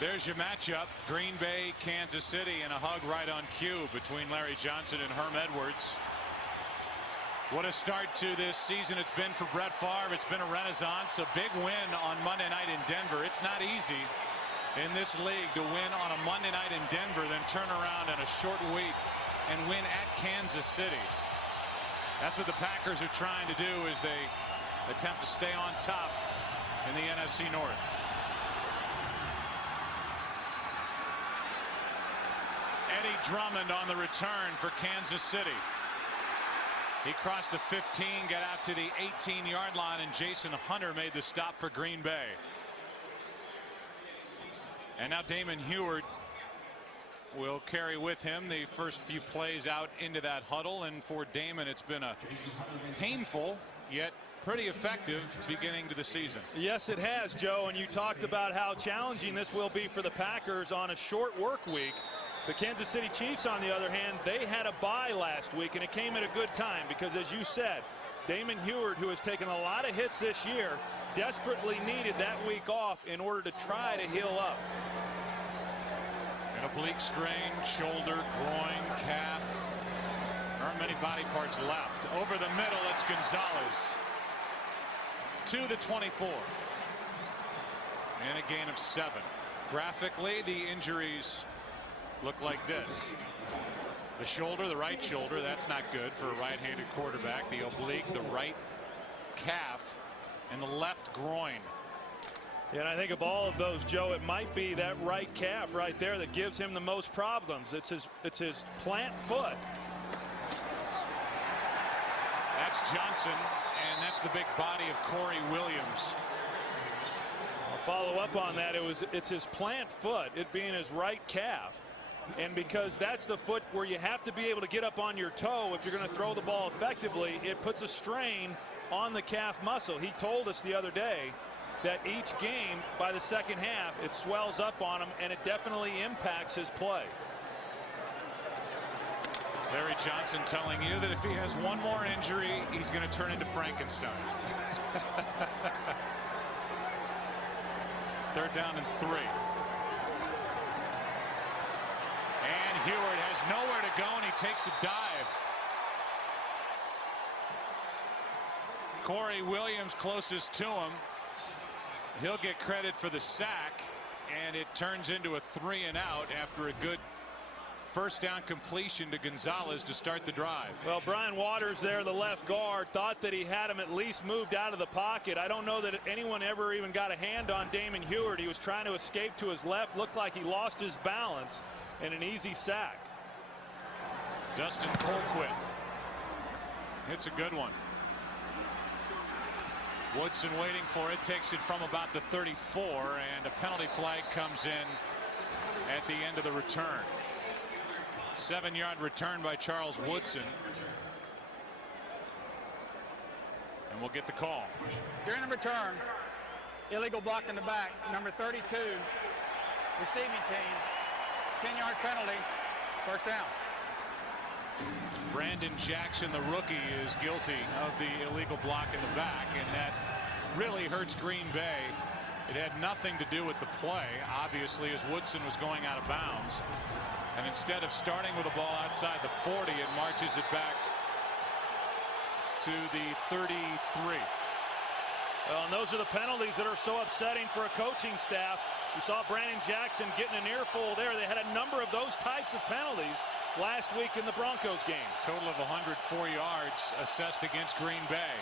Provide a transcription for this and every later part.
There's your matchup. Green Bay, Kansas City, and a hug right on cue between Larry Johnson and Herm Edwards. What a start to this season it's been for Brett Favre. It's been a renaissance. A big win on Monday night in Denver. It's not easy in this league to win on a Monday night in Denver, then turn around in a short week and win at Kansas City. That's what the Packers are trying to do as they attempt to stay on top in the NFC North. Eddie Drummond on the return for Kansas City. He crossed the 15, got out to the 18-yard line, and Jason Hunter made the stop for Green Bay. And now Damon Huard will carry with him the first few plays out into that huddle. And for Damon, it's been a painful yet pretty effective beginning to the season. Yes, it has, Joe. And you talked about how challenging this will be for the Packers on a short work week. The Kansas City Chiefs, on the other hand, they had a bye last week, and it came at a good time because, as you said, Damon Huard, who has taken a lot of hits this year, desperately needed that week off in order to try to heal up. An oblique strain, shoulder, groin, calf. There aren't many body parts left. Over the middle, it's Gonzalez to the 24. And a gain of 7. Graphically, the injuries look like this. The shoulder, the right shoulder, that's not good for a right-handed quarterback. The oblique, the right calf, and the left groin. Yeah, and I think of all of those, Joe, it might be that right calf right there that gives him the most problems. It's his plant foot. That's Johnson, and that's the big body of Corey Williams. I'll follow up on that. It's his plant foot, it being his right calf. And because that's the foot where you have to be able to get up on your toe if you're going to throw the ball effectively, it puts a strain on the calf muscle. He told us the other day that each game, by the second half, it swells up on him, and it definitely impacts his play. Larry Johnson telling you that if he has one more injury, he's going to turn into Frankenstein. 3rd down and 3. And Huard has nowhere to go, and he takes a dive. Corey Williams closest to him. He'll get credit for the sack, and it turns into a 3-and-out after a good first down completion to Gonzalez to start the drive. Well, Brian Waters there, the left guard, thought that he had him at least moved out of the pocket. I don't know that anyone ever even got a hand on Damon Huard. He was trying to escape to his left, looked like he lost his balance, and an easy sack. Dustin Colquitt hits a good one. Woodson waiting for it, takes it from about the 34, and a penalty flag comes in at the end of the return. 7-yard return by Charles Woodson. And we'll get the call. During the return, illegal block in the back, number 32, receiving team, 10-yard penalty, first down. Brandon Jackson, the rookie, is guilty of the illegal block in the back, and that really hurts Green Bay. It had nothing to do with the play, obviously, as Woodson was going out of bounds. And instead of starting with the ball outside the 40, it marches it back to the 33. Well, and those are the penalties that are so upsetting for a coaching staff. We saw Brandon Jackson getting an earful there. They had a number of those types of penalties last week in the Broncos game. Total of 104 yards assessed against Green Bay.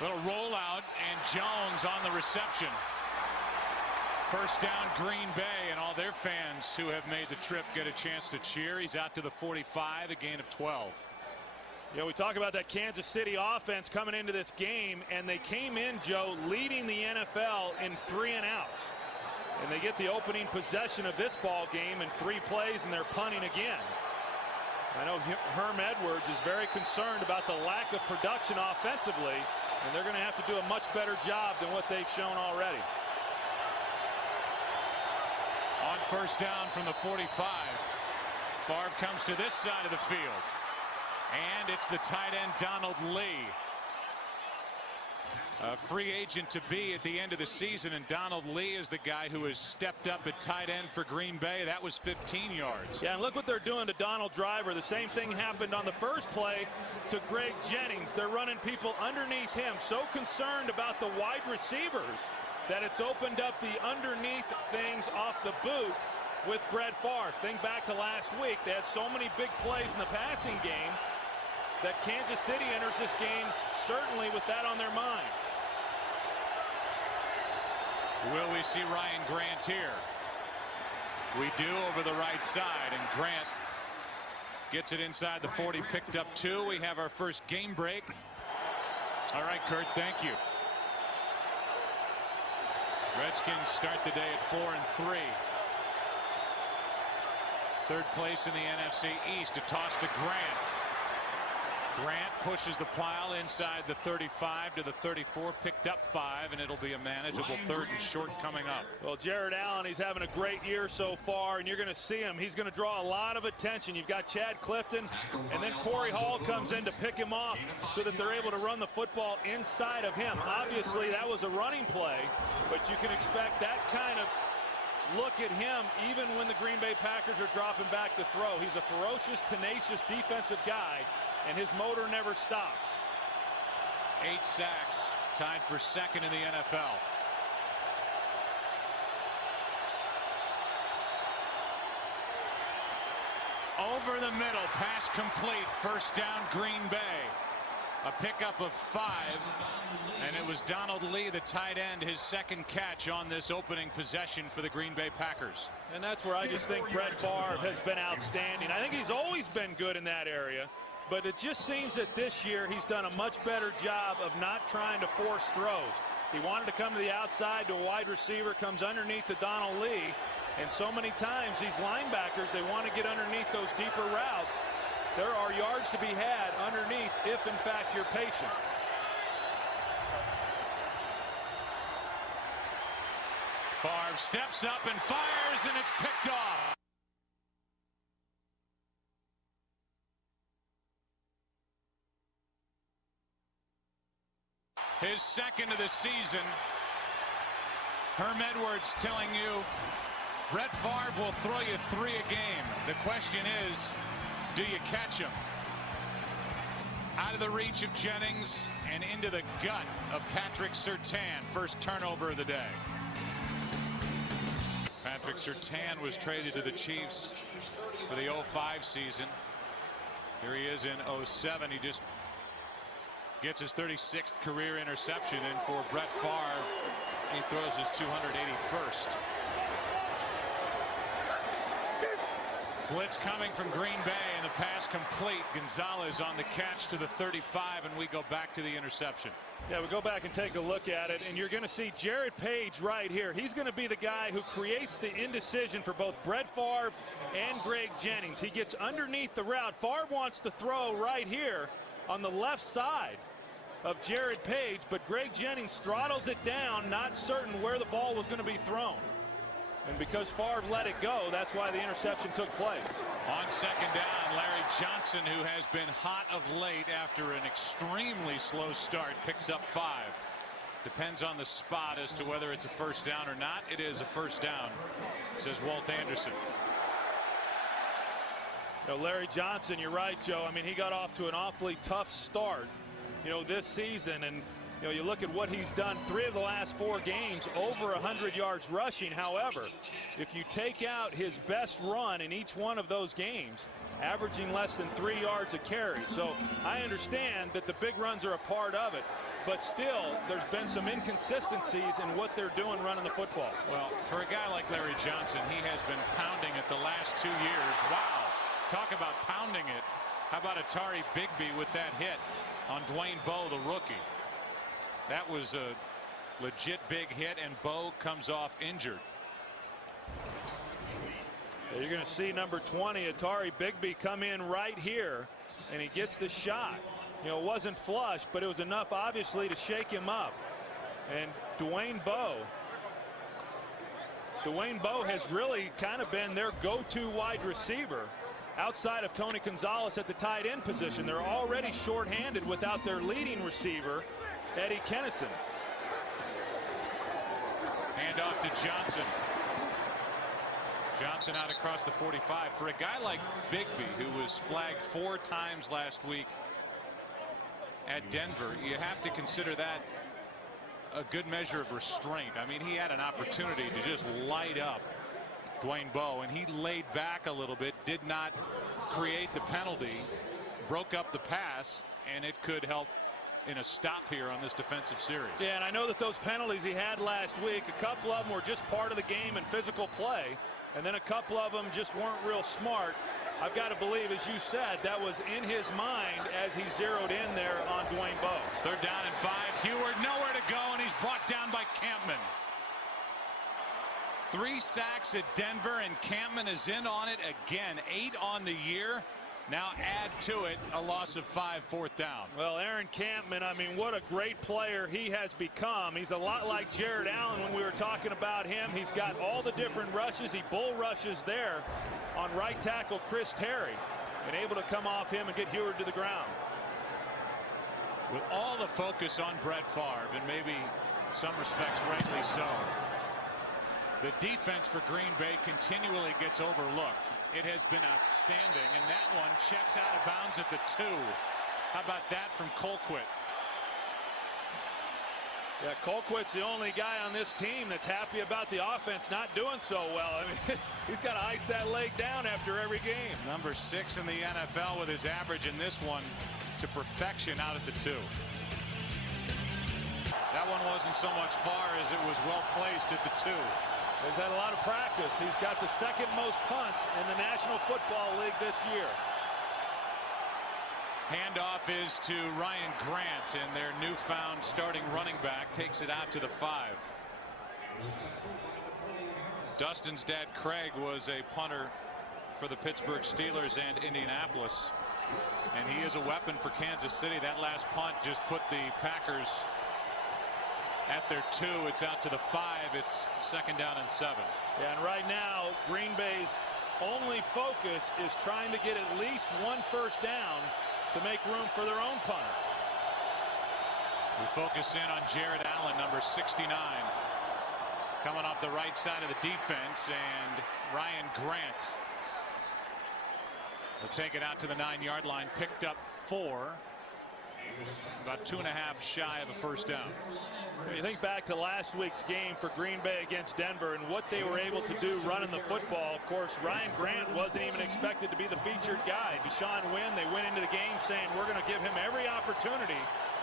Little rollout, and Jones on the reception. First down, Green Bay, and all their fans who have made the trip get a chance to cheer. He's out to the 45, a gain of 12. Yeah, we talk about that Kansas City offense coming into this game, and they came in, Joe, leading the NFL in 3-and-outs. And they get the opening possession of this ball game in 3 plays, and they're punting again. I know Herm Edwards is very concerned about the lack of production offensively, and they're going to have to do a much better job than what they've shown already. On first down from the 45, Favre comes to this side of the field, and it's the tight end Donald Lee. free agent to be at the end of the season, and Donald Lee is the guy who has stepped up at tight end for Green Bay. That was 15 yards. Yeah, and look what they're doing to Donald Driver. The same thing happened on the first play to Greg Jennings. They're running people underneath him. So concerned about the wide receivers that it's opened up the underneath things off the boot with Brett Favre. Think back to last week. They had so many big plays in the passing game that Kansas City enters this game certainly with that on their mind. Will we see Ryan Grant here? We do, over the right side, and Grant gets it inside the 40, picked up 2. We have our first game break. All right, Kurt, thank you. Redskins start the day at 4-3. Third place in the NFC East. A toss to Grant. Grant pushes the pile inside the 35 to the 34, picked up 5, and it'll be a manageable 3rd and short coming up. Well, Jared Allen, he's having a great year so far, and you're going to see him. He's going to draw a lot of attention. You've got Chad Clifton, and then Corey Hall comes in to pick him off so that they're able to run the football inside of him. Obviously, that was a running play, but you can expect that kind of look at him even when the Green Bay Packers are dropping back to throw. He's a ferocious, tenacious defensive guy, and his motor never stops. 8 sacks, tied for 2nd in the NFL. Over the middle, pass complete, 1st down Green Bay. A pickup of 5, and it was Donald Lee, the tight end, his 2nd catch on this opening possession for the Green Bay Packers. And that's where I just think Brett Favre has been outstanding. I think he's always been good in that area, but it just seems that this year he's done a much better job of not trying to force throws. He wanted to come to the outside to a wide receiver, comes underneath to Donald Lee, and so many times these linebackers, they want to get underneath those deeper routes. There are yards to be had underneath if, in fact, you're patient. Favre steps up and fires, and it's picked off. His 2nd of the season. Herm Edwards telling you Brett Favre will throw you 3 a game. The question is, do you catch him? Out of the reach of Jennings and into the gut of Patrick Surtain. First turnover of the day. Patrick Surtain was traded to the Chiefs for the 05 season. Here he is in 07. He just gets his 36th career interception, and for Brett Favre, he throws his 281st. Blitz coming from Green Bay, and the pass complete. Gonzalez on the catch to the 35, and we go back to the interception. Yeah, we go back and take a look at it, and you're going to see Jared Page right here. He's going to be the guy who creates the indecision for both Brett Favre and Greg Jennings. He gets underneath the route. Favre wants to throw right here on the left side of Jared Page, but Greg Jennings throttles it down, not certain where the ball was going to be thrown. And because Favre let it go, that's why the interception took place. On 2nd down, Larry Johnson, who has been hot of late after an extremely slow start, picks up 5. Depends on the spot as to whether it's a 1st down or not. It is a 1st down, says Walt Anderson. You know, Larry Johnson, you're right, Joe. I mean, he got off to an awfully tough start, you know, this season, and you know, you look at what he's done, 3 of the last 4 games, over 100 yards rushing. However, if you take out his best run in each one of those games, averaging less than 3 yards a carry. So I understand that the big runs are a part of it, but still, there's been some inconsistencies in what they're doing running the football. Well, for a guy like Larry Johnson, he has been pounding it the last 2 years. Wow. Talk about pounding it. How about Atari Bigby with that hit on Dwayne Bowe, the rookie? That was a legit big hit, and Bowe comes off injured. You're going to see number 20, Atari Bigby, come in right here, and he gets the shot. You know, it wasn't flush, but it was enough, obviously, to shake him up. And Dwayne Bowe has really kind of been their go-to wide receiver outside of Tony Gonzalez at the tight end position. They're already shorthanded without their leading receiver, Eddie Kennison. Hand off to Johnson. Johnson out across the 45. For a guy like Bigby, who was flagged 4 times last week at Denver, you have to consider that a good measure of restraint. I mean, he had an opportunity to just light up Dwayne Bowe, and he laid back a little bit, did not create the penalty, broke up the pass, and it could help in a stop here on this defensive series. Yeah, and I know that those penalties he had last week, a couple of them were just part of the game and physical play, and then a couple of them just weren't real smart. I've got to believe, as you said, that was in his mind as he zeroed in there on Dwayne Bowe. 3rd down and 5. Heward nowhere to go, and he's brought down by Campman. 3 sacks at Denver, and Campman is in on it again. 8 on the year. Now add to it a loss of 5, 4th down. Well, Aaron Campman, I mean, what a great player he has become. He's a lot like Jared Allen when we were talking about him. He's got all the different rushes. He bull rushes there on right tackle Chris Terry, and able to come off him and get Heward to the ground. With all the focus on Brett Favre, and maybe in some respects rightly so, the defense for Green Bay continually gets overlooked. It has been outstanding, and that one checks out of bounds at the 2. How about that from Colquitt? Yeah, Colquitt's the only guy on this team that's happy about the offense not doing so well. I mean, he's got to ice that leg down after every game. Number 6 in the NFL with his average in this one to perfection out at the 2. That one wasn't so much far as it was well placed at the 2. He's had a lot of practice. He's got the 2nd most punts in the National Football League this year. Handoff is to Ryan Grant, and their newfound starting running back takes it out to the 5. Dustin's dad Craig was a punter for the Pittsburgh Steelers and Indianapolis, and he is a weapon for Kansas City. That last punt just put the Packers at their 2. It's out to the 5. It's 2nd down and 7. Yeah, and right now Green Bay's only focus is trying to get at least 1 first down to make room for their own punter. We focus in on Jared Allen, number 69, coming off the right side of the defense, and Ryan Grant will take it out to the 9-yard line. Picked up 4. About 2.5 shy of a first down. When you think back to last week's game for Green Bay against Denver and what they were able to do running the football, of course, Ryan Grant wasn't even expected to be the featured guy. Deshaun Wynn, they went into the game saying, we're going to give him every opportunity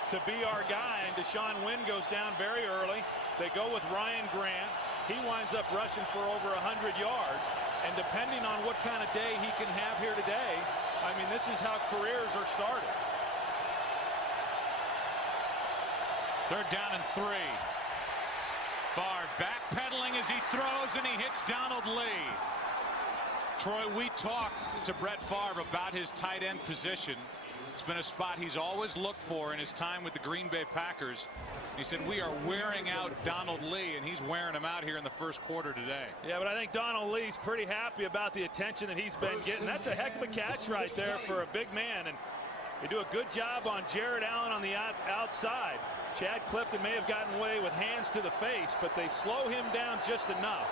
to be our guy, and Deshaun Wynn goes down very early. They go with Ryan Grant. He winds up rushing for over 100 yards, and depending on what kind of day he can have here today, I mean, this is how careers are started. 3rd down and 3. Favre backpedaling as he throws, and he hits Donald Lee. Troy, we talked to Brett Favre about his tight end position. It's been a spot he's always looked for in his time with the Green Bay Packers. He said, we are wearing out Donald Lee, and he's wearing him out here in the 1st quarter today. Yeah, but I think Donald Lee's pretty happy about the attention that he's been getting. That's a heck of a catch right there for a big man, and they do a good job on Jared Allen on the outside. Chad Clifton may have gotten away with hands to the face, but they slow him down just enough.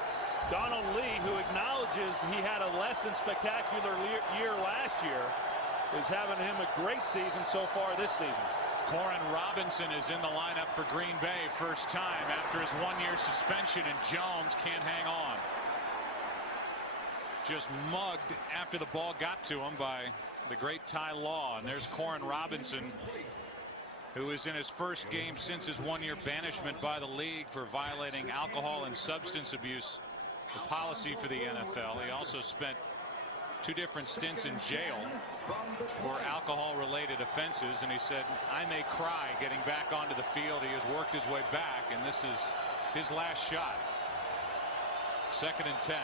Donald Lee, who acknowledges he had a less than spectacular year last year, is having him a great season so far this season. Corin Robinson is in the lineup for Green Bay, first time after his 1-year suspension, and Jones can't hang on. Just mugged after the ball got to him by the great Ty Law, and there's Corin Robinson, who is in his first game since his 1-year banishment by the league for violating alcohol and substance abuse, the policy for the NFL. He also spent 2 different stints in jail for alcohol-related offenses, and he said, I may cry getting back onto the field. He has worked his way back, and this is his last shot. 2nd and 10.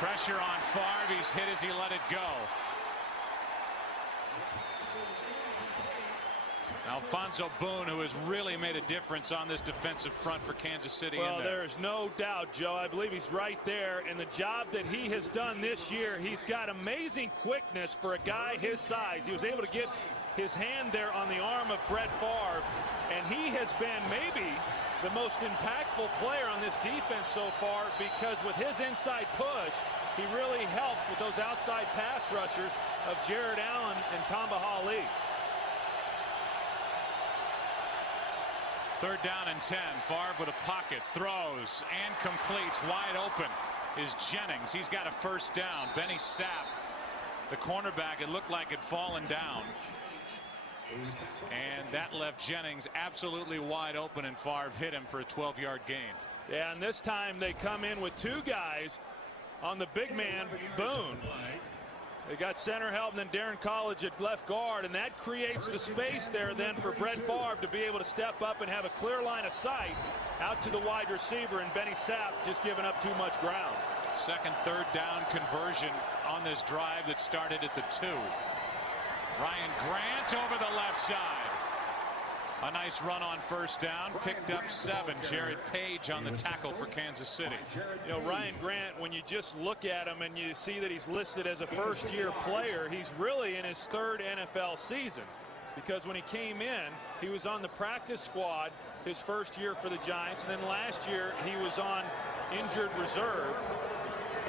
Pressure on Favre. He's hit as he let it go. Alfonso Boone, who has really made a difference on this defensive front for Kansas City. Well, there's no doubt, Joe. I believe he's right there. And the job that he has done this year, he's got amazing quickness for a guy his size. He was able to get his hand there on the arm of Brett Favre, and he has been maybe the most impactful player on this defense so far, because with his inside push, he really helps with those outside pass rushers of Jared Allen and Tamba Hali. 3rd down and 10. Favre with a pocket, throws and completes. Wide open is Jennings. He's got a 1st down. Benny Sapp, the cornerback, it looked like it fallen down, and that left Jennings absolutely wide open, and Favre hit him for a 12-yard gain. Yeah, and this time they come in with 2 guys on the big man, Boone. They got center help, and then Darren College at left guard, and that creates the space there then for Brett Favre to be able to step up and have a clear line of sight out to the wide receiver, and Benny Sapp just giving up too much ground. 2nd, 3rd down conversion on this drive that started at the 2. Ryan Grant over the left side. A nice run on 1st down, picked up 7. Jared Page on the tackle for Kansas City. You know, Ryan Grant, when you just look at him and you see that he's listed as a 1st-year player, he's really in his 3rd NFL season, because when he came in, he was on the practice squad his 1st year for the Giants, and then last year he was on injured reserve.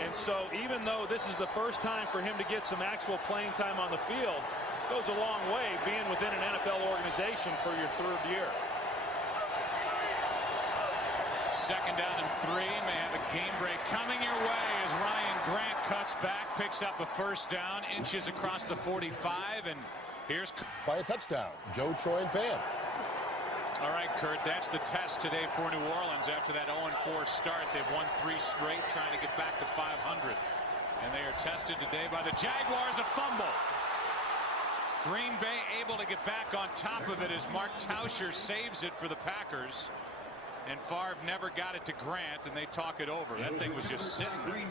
And so even though this is the first time for him to get some actual playing time on the field, goes a long way being within an NFL organization for your 3rd year. 2nd down and 3. May have a game break coming your way as Ryan Grant cuts back, picks up a 1st down, inches across the 45, and here's by a touchdown. Joe, Troy, and Pam. All right, Kurt, that's the test today for New Orleans. After that 0-4 start, they've won 3 straight, trying to get back to 500. And they are tested today by the Jaguars. A fumble. Green Bay able to get back on top of it as Mark Tauscher saves it for the Packers. And Favre never got it to Grant, and they talk it over. That thing was just sitting there.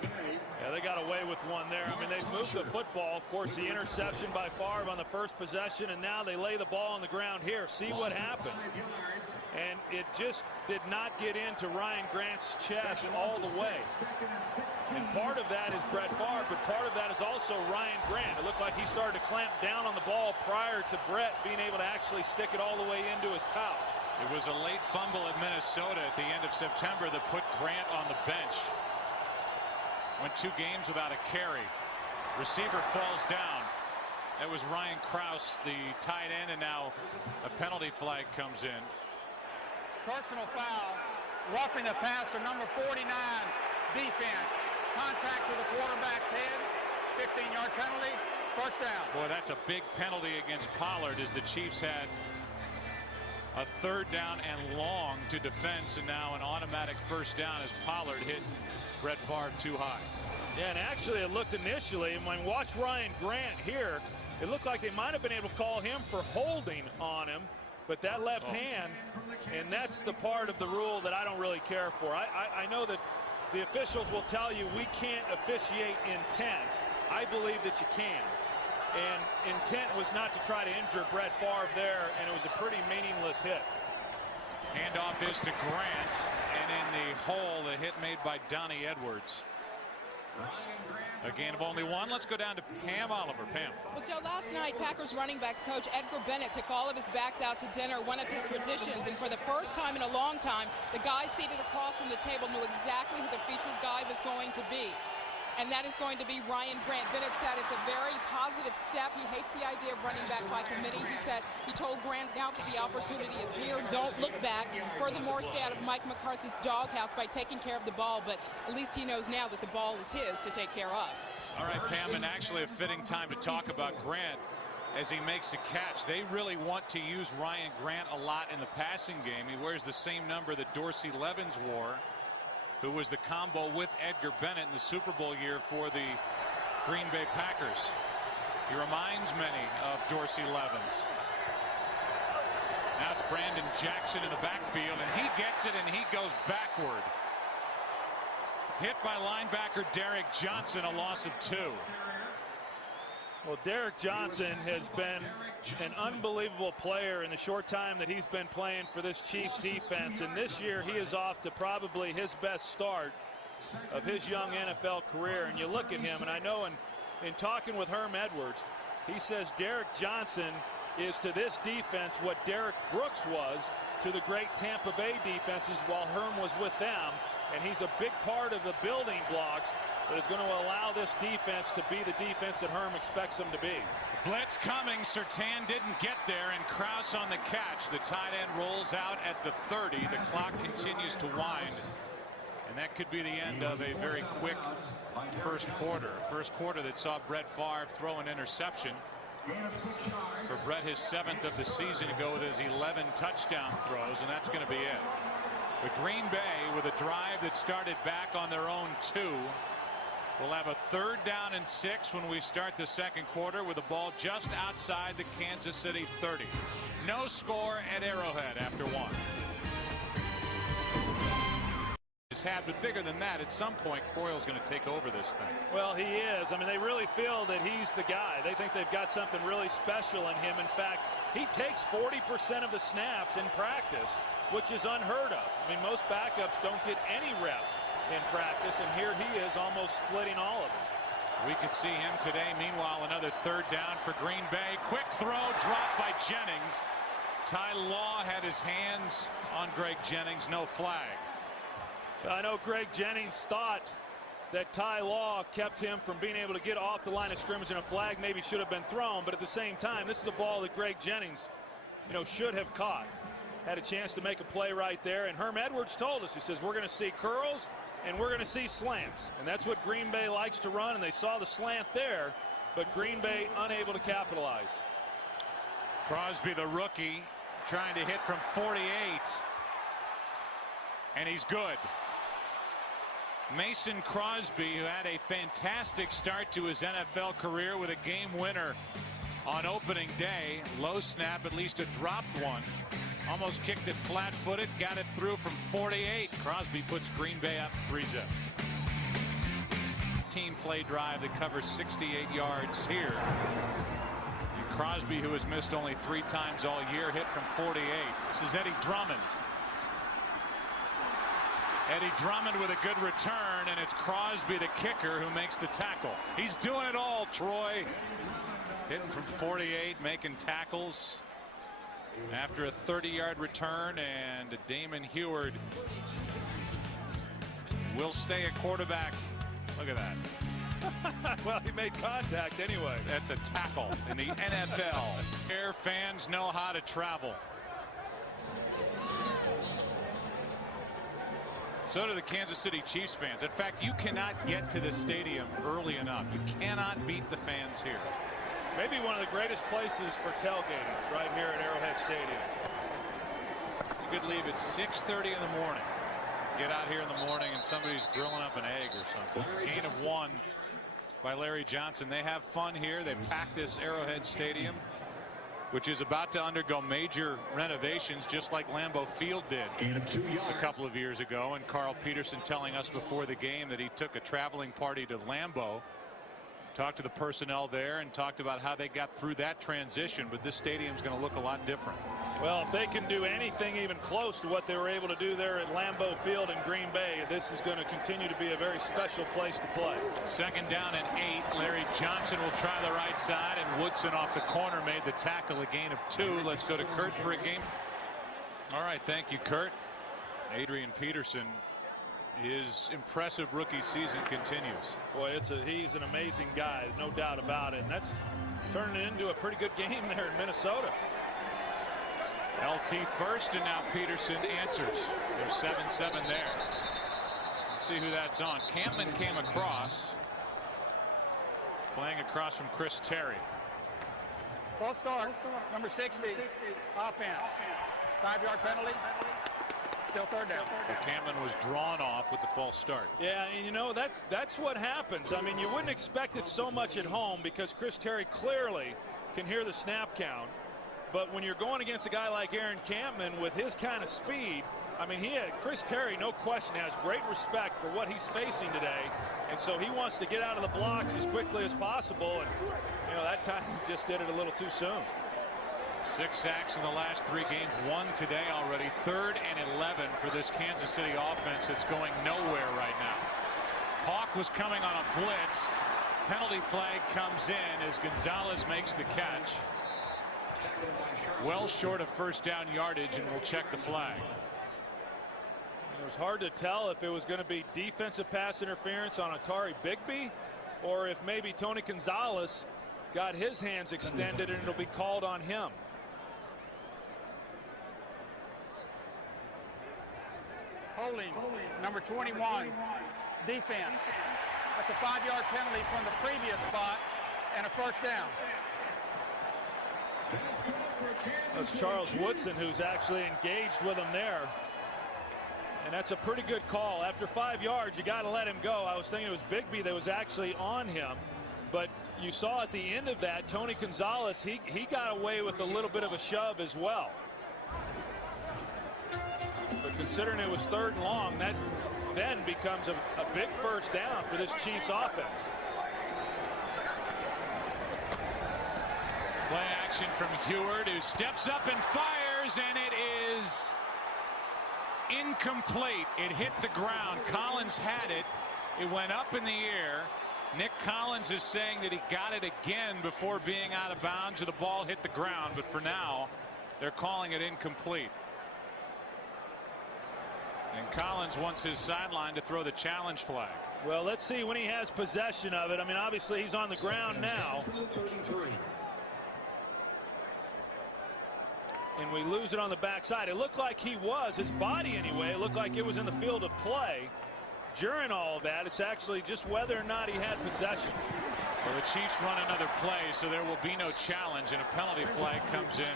Yeah, they got away with one there. I mean, they moved the football. Of course, the interception by Favre on the 1st possession, and now they lay the ball on the ground here. See what happened. And it just did not get into Ryan Grant's chest all the way. And part of that is Brett Favre, but part of that is also Ryan Grant. It looked like he started to clamp down on the ball prior to Brett being able to actually stick it all the way into his pouch. It was a late fumble at Minnesota at the end of September that put Grant on the bench. Went 2 games without a carry. Receiver falls down. That was Ryan Krause, the tight end, and now a penalty flag comes in. Personal foul, roughing the passer, number 49, defense. Contact to the quarterback's head, 15-yard penalty, 1st down. Boy, that's a big penalty against Pollard, as the Chiefs had a 3rd down and long to defense, and now an automatic 1st down as Pollard hit Brett Favre too high. Yeah, and actually it looked initially, and when you watch Ryan Grant here, it looked like they might have been able to call him for holding on him, but that left hand, and that's the part of the rule that I don't really care for. I know that the officials will tell you we can't officiate intent. I believe that you can. And intent was not to try to injure Brett Favre there, and it was a pretty meaningless hit. Handoff is to Grant, and in the hole, the hit made by Donnie Edwards. A gain of only 1. Let's go down to Pam Oliver. Pam. Well, Joe, last night, Packers running backs coach Edgar Bennett took all of his backs out to dinner, one of his traditions, and for the first time in a long time, the guy seated across from the table knew exactly who the featured guy was going to be. And that is going to be Ryan Grant. Bennett said it's a very positive step. He hates the idea of running back by committee. He said he told Grant, now that the opportunity is here, don't look back. Furthermore, stay out of Mike McCarthy's doghouse by taking care of the ball. But at least he knows now that the ball is his to take care of. All right, Pam, and actually a fitting time to talk about Grant as he makes a catch. They really want to use Ryan Grant a lot in the passing game. He wears the same number that Dorsey Levens wore, who was the combo with Edgar Bennett in the Super Bowl year for the Green Bay Packers. He reminds many of Dorsey Levens. Now it's Brandon Jackson in the backfield, and he gets it, and he goes backward. Hit by linebacker Derek Johnson, a loss of 2. Well, Derek Johnson has been an unbelievable player in the short time that he's been playing for this Chiefs defense. And this year he is off to probably his best start of his young NFL career. And you look at him, and I know in talking with Herm Edwards, he says Derek Johnson is to this defense what Derek Brooks was to the great Tampa Bay defenses while Herm was with them. And he's a big part of the building blocks that is going to allow this defense to be the defense that Herm expects them to be. Blitz coming. Surtain didn't get there, and Krause on the catch. The tight end rolls out at the 30. The clock continues to wind, and that could be the end of a very quick first quarter. First quarter that saw Brett Favre throw an interception. For Brett, his 7th of the season to go with his 11 touchdown throws, and that's going to be it. But Green Bay, with a drive that started back on their own 2, will have a 3rd down and 6 when we start the second quarter with the ball just outside the Kansas City 30. No score at Arrowhead after 1. Had, but bigger than that, at some point Coyle's going to take over this thing. Well, he is. I mean, they really feel that he's the guy. They think they've got something really special in him. In fact, he takes 40% of the snaps in practice, which is unheard of. I mean, most backups don't get any reps in practice, and here he is almost splitting all of them. We could see him today. Meanwhile, another 3rd down for Green Bay. Quick throw dropped by Jennings. Ty Law had his hands on Greg Jennings. No flag. I know Greg Jennings thought that Ty Law kept him from being able to get off the line of scrimmage, and a flag maybe should have been thrown. But at the same time, this is a ball that Greg Jennings, should have caught. Had a chance to make a play right there. And Herm Edwards told us, he says, we're going to see curls and we're going to see slants. And that's what Green Bay likes to run. And they saw the slant there, but Green Bay unable to capitalize. Crosby, the rookie, trying to hit from 48. And he's good. Mason Crosby, who had a fantastic start to his NFL career with a game winner on opening day. Low snap, at least a dropped one. Almost kicked it flat-footed, got it through from 48. Crosby puts Green Bay up 3-0. Team play drive that covers 68 yards here. And Crosby, who has missed only 3 times all year, hit from 48. This is Eddie Drummond. Eddie Drummond with a good return, and it's Crosby, the kicker, who makes the tackle. He's doing it all, Troy. Hitting from 48, making tackles after a 30-yard return, and Damon Heward will stay at quarterback. Look at that. Well, he made contact anyway. That's a tackle in the NFL. Air fans know how to travel. So do the Kansas City Chiefs fans. In fact, you cannot get to the stadium early enough. You cannot beat the fans here. Maybe one of the greatest places for tailgating, right here at Arrowhead Stadium. You could leave at 6:30 in the morning. Get out here in the morning and somebody's grilling up an egg or something. Gain of 1 by Larry Johnson. They have fun here. They pack this Arrowhead Stadium, which is about to undergo major renovations, just like Lambeau Field did a couple of years ago. And Carl Peterson telling us before the game that he took a traveling party to Lambeau, talked to the personnel there, and talked about how they got through that transition. But this stadium's going to look a lot different. Well, if they can do anything even close to what they were able to do there at Lambeau Field in Green Bay, this is going to continue to be a very special place to play. 2nd down and 8. Larry Johnson will try the right side, and Woodson off the corner made the tackle, a gain of 2. Let's go to Kurt for a game. All right, thank you, Kurt. Adrian Peterson, his impressive rookie season continues. Boy, he's an amazing guy, no doubt about it. And that's turning it into a pretty good game there in Minnesota. LT first, and now Peterson answers. There's 7-7 there. Let's see who that's on. Campman came across. Playing across from Chris Terry. False start, number 60, offense. 5-yard penalty. Still 3rd down. So Campman was drawn off with the false start. Yeah, and that's what happens. I mean, you wouldn't expect it so much at home because Chris Terry clearly can hear the snap count. But when you're going against a guy like Aaron Campman with his kind of speed, I mean, Chris Terry, no question, has great respect for what he's facing today. And so he wants to get out of the blocks as quickly as possible. And, that time he just did it a little too soon. 6 sacks in the last 3 games, 1 today already. 3rd and 11 for this Kansas City offense that's going nowhere right now. Hawk was coming on a blitz. Penalty flag comes in as Gonzalez makes the catch. Well short of first down yardage, and will check the flag. It was hard to tell if it was going to be defensive pass interference on Atari Bigby, or if maybe Tony Gonzalez got his hands extended and it'll be called on him. Holding, number 21, defense. That's a 5-yard penalty from the previous spot and a first down. That's Charles Woodson who's actually engaged with him there. And that's a pretty good call. After 5 yards, you got to let him go. I was thinking it was Bigby that was actually on him. But you saw at the end of that, Tony Gonzalez, he got away with a little bit of a shove as well. But considering it was 3rd and long, that then becomes a big first down for this Chiefs offense. Play action from Heward, who steps up and fires, and it is incomplete. It hit the ground. Collins had it. It went up in the air. Nick Collins is saying that he got it again before being out of bounds, or the ball hit the ground. But for now, they're calling it incomplete. And Collins wants his sideline to throw the challenge flag. Well, let's see when he has possession of it. I mean, obviously he's on the ground now. And we lose it on the backside. It looked like he was, his body anyway, it looked like it was in the field of play. During all of that, it's actually just whether or not he had possession. Well, the Chiefs run another play, so there will be no challenge, and a penalty flag comes in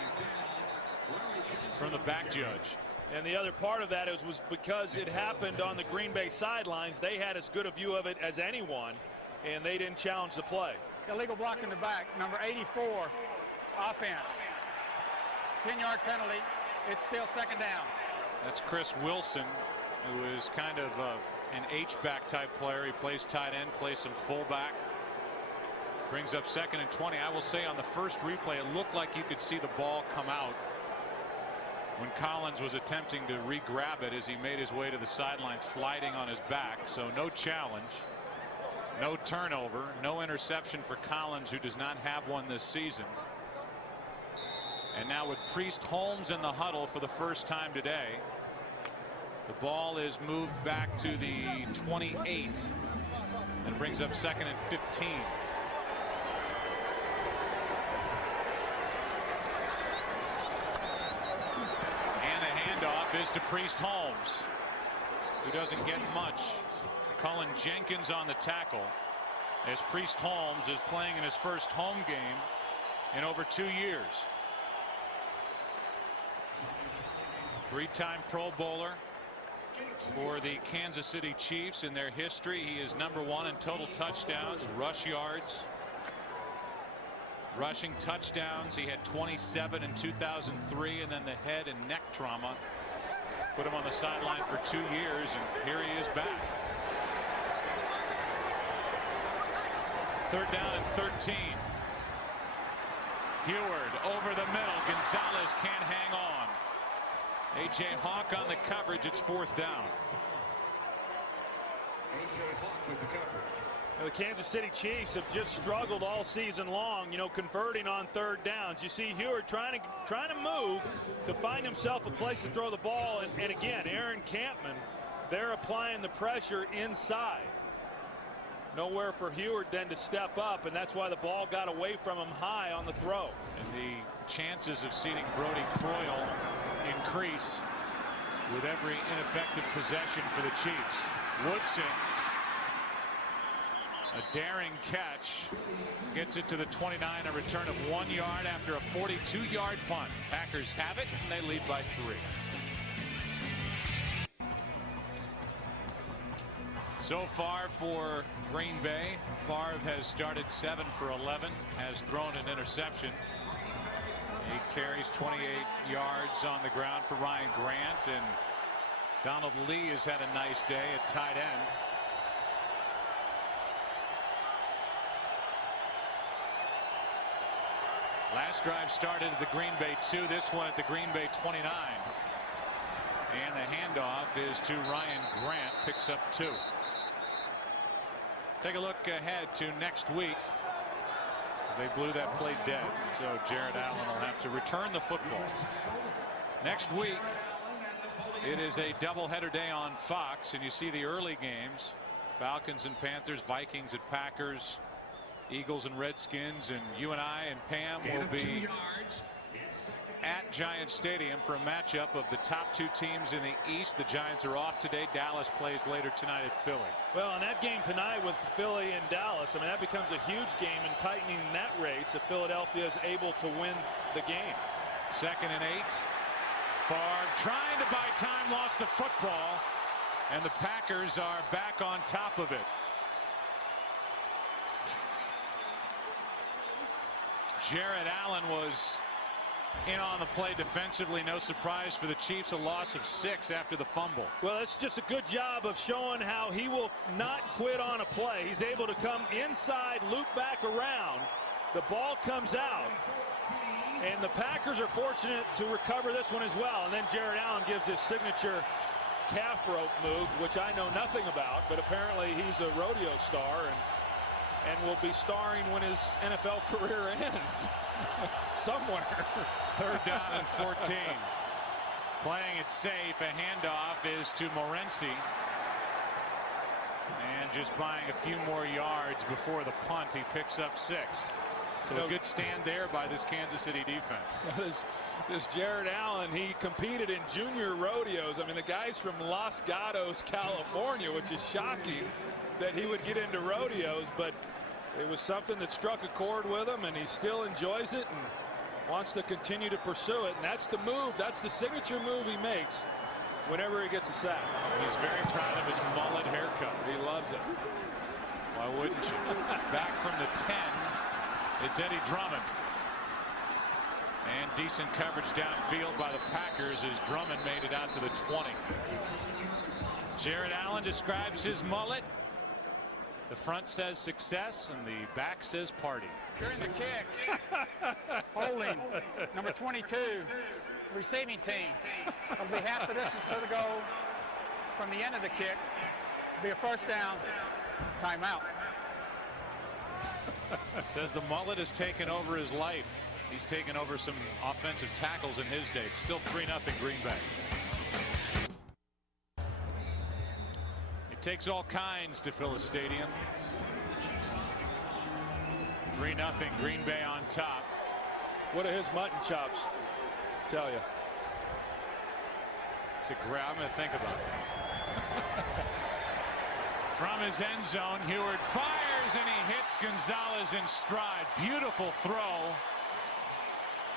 from the back judge. And the other part of that was because it happened on the Green Bay sidelines. They had as good a view of it as anyone, and they didn't challenge the play. Illegal block in the back, number 84, offense. 10-yard penalty. It's still 2nd down. That's Chris Wilson, who is kind of an H-back type player. He plays tight end, plays some fullback. Brings up 2nd and 20. I will say on the first replay, it looked like you could see the ball come out when Collins was attempting to re-grab it as he made his way to the sideline, sliding on his back. So no challenge, no turnover, no interception for Collins, who does not have one this season. And now with Priest Holmes in the huddle for the first time today, the ball is moved back to the 28 and brings up 2nd and 15. And the handoff is to Priest Holmes, who doesn't get much. Cullen Jenkins on the tackle, as Priest Holmes is playing in his first home game in over 2 years. 3-time Pro Bowler for the Kansas City Chiefs. In their history, he is number 1 in total touchdowns, rush yards, rushing touchdowns. He had 27 in 2003, and then the head and neck trauma put him on the sideline for 2 years, and here he is back. 3rd down and 13. Heward over the middle. Gonzalez can't hang on. A.J. Hawk on the coverage. It's 4th down. The Kansas City Chiefs have just struggled all season long, converting on 3rd downs. You see Heward trying to move to find himself a place to throw the ball, and again, Aaron Campman, they're applying the pressure inside. Nowhere for Heward then to step up, and that's why the ball got away from him high on the throw. And the chances of seating Brody Croyle increase with every ineffective possession for the Chiefs. Woodson, a daring catch, gets it to the 29, a return of 1 yard after a 42-yard punt. Packers have it, and they lead by 3. So far for Green Bay, Favre has started 7 for 11, has thrown an interception. He carries 28 yards on the ground for Ryan Grant, and Donald Lee has had a nice day at tight end. Last drive started at the Green Bay 2, this one at the Green Bay 29. And the handoff is to Ryan Grant, picks up 2. Take a look ahead to next week. They blew that play dead. So Jared Allen will have to return the football. Next week, it is a doubleheader day on Fox, and you see the early games. Falcons and Panthers, Vikings and Packers, Eagles and Redskins, and you and I and Pam will be at Giants Stadium for a matchup of the top two teams in the East. The Giants are off today. Dallas plays later tonight at Philly. Well, in that game tonight with Philly and Dallas, I mean, that becomes a huge game in tightening that race if Philadelphia is able to win the game. 2nd and 8. Favre trying to buy time, lost the football, and the Packers are back on top of it. Jared Allen was in on the play defensively. No surprise for the Chiefs, a loss of 6 after the fumble. Well, it's just a good job of showing how he will not quit on a play. He's able to come inside, loop back around. The ball comes out, and the Packers are fortunate to recover this one as well. And then Jared Allen gives his signature calf rope move, which I know nothing about, but apparently he's a rodeo star and will be starring when his NFL career ends somewhere. 3rd down and 14. Playing it safe. A handoff is to Morency. And just buying a few more yards before the punt, he picks up 6. So a good stand there by this Kansas City defense. This Jared Allen, he competed in junior rodeos. I mean, the guy's from Los Gatos, California, which is shocking that he would get into rodeos, but it was something that struck a chord with him, and he still enjoys it and wants to continue to pursue it. And that's the move. That's the signature move he makes whenever he gets a sack. He's very proud of his mullet haircut. He loves it. Why wouldn't you? Back from the 10, it's Eddie Drummond. And decent coverage downfield by the Packers as Drummond made it out to the 20. Jared Allen describes his mullet. The front says success and the back says party. During the kick, holding number 22, receiving team. It'll be half the distance to the goal from the end of the kick. It'll be a 1st down. Timeout. Says the mullet has taken over his life. He's taken over some offensive tackles in his day. It's still 3-0 Green Bay. It takes all kinds to fill a stadium. 3-0 Green Bay on top. What are his mutton chops tell you? It's a grab. I'm going to think about it. From his end zone, Heward fires and he hits Gonzalez in stride. Beautiful throw.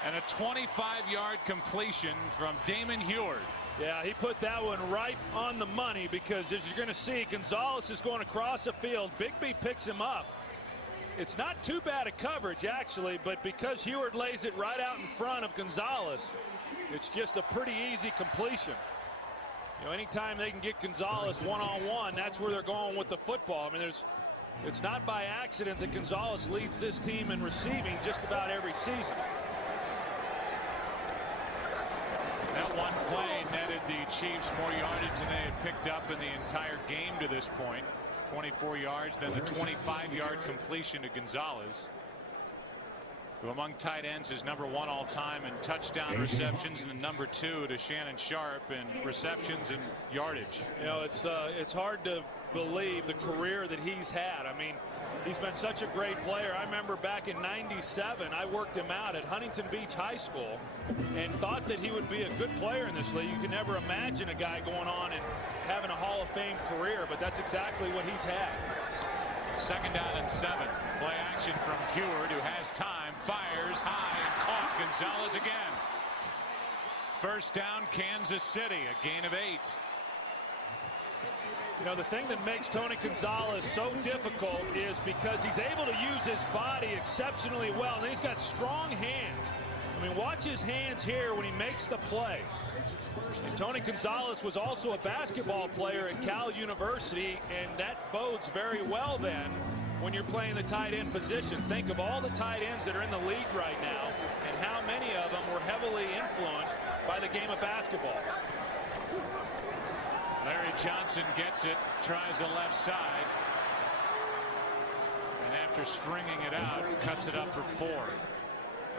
And a 25-yard completion from Damon Heward. Yeah, he put that one right on the money because, as you're going to see, Gonzalez is going across the field. Bigby picks him up. It's not too bad a coverage, actually, but because Heward lays it right out in front of Gonzalez, it's just a pretty easy completion. You know, anytime they can get Gonzalez one-on-one, that's where they're going with the football. I mean, it's not by accident that Gonzalez leads this team in receiving just about every season. That one play netted the Chiefs more yardage than they had picked up in the entire game to this point. 24 yards, then the 25-yard completion to Gonzalez, who among tight ends is #1 all time in touchdown receptions and #2 to Shannon Sharp in receptions and yardage. You know, it's hard to believe the career that he's had. I mean, he's been such a great player. I remember back in '97, I worked him out at Huntington Beach High School and thought that he would be a good player in this league. You can never imagine a guy going on and having a Hall of Fame career, but that's exactly what he's had. 2nd down and 7. Play action from Heward, who has time, fires high and caught Gonzalez again. 1st down, Kansas City, a gain of 8. You know, the thing that makes Tony Gonzalez so difficult is because he's able to use his body exceptionally well, and he's got strong hands. I mean, watch his hands here when he makes the play. And Tony Gonzalez was also a basketball player at Cal University, and that bodes very well then when you're playing the tight end position. Think of all the tight ends that are in the league right now and how many of them were heavily influenced by the game of basketball. Larry Johnson gets it, tries the left side. And after stringing it out, cuts it up for 4.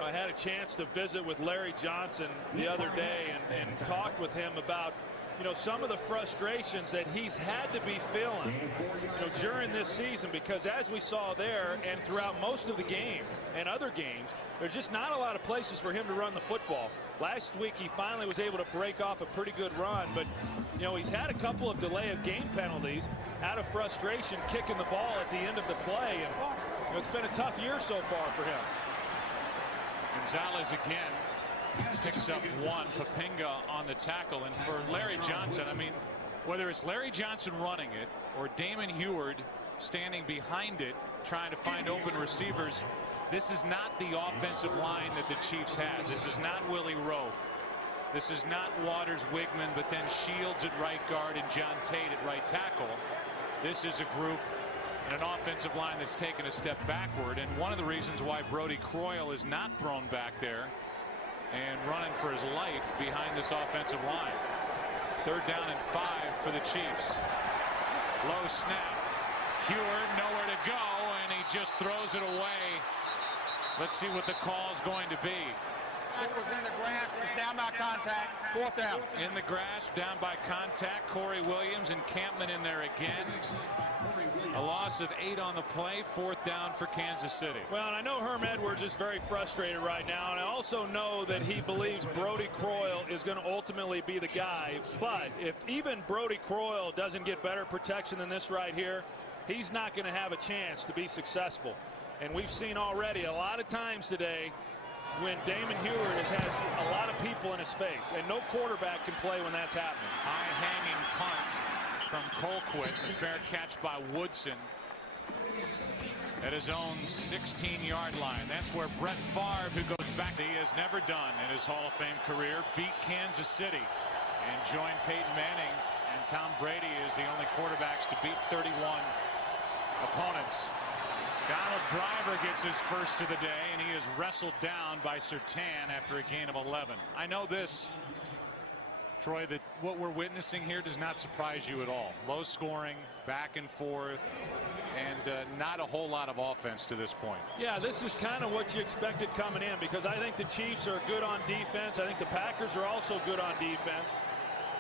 I had a chance to visit with Larry Johnson the other day and talked with him about, some of the frustrations that he's had to be feeling, during this season, because as we saw there and throughout most of the game and other games, there's just not a lot of places for him to run the football. Last week he finally was able to break off a pretty good run, but he's had a couple of delay of game penalties out of frustration, kicking the ball at the end of the play, and it's been a tough year so far for him. Gonzalez again picks up 1. Papinga on the tackle. And for Larry Johnson, I mean, whether it's Larry Johnson running it or Damon Heward standing behind it trying to find open receivers, this is not the offensive line that the Chiefs had. This is not Willie Roaf. This is not Waters Wigman, but then Shields at right guard and John Tate at right tackle. This is a group and an offensive line that's taken a step backward, and one of the reasons why Brody Croyle is not thrown back there and running for his life behind this offensive line. 3rd down and 5 for the Chiefs. Low snap. Heward nowhere to go, and he just throws it away. Let's see what the call is going to be. It was in the grass. It was down by contact. 4th down. In the grass, down by contact. Corey Williams and Campman in there again. A loss of 8 on the play. 4th down for Kansas City. Well, and I know Herm Edwards is very frustrated right now, and I also know that he believes Brody Croyle is going to ultimately be the guy. But if even Brody Croyle doesn't get better protection than this right here, he's not going to have a chance to be successful. And we've seen already a lot of times today when Damon Heward has a lot of people in his face, and no quarterback can play when that's happening. High hanging punt from Colquitt. A fair catch by Woodson at his own 16-yard line. That's where Brett Favre, who goes back, he has never done in his Hall of Fame career, beat Kansas City and joined Peyton Manning and Tom Brady as the only quarterbacks to beat 31 opponents. Donald Driver gets his first of the day, and he is wrestled down by Surtain after a gain of 11. I know this, Troy, that what we're witnessing here does not surprise you at all. Low scoring, back and forth, and not a whole lot of offense to this point. Yeah, this is kind of what you expected coming in, because I think the Chiefs are good on defense. I think the Packers are also good on defense.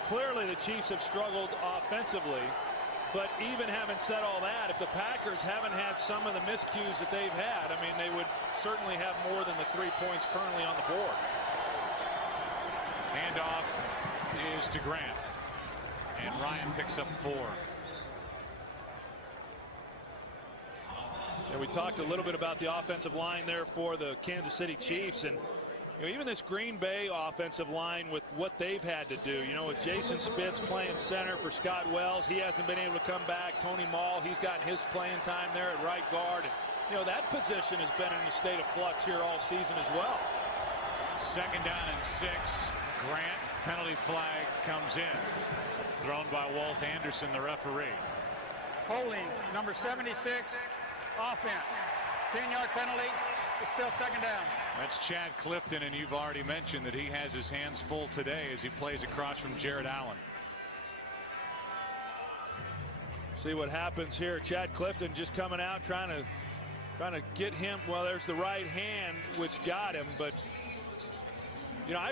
Clearly the Chiefs have struggled offensively. But even having said all that, if the Packers haven't had some of the miscues that they've had, I mean, they would certainly have more than the 3 points currently on the board. Handoff is to Grant, and Ryan picks up 4. And we talked a little bit about the offensive line there for the Kansas City Chiefs, and even this Green Bay offensive line with what they've had to do, with Jason Spitz playing center for Scott Wells, he hasn't been able to come back. Tony Mall, he's gotten his playing time there at right guard. And, that position has been in a state of flux here all season as well. 2nd down and 6. Grant, penalty flag comes in. Thrown by Walt Anderson, the referee. Holding, number 76, offense. 10-yard penalty. It's still 2nd down. That's Chad Clifton, and you've already mentioned that he has his hands full today as he plays across from Jared Allen. See what happens here. Chad Clifton just coming out trying to get him. Well, there's the right hand which got him, but I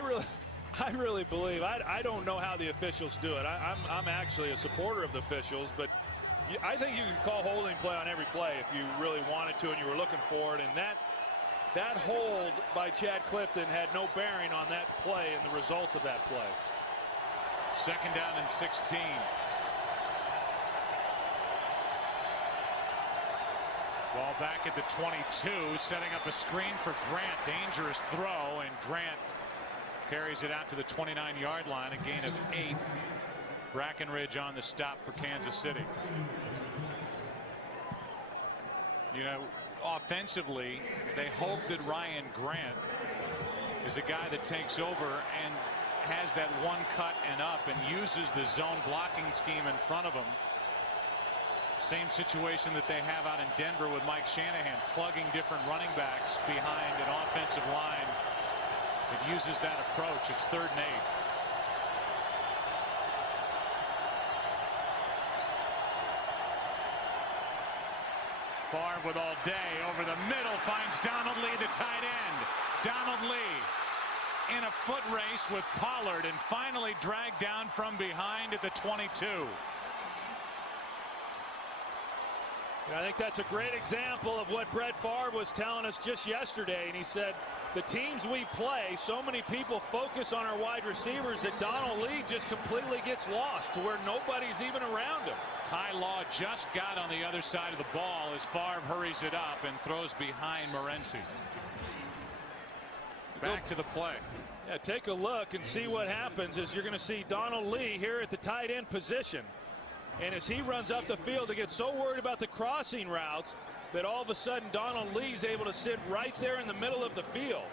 really believe, I don't know how the officials do it. I'm actually a supporter of the officials, but I think you could call holding play on every play if you really wanted to and you were looking for it, and that hold by Chad Clifton had no bearing on that play and the result of that play. 2nd down and 16. Ball back at the 22, setting up a screen for Grant. Dangerous throw, and Grant carries it out to the 29-yard line. A gain of 8. Brackenridge on the stop for Kansas City. Offensively, they hope that Ryan Grant is a guy that takes over and has that one cut and up and uses the zone blocking scheme in front of him. Same situation that they have out in Denver with Mike Shanahan, plugging different running backs behind an offensive line that uses that approach. It's 3rd and 8. Favre with all day over the middle, finds Donald Lee, the tight end. Donald Lee in a foot race with Pollard and finally dragged down from behind at the 22. I think that's a great example of what Brett Favre was telling us just yesterday. And he said, the teams we play, so many people focus on our wide receivers that Donald Lee just completely gets lost to where nobody's even around him. Ty Law just got on the other side of the ball as Favre hurries it up and throws behind Morency. Back to the play. Yeah, take a look and see what happens as you're going to see Donald Lee here at the tight end position. And as he runs up the field to get so worried about the crossing routes that all of a sudden Donald Lee's able to sit right there in the middle of the field.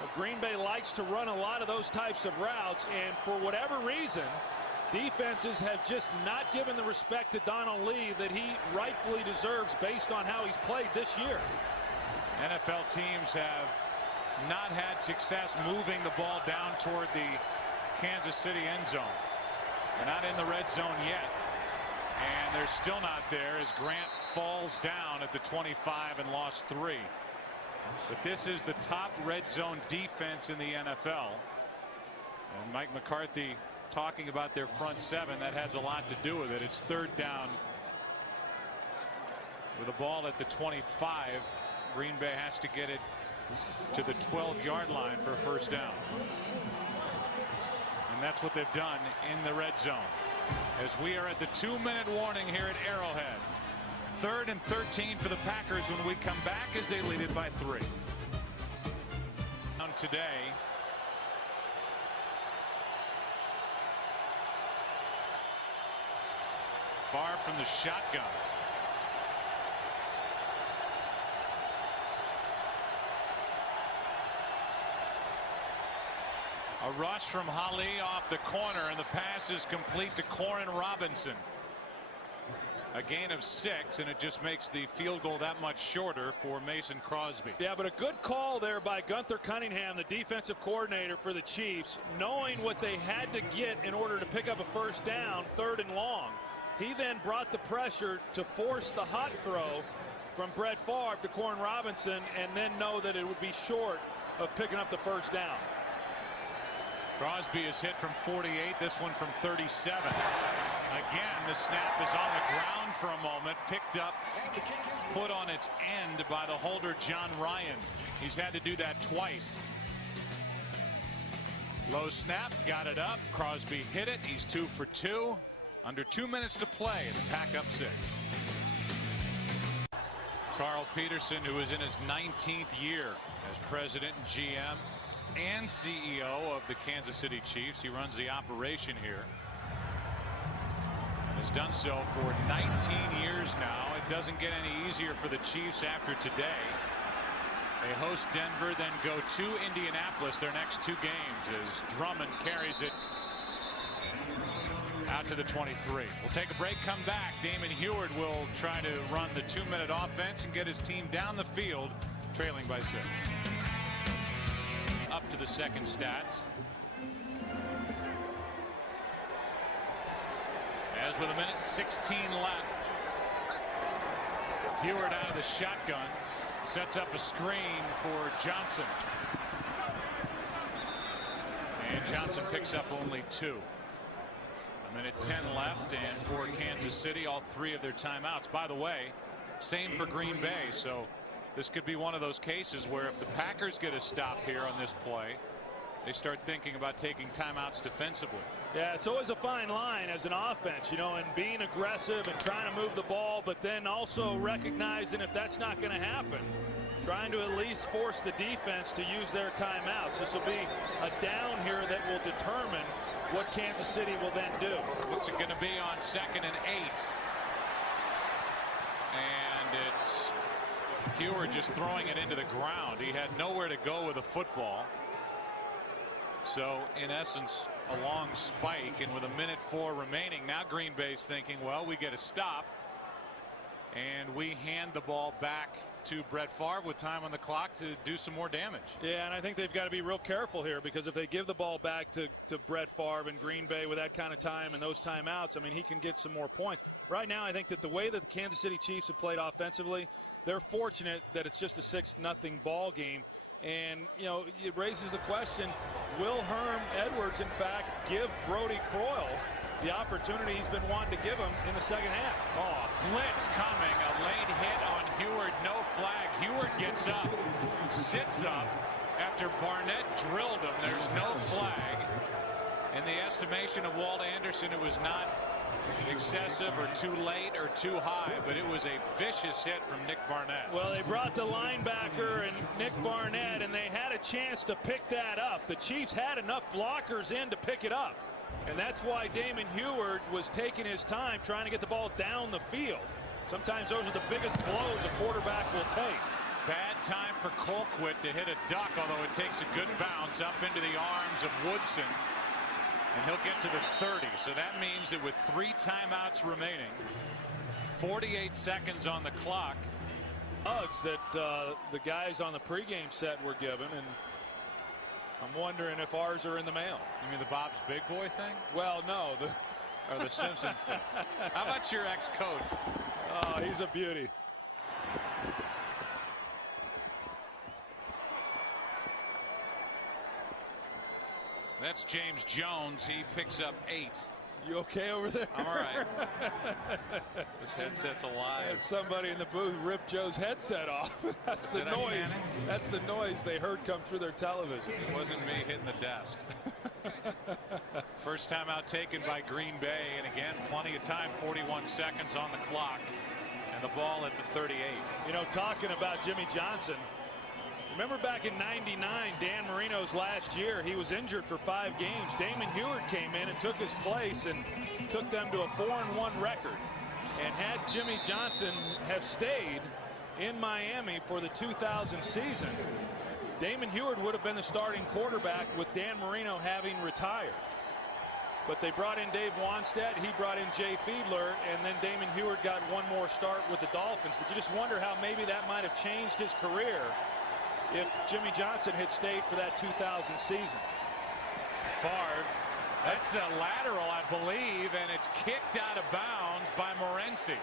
Well, Green Bay likes to run a lot of those types of routes, and for whatever reason, defenses have just not given the respect to Donald Lee that he rightfully deserves based on how he's played this year. NFL teams have not had success moving the ball down toward the Kansas City end zone. They're not in the red zone yet. And they're still not there as Grant falls down at the 25 and lost 3. But this is the top red zone defense in the NFL. And Mike McCarthy talking about their front 7. That has a lot to do with it. It's 3rd down with the ball at the 25. Green Bay has to get it to the 12-yard line for a first down. And that's what they've done in the red zone. As we are at the 2-minute warning here at Arrowhead. 3rd and 13 for the Packers when we come back as they lead it by 3. Today. Far from the shotgun. A rush from Holly off the corner, and the pass is complete to Corin Robinson. A gain of 6, and it just makes the field goal that much shorter for Mason Crosby. Yeah, but a good call there by Gunther Cunningham, the defensive coordinator for the Chiefs, knowing what they had to get in order to pick up a first down, 3rd and long. He then brought the pressure to force the hot throw from Brett Favre to Corin Robinson, and then know that it would be short of picking up the first down. Crosby is hit from 48, this one from 37. Again, the snap is on the ground for a moment, picked up, put on its end by the holder John Ryan. He's had to do that twice. Low snap, got it up. Crosby hit it. He's 2 for 2. Under 2 minutes to play, and the Pack up 6. Carl Peterson, who is in his 19th year as president and GM and CEO of the Kansas City Chiefs. He runs the operation here and has done so for 19 years now. It doesn't get any easier for the Chiefs after today. They host Denver, then go to Indianapolis their next 2 games as Drummond carries it out to the 23. We'll take a break, come back. Damon Heward will try to run the 2-minute offense and get his team down the field, trailing by 6. Up to the second stats. As with 1:16 left. Heward out of the shotgun. Sets up a screen for Johnson. And Johnson picks up only 2. 1:10 left, and for Kansas City, all 3 of their timeouts. By the way, same for Green Bay, so this could be one of those cases where if the Packers get a stop here on this play, they start thinking about taking timeouts defensively. Yeah, it's always a fine line as an offense, you know, and being aggressive and trying to move the ball, but then also recognizing if that's not going to happen, trying to at least force the defense to use their timeouts. This will be a down here that will determine what Kansas City will then do. What's it going to be on 2nd and 8? And it's Heward just throwing it into the ground. He had nowhere to go with the football. So in essence, a long spike, and with 1:04 remaining, now Green Bay's thinking, well, we get a stop. And we hand the ball back to Brett Favre with time on the clock to do some more damage. Yeah, and I think they've got to be real careful here, because if they give the ball back to Brett Favre in Green Bay with that kind of time and those timeouts, I mean, he can get some more points. Right now, I think that the way that the Kansas City Chiefs have played offensively, they're fortunate that it's just a 6-0 ball game. And, you know, it raises the question, will Herm Edwards, in fact, give Brody Croyle the opportunity he's been wanting to give him in the second half? Oh, blitz coming. A late hit on Heward. No flag. Heward gets up, sits up after Barnett drilled him. There's no flag. In the estimation of Walt Anderson, it was not excessive or too late or too high, but it was a vicious hit from Nick Barnett. Well, they brought the linebacker and Nick Barnett, and they had a chance to pick that up. The Chiefs had enough blockers in to pick it up. And that's why Damon Heward was taking his time trying to get the ball down the field. Sometimes those are the biggest blows a quarterback will take. Bad time for Colquitt to hit a duck, although it takes a good bounce up into the arms of Woodson. And he'll get to the 30. So that means that with 3 timeouts remaining, 48 seconds on the clock. Hugs that the guys on the pregame set were given, and I'm wondering if ours are in the mail. You mean the Bob's Big Boy thing? Well, no. Or the Simpsons thing. How about your ex-coach? Oh, he's a beauty. That's James Jones. He picks up 8. You okay over there? I'm all right. This headset's alive. And somebody in the booth ripped Joe's headset off. That's the noise. That's the noise they heard come through their television. It wasn't me hitting the desk. First timeout taken by Green Bay, and again, plenty of time. 41 seconds on the clock, and the ball at the 38. You know, talking about Jimmy Johnson. Remember back in '99, Dan Marino's last year, he was injured for 5 games. Damon Heward came in and took his place and took them to a 4-1 record. And had Jimmy Johnson have stayed in Miami for the 2000 season, Damon Heward would have been the starting quarterback with Dan Marino having retired. But they brought in Dave Wanstead, he brought in Jay Fiedler, and then Damon Heward got one more start with the Dolphins. But you just wonder how maybe that might have changed his career if Jimmy Johnson had stayed for that 2000 season. Favre, that's a lateral, I believe, and it's kicked out of bounds by Morency.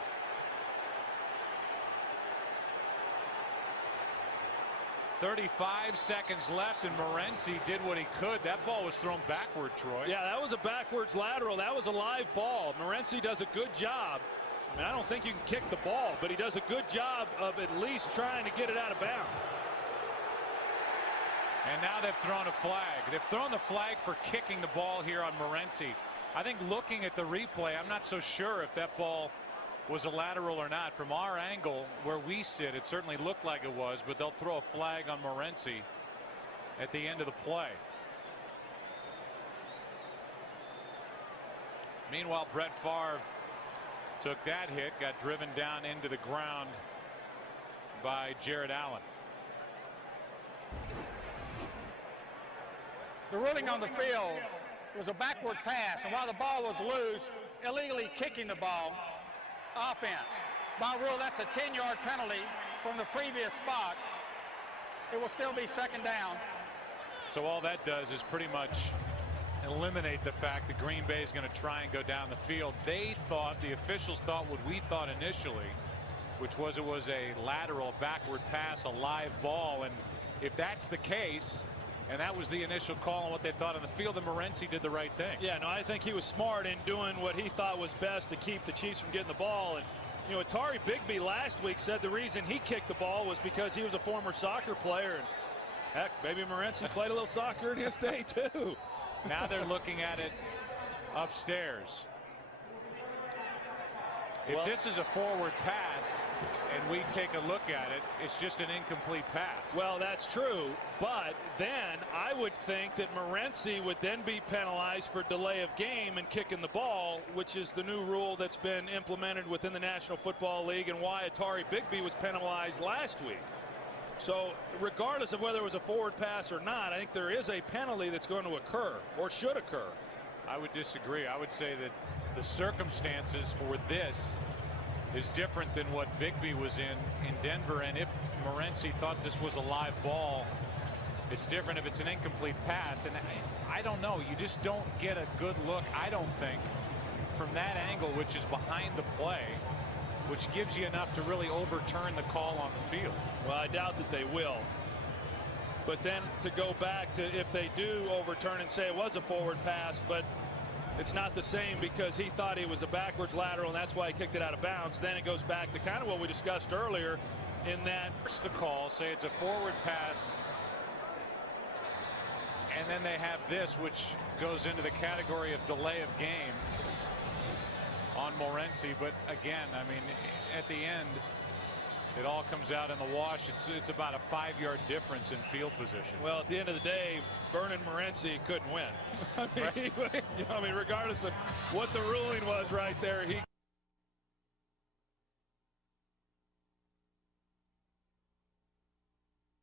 .35 seconds left, and Morency did what he could. That ball was thrown backward, Troy. Yeah, that was a backwards lateral. That was a live ball. Morency does a good job. I mean, I don't think you can kick the ball, but he does a good job of at least trying to get it out of bounds. And now they've thrown a flag. They've thrown the flag for kicking the ball here on Morency. I think looking at the replay, I'm not so sure if that ball was a lateral or not. From our angle where we sit, it certainly looked like it was, but they'll throw a flag on Morency at the end of the play. Meanwhile, Brett Favre took that hit, got driven down into the ground by Jared Allen. The ruling on the field was a backward pass, and while the ball was loose, illegally kicking the ball, offense. By rule, that's a 10-yard penalty from the previous spot. It will still be second down. So all that does is pretty much eliminate the fact that Green Bay is going to try and go down the field. They thought, the officials thought what we thought initially, which was it was a lateral backward pass, a live ball. And if that's the case, and that was the initial call on what they thought on the field, and Morency did the right thing. Yeah, no, I think he was smart in doing what he thought was best to keep the Chiefs from getting the ball. And, you know, Atari Bigby last week said the reason he kicked the ball was because he was a former soccer player. And heck, maybe Morency played a little soccer in his day, too. Now they're looking at it upstairs. If this is a forward pass and we take a look at it, it's just an incomplete pass. Well, that's true, but then I would think that Morency would then be penalized for delay of game and kicking the ball, which is the new rule that's been implemented within the National Football League and why Atari Bigby was penalized last week. So regardless of whether it was a forward pass or not, I think there is a penalty that's going to occur or should occur. I would disagree. I would say that the circumstances for this is different than what Bigby was in Denver. And if Morency thought this was a live ball, it's different if it's an incomplete pass. And I don't know. You just don't get a good look, I don't think, from that angle, which is behind the play, which gives you enough to really overturn the call on the field. Well, I doubt that they will. But then to go back to if they do overturn and say it was a forward pass, but it's not the same because he thought it was a backwards lateral and that's why he kicked it out of bounds. Then it goes back to kind of what we discussed earlier in that the call, say it's a forward pass, and then they have this, which goes into the category of delay of game on Morency. But again, I mean, at the end, it all comes out in the wash. It's about a 5-yard difference in field position. Well, at the end of the day, Vernon Morency couldn't win. I mean, regardless of what the ruling was right there, he.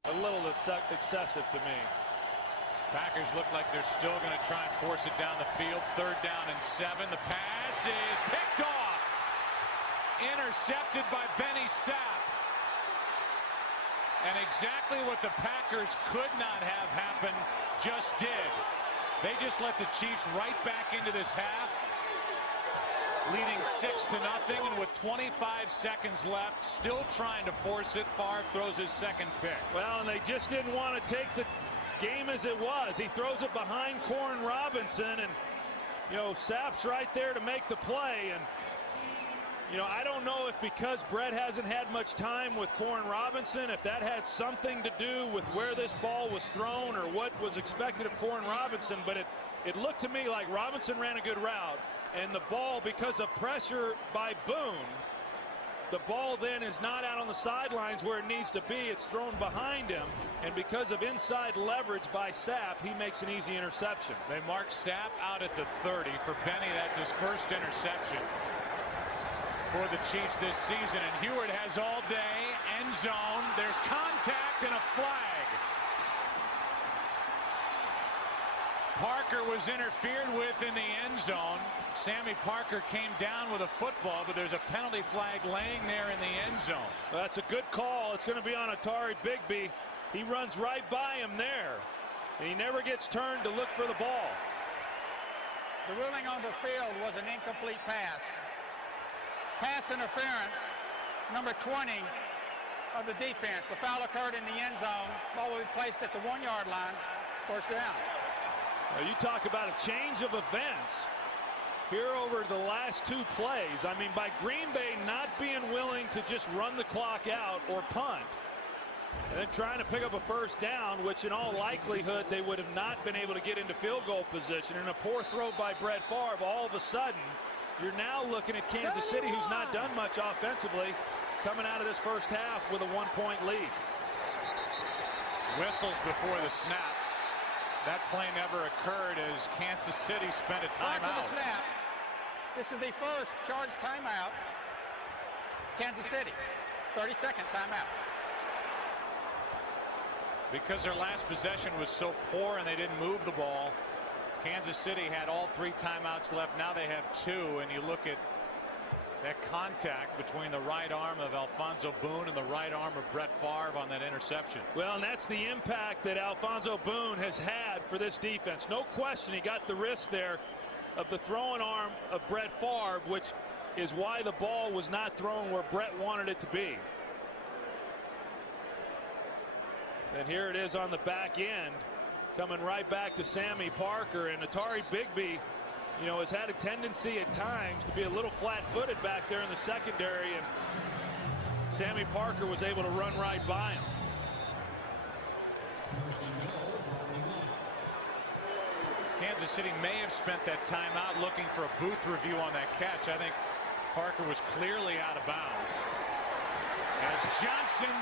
A little excessive to me. Packers look like they're still going to try and force it down the field. 3rd down and 7. The pass is picked off. Intercepted by Benny Sapp. And exactly what the Packers could not have happen just did. They just let the Chiefs right back into this half, leading 6-0, and with 25 seconds left, still trying to force it. Favre throws his second pick. Well, and they just didn't want to take the game as it was. He throws it behind Corn Robinson, and Sapp's right there to make the play. And I don't know if because Brett hasn't had much time with Corn Robinson, if that had something to do with where this ball was thrown or what was expected of Corn Robinson, but it looked to me like Robinson ran a good route, and the ball, because of pressure by Boone, the ball then is not out on the sidelines where it needs to be. It's thrown behind him, and because of inside leverage by Sapp, he makes an easy interception. They mark Sapp out at the 30. For Benny, that's his first interception for the Chiefs this season. And Heward has all day. End zone. There's contact and a flag. Parker was interfered with in the end zone. Sammy Parker came down with a football, but there's a penalty flag laying there in the end zone. Well, that's a good call. It's going to be on Atari Bigby. He runs right by him there, and he never gets turned to look for the ball. The ruling on the field was an incomplete pass. Pass interference, number 20 of the defense. The foul occurred in the end zone. Ball will be placed at the 1-yard line. First down. Now you talk about a change of events here over the last 2 plays. I mean, by Green Bay not being willing to just run the clock out or punt, and then trying to pick up a first down, which in all likelihood they would have not been able to get into field goal position, and a poor throw by Brett Favre, all of a sudden you're now looking at Kansas City, who's not done much offensively, coming out of this first half with a 1-point lead. Whistles before the snap. That play never occurred as Kansas City spent a timeout. After the snap, this is the first charged timeout. Kansas City, 30-second timeout. Because their last possession was so poor and they didn't move the ball, Kansas City had all 3 timeouts left. Now they have 2, and you look at that contact between the right arm of Alfonso Boone and the right arm of Brett Favre on that interception. Well, and that's the impact that Alfonso Boone has had for this defense. No question he got the wrist there of the throwing arm of Brett Favre, which is why the ball was not thrown where Brett wanted it to be. And here it is on the back end, coming right back to Sammy Parker. And Atari Bigby, has had a tendency at times to be a little flat-footed back there in the secondary, and Sammy Parker was able to run right by him. Kansas City may have spent that timeout looking for a booth review on that catch. I think Parker was clearly out of bounds. As Johnson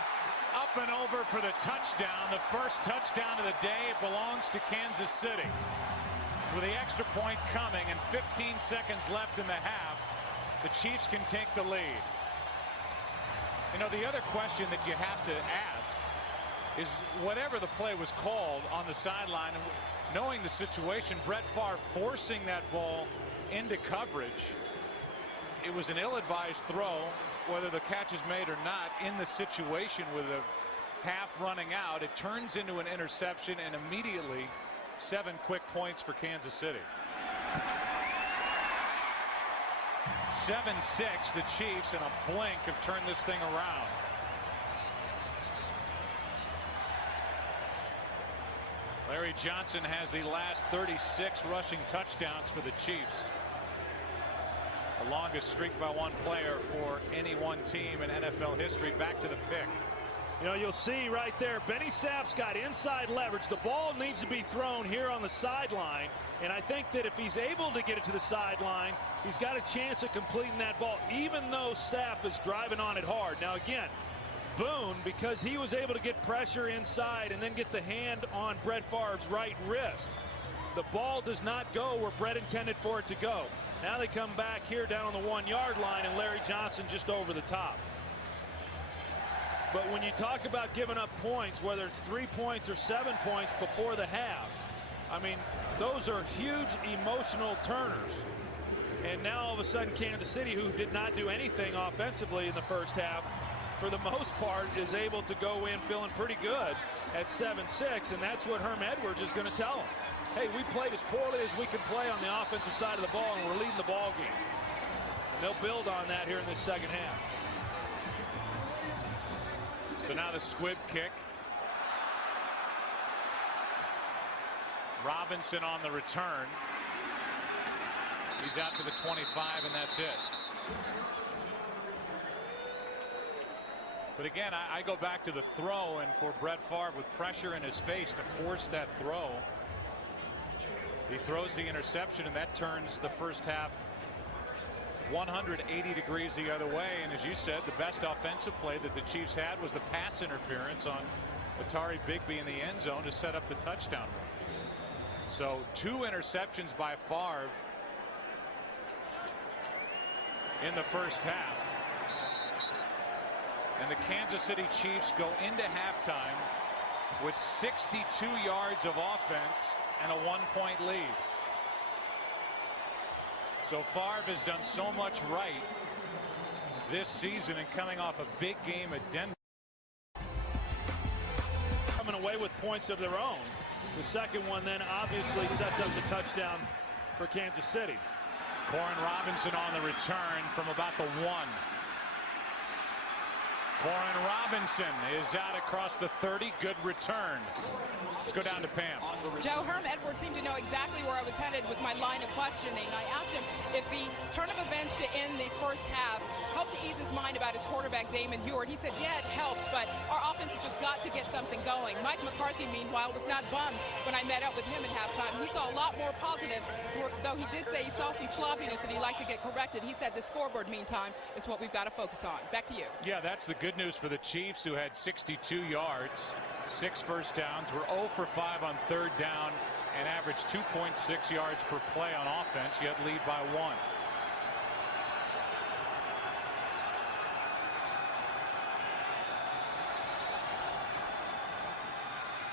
up and over for the touchdown, the first touchdown of the day. It belongs to Kansas City. With the extra point coming and 15 seconds left in the half, the Chiefs can take the lead. The other question that you have to ask is, whatever the play was called on the sideline, knowing the situation, Brett Favre forcing that ball into coverage, it was an ill-advised throw. whether the catch is made or not, in the situation with a half running out, it turns into an interception, and immediately 7 quick points for Kansas City. 7-6, the Chiefs in a blink have turned this thing around. Larry Johnson has the last 36 rushing touchdowns for the Chiefs. The longest streak by one player for any one team in NFL history. Back to the pick. You know, you'll see right there, Benny Sapp's got inside leverage. The ball needs to be thrown here on the sideline, and I think that if he's able to get it to the sideline, he's got a chance of completing that ball, even though Sapp is driving on it hard. Now again, Boone, because he was able to get pressure inside and then get the hand on Brett Favre's right wrist, the ball does not go where Brett intended for it to go. Now they come back here down on the 1-yard line, and Larry Johnson just over the top. But when you talk about giving up points, whether it's 3 points or 7 points before the half, I mean, those are huge emotional turners. And now all of a sudden Kansas City, who did not do anything offensively in the first half, for the most part is able to go in feeling pretty good at 7-6, and that's what Herm Edwards is going to tell them. Hey, we played as poorly as we can play on the offensive side of the ball, and we're leading the ball game. And they'll build on that here in this second half. So now the squib kick. Robinson on the return. He's out to the 25, and that's it. But again, I go back to the throw, and for Brett Favre with pressure in his face to force that throw, he throws the interception, and that turns the first half 180 degrees the other way. And as you said, the best offensive play that the Chiefs had was the pass interference on Atari Bigby in the end zone to set up the touchdown run. So 2 interceptions by Favre in the first half. And the Kansas City Chiefs go into halftime with 62 yards of offense and a 1-point lead. So Favre has done so much right this season, and coming off a big game at Denver. Coming away with points of their own. The second one then obviously sets up the touchdown for Kansas City. Corin Robinson on the return from about the 1. Corin Robinson is out across the 30. Good return. Let's go down to Pam. Joe, Herm Edwards seemed to know exactly where I was headed with my line of questioning. I asked him if the turn of events to end the first half helped to ease his mind about his quarterback, Damon Huard. He said, yeah, it helps, but our offense has just got to get something going. Mike McCarthy, meanwhile, was not bummed when I met up with him at halftime. He saw a lot more positives, though he did say he saw some sloppiness that he'd like to get corrected. He said the scoreboard, meantime, is what we've got to focus on. Back to you. Yeah, that's the good news for the Chiefs, who had 62 yards, 6 first downs, were 0 for 5 on third down, and averaged 2.6 yards per play on offense, yet lead by 1.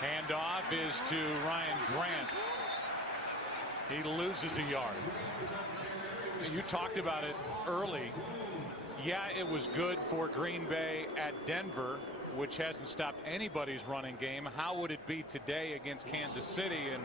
Handoff is to Ryan Grant. He loses a yard. You talked about it early. Yeah, it was good for Green Bay at Denver, which hasn't stopped anybody's running game. How would it be today against Kansas City? And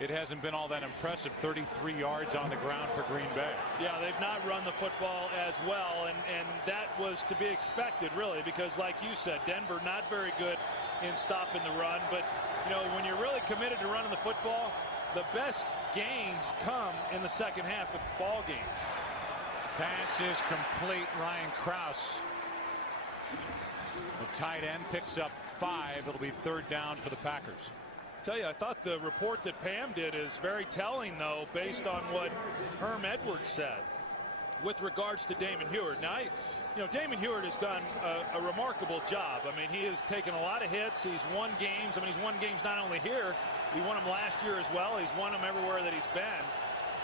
it hasn't been all that impressive. 33 yards on the ground for Green Bay. Yeah, they've not run the football as well, and that was to be expected, really, because like you said, Denver not very good in stopping the run. But you know, when you're really committed to running the football, the best gains come in the second half of ball games. Pass is complete. Ryan Krause, the tight end, picks up 5. It'll be third down for the Packers. Tell you, I thought the report that Pam did is very telling, though, based on what Herm Edwards said with regards to Damon Huard. Now, Damon Huard has done a remarkable job. I mean, he has taken a lot of hits. He's won games. I mean, he's won games not only here, he won them last year as well. He's won them everywhere that he's been.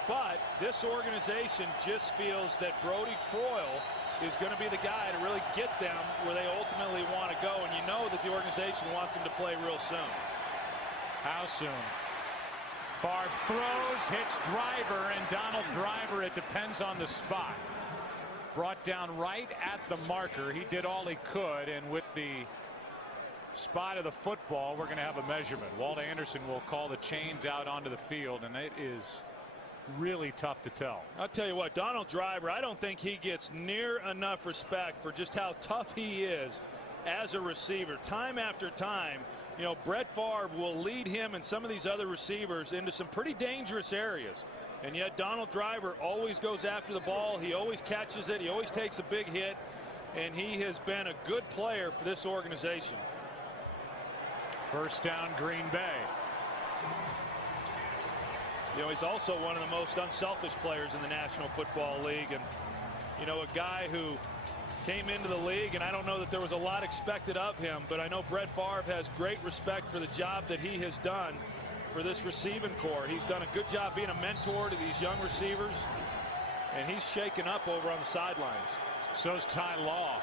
But this organization just feels that Brody Croyle is going to be the guy to really get them where they ultimately want to go. And you know that the organization wants him to play real soon. How soon? Favre throws, hits Driver, and Donald Driver, it depends on the spot. brought down right at the marker. He did all he could, and with the spot of the football, we're going to have a measurement. Walt Anderson will call the chains out onto the field, and it is really tough to tell. I'll tell you what, Donald Driver, I don't think he gets near enough respect for just how tough he is as a receiver. Time after time, you know, Brett Favre will lead him and some of these other receivers into some pretty dangerous areas. And yet Donald Driver always goes after the ball. He always catches it. He always takes a big hit. And he has been a good player for this organization. First down, Green Bay. You know, he's also one of the most unselfish players in the National Football League. And, you know, a guy who came into the league, and I don't know that there was a lot expected of him, but I know Brett Favre has great respect for the job that he has done for this receiving corps. He's done a good job being a mentor to these young receivers, and he's shaken up over on the sidelines. So's Ty Law,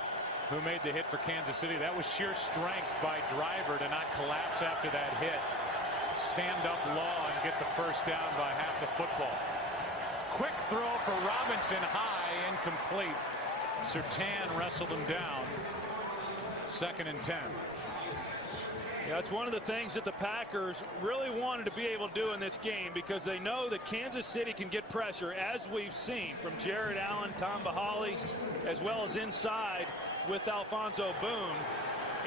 who made the hit for Kansas City. That was sheer strength by Driver to not collapse after that hit. Stand up Law and get the first down by half the football. Quick throw for Robinson, high, incomplete. Surtain wrestled him down. 2nd and 10. Yeah, it's one of the things that the Packers really wanted to be able to do in this game, because they know that Kansas City can get pressure, as we've seen from Jared Allen, Tom Bahali, as well as inside with Alfonso Boone.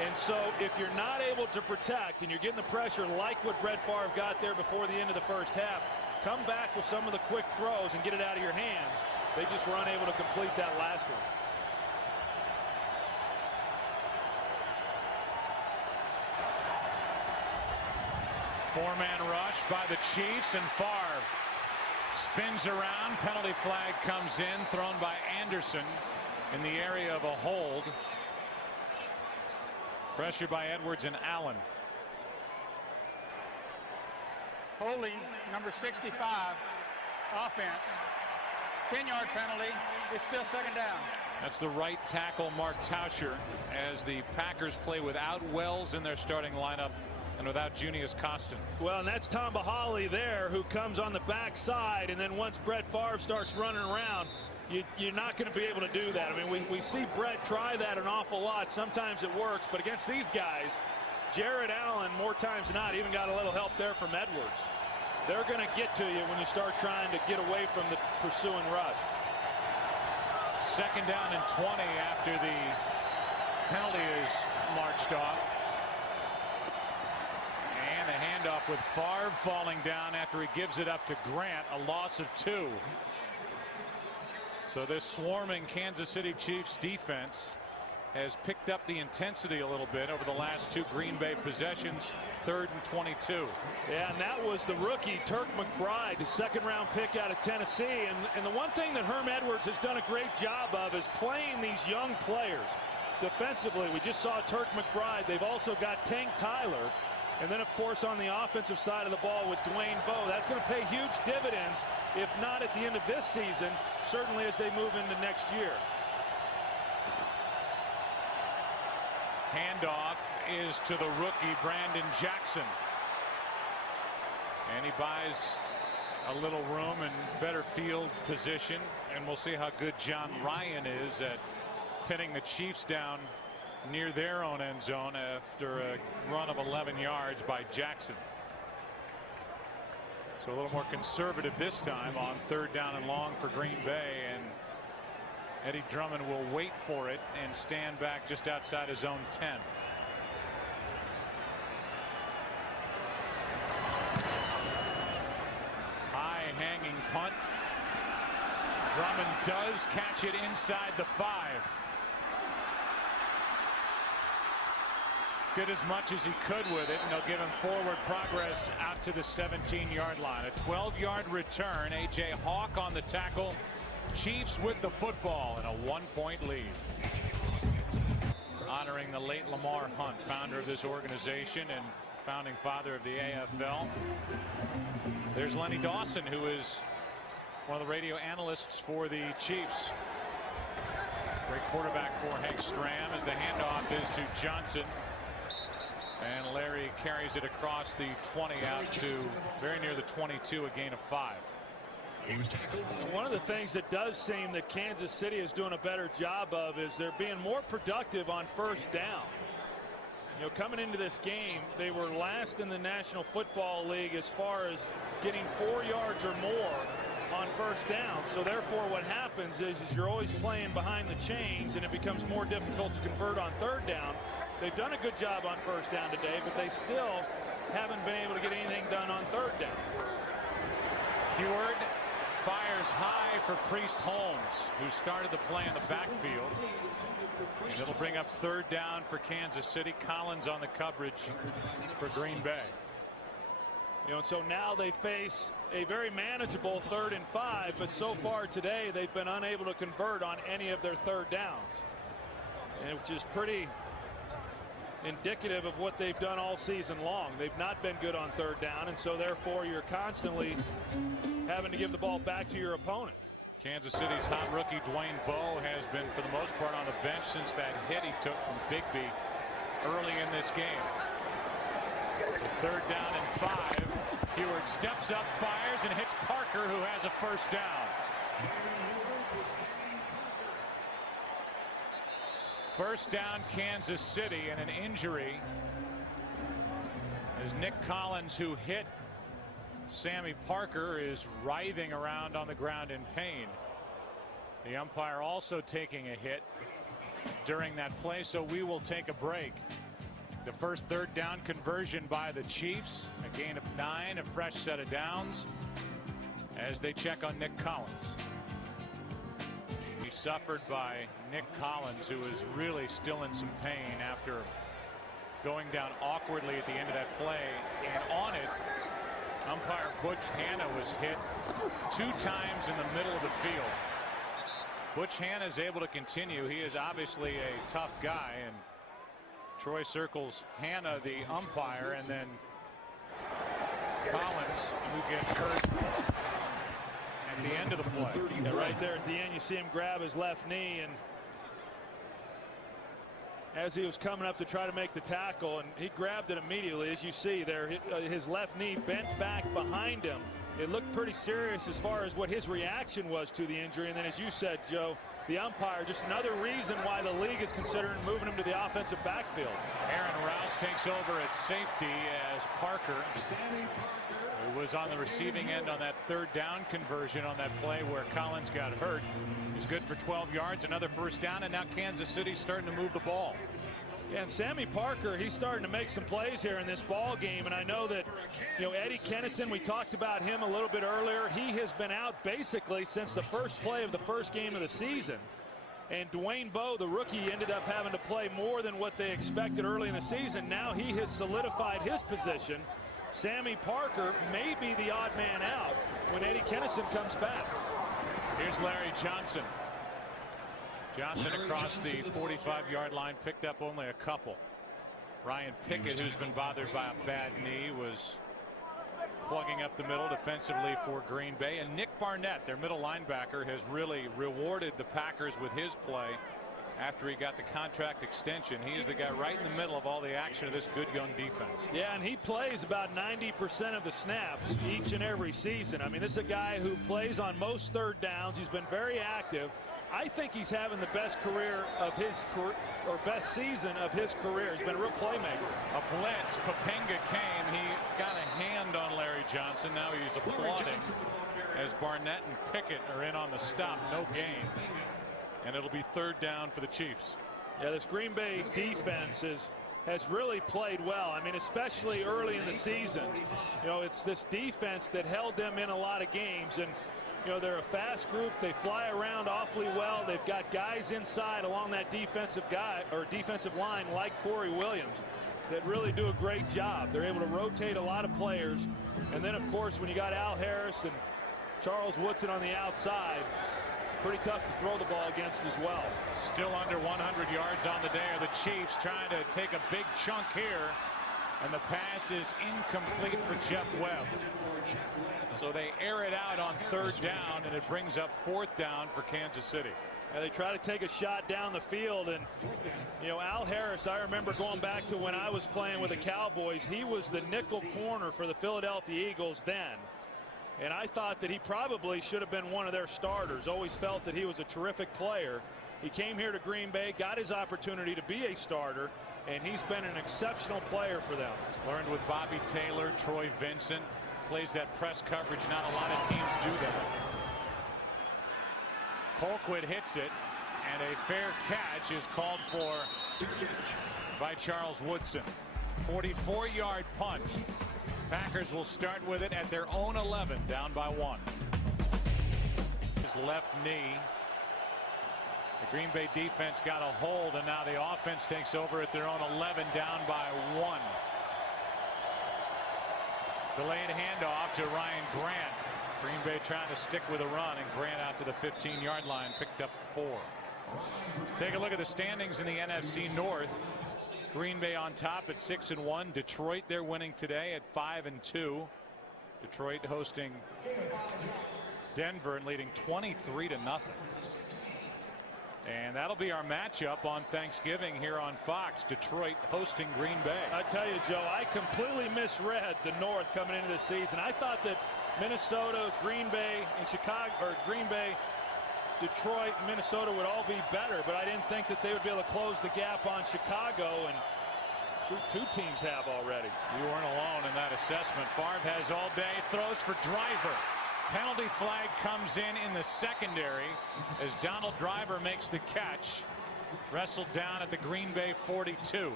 And so if you're not able to protect and you're getting the pressure like what Brett Favre got there before the end of the first half, come back with some of the quick throws and get it out of your hands. They just were unable to complete that last one. Four-man rush by the Chiefs, and Favre spins around. Penalty flag comes in, thrown by Anderson in the area of a hold. Pressure by Edwards and Allen. Holding, number 65, offense. 10-yard penalty. It's still 2nd down. That's the right tackle, Mark Tauscher, as the Packers play without Wells in their starting lineup and without Junius Costin. Well, and that's Tom Bahali there, who comes on the backside, and then once Brett Favre starts running around, you're not going to be able to do that. I mean, we see Brett try that an awful lot. Sometimes it works, but against these guys, Jared Allen, more times than not, even got a little help there from Edwards. They're going to get to you when you start trying to get away from the pursuing rush. 2nd down and 20 after the penalty is marched off. And the handoff with Favre falling down after he gives it up to Grant, a loss of 2. So this swarming Kansas City Chiefs defense has picked up the intensity a little bit over the last 2 Green Bay possessions. 3rd and 22. Yeah, and that was the rookie Turk McBride, the 2nd-round pick out of Tennessee. And the one thing that Herm Edwards has done a great job of is playing these young players defensively. We just saw Turk McBride. They've also got Tank Tyler. And then, of course, on the offensive side of the ball with Dwayne Bowe. That's going to pay huge dividends, if not at the end of this season, certainly as they move into next year. Handoff is to the rookie Brandon Jackson, and he buys a little room and better field position, and we'll see how good John Ryan is at pinning the Chiefs down near their own end zone after a run of 11 yards by Jackson. So a little more conservative this time on 3rd down and long for Green Bay, and Eddie Drummond will wait for it and stand back just outside his own 10. High hanging punt. Drummond does catch it inside the 5. Did as much as he could with it, and they'll give him forward progress out to the 17-yard line. A 12-yard return. A.J. Hawk on the tackle. Chiefs with the football and a 1-point lead. Honoring the late Lamar Hunt, founder of this organization and founding father of the AFL. There's Lenny Dawson, who is one of the radio analysts for the Chiefs. Great quarterback for Hank Stram, as the handoff is to Johnson. And Larry carries it across the 20 out to very near the 22, a gain of 5. One of the things that does seem that Kansas City is doing a better job of is they're being more productive on first down. You know, coming into this game, they were last in the National Football League as far as getting 4 yards or more on first down. So therefore what happens is you're always playing behind the chains, and it becomes more difficult to convert on third down. They've done a good job on first down today, but they still haven't been able to get anything done on third down. Heward fires high for Priest Holmes, who started the play in the backfield. And it'll bring up third down for Kansas City. Collins on the coverage for Green Bay. You know, and so now they face a very manageable 3rd and 5, but so far today they've been unable to convert on any of their third downs, and which is pretty indicative of what they've done all season long. They've not been good on third down, and so therefore you're constantly having to give the ball back to your opponent. Kansas City's hot rookie Dwayne Bowe has been for the most part on the bench since that hit he took from Bigby early in this game. So 3rd down and 5. Heward steps up, fires, and hits Parker, who has a first down. First down, Kansas City, and an injury as Nick Collins, who hit Sammy Parker, is writhing around on the ground in pain. The umpire also taking a hit during that play, so we will take a break. The first 3rd down conversion by the Chiefs, a gain of 9, a fresh set of downs as they check on Nick Collins. He suffered by Nick Collins, who is really still in some pain after going down awkwardly at the end of that play. And on it, umpire Butch Hanna was hit 2 times in the middle of the field. Butch Hanna is able to continue. He is obviously a tough guy, and Troy circles Hanna, the umpire, and then Collins, who gets hurt at the end of the play. Yeah, right there at the end, you see him grab his left knee, and as he was coming up to try to make the tackle, and he grabbed it immediately, as you see there, his left knee bent back behind him. It looked pretty serious as far as what his reaction was to the injury. And then, as you said, Joe, the umpire, just another reason why the league is considering moving him to the offensive backfield. Aaron Rouse takes over at safety as Parker, who was on the receiving end on that 3rd down conversion on that play where Collins got hurt, is good for 12 yards, another first down, and now Kansas City's starting to move the ball. Yeah, and Sammy Parker, he's starting to make some plays here in this ball game, and I know that, you know, Eddie Kennison, we talked about him a little bit earlier. He has been out basically since the first play of the first game of the season, and Dwayne Bowe, the rookie, ended up having to play more than what they expected early in the season. Now he has solidified his position. Sammy Parker may be the odd man out when Eddie Kennison comes back. Here's Larry Johnson. Johnson across the 45-yard line, picked up only a couple. Ryan Pickett, who's been bothered by a bad knee, was plugging up the middle defensively for Green Bay. And Nick Barnett, their middle linebacker, has really rewarded the Packers with his play after he got the contract extension. He is the guy right in the middle of all the action of this good young defense. Yeah, and he plays about 90% of the snaps each and every season. I mean, this is a guy who plays on most third downs. He's been very active. I think he's having the best career of his career, or best season of his career. He's been a real playmaker. A blitz. Papenga came. He got a hand on Larry Johnson. Now he's applauding as Barnett and Pickett are in on the stop. No gain. And it'll be 3rd down for the Chiefs. Yeah, this Green Bay defense has really played well. I mean, especially early in the season. You know, it's this defense that held them in a lot of games. And you know, they're a fast group. They fly around awfully well. They've got guys inside along that defensive line like Corey Williams that really do a great job. They're able to rotate a lot of players. And then, of course, when you got Al Harris and Charles Woodson on the outside, pretty tough to throw the ball against as well. Still under 100 yards on the day are the Chiefs, trying to take a big chunk here. And the pass is incomplete for Jeff Webb. So they air it out on 3rd down, and it brings up 4th down for Kansas City. Yeah, they try to take a shot down the field, and you know, Al Harris, I remember going back to when I was playing with the Cowboys, he was the nickel corner for the Philadelphia Eagles then. And I thought that he probably should have been one of their starters. Always felt that he was a terrific player. He came here to Green Bay, got his opportunity to be a starter, and he's been an exceptional player for them. Learned with Bobby Taylor, Troy Vincent. Plays that press coverage. Not a lot of teams do that. Colquitt hits it, and a fair catch is called for by Charles Woodson. 44-yard punt. Packers will start with it at their own 11, down by 1. His left knee. The Green Bay defense got a hold, and now the offense takes over at their own 11, down by 1. Delayed handoff to Ryan Grant. Green Bay trying to stick with a run, and Grant out to the 15-yard line, picked up 4. Take a look at the standings in the NFC North. Green Bay on top at 6-1. Detroit, they're winning today at 5-2. Detroit hosting Denver and leading 23-0. And that'll be our matchup on Thanksgiving here on Fox. Detroit hosting Green Bay. I tell you, Joe, I completely misread the North coming into the season. I thought that Minnesota, Green Bay, and Chicago, or Green Bay, Detroit, and Minnesota would all be better, but I didn't think that they would be able to close the gap on Chicago, and shoot, 2 teams have already. You weren't alone in that assessment. Favre has all day, throws for Driver. Penalty flag comes in the secondary as Donald Driver makes the catch. Wrestled down at the Green Bay 42.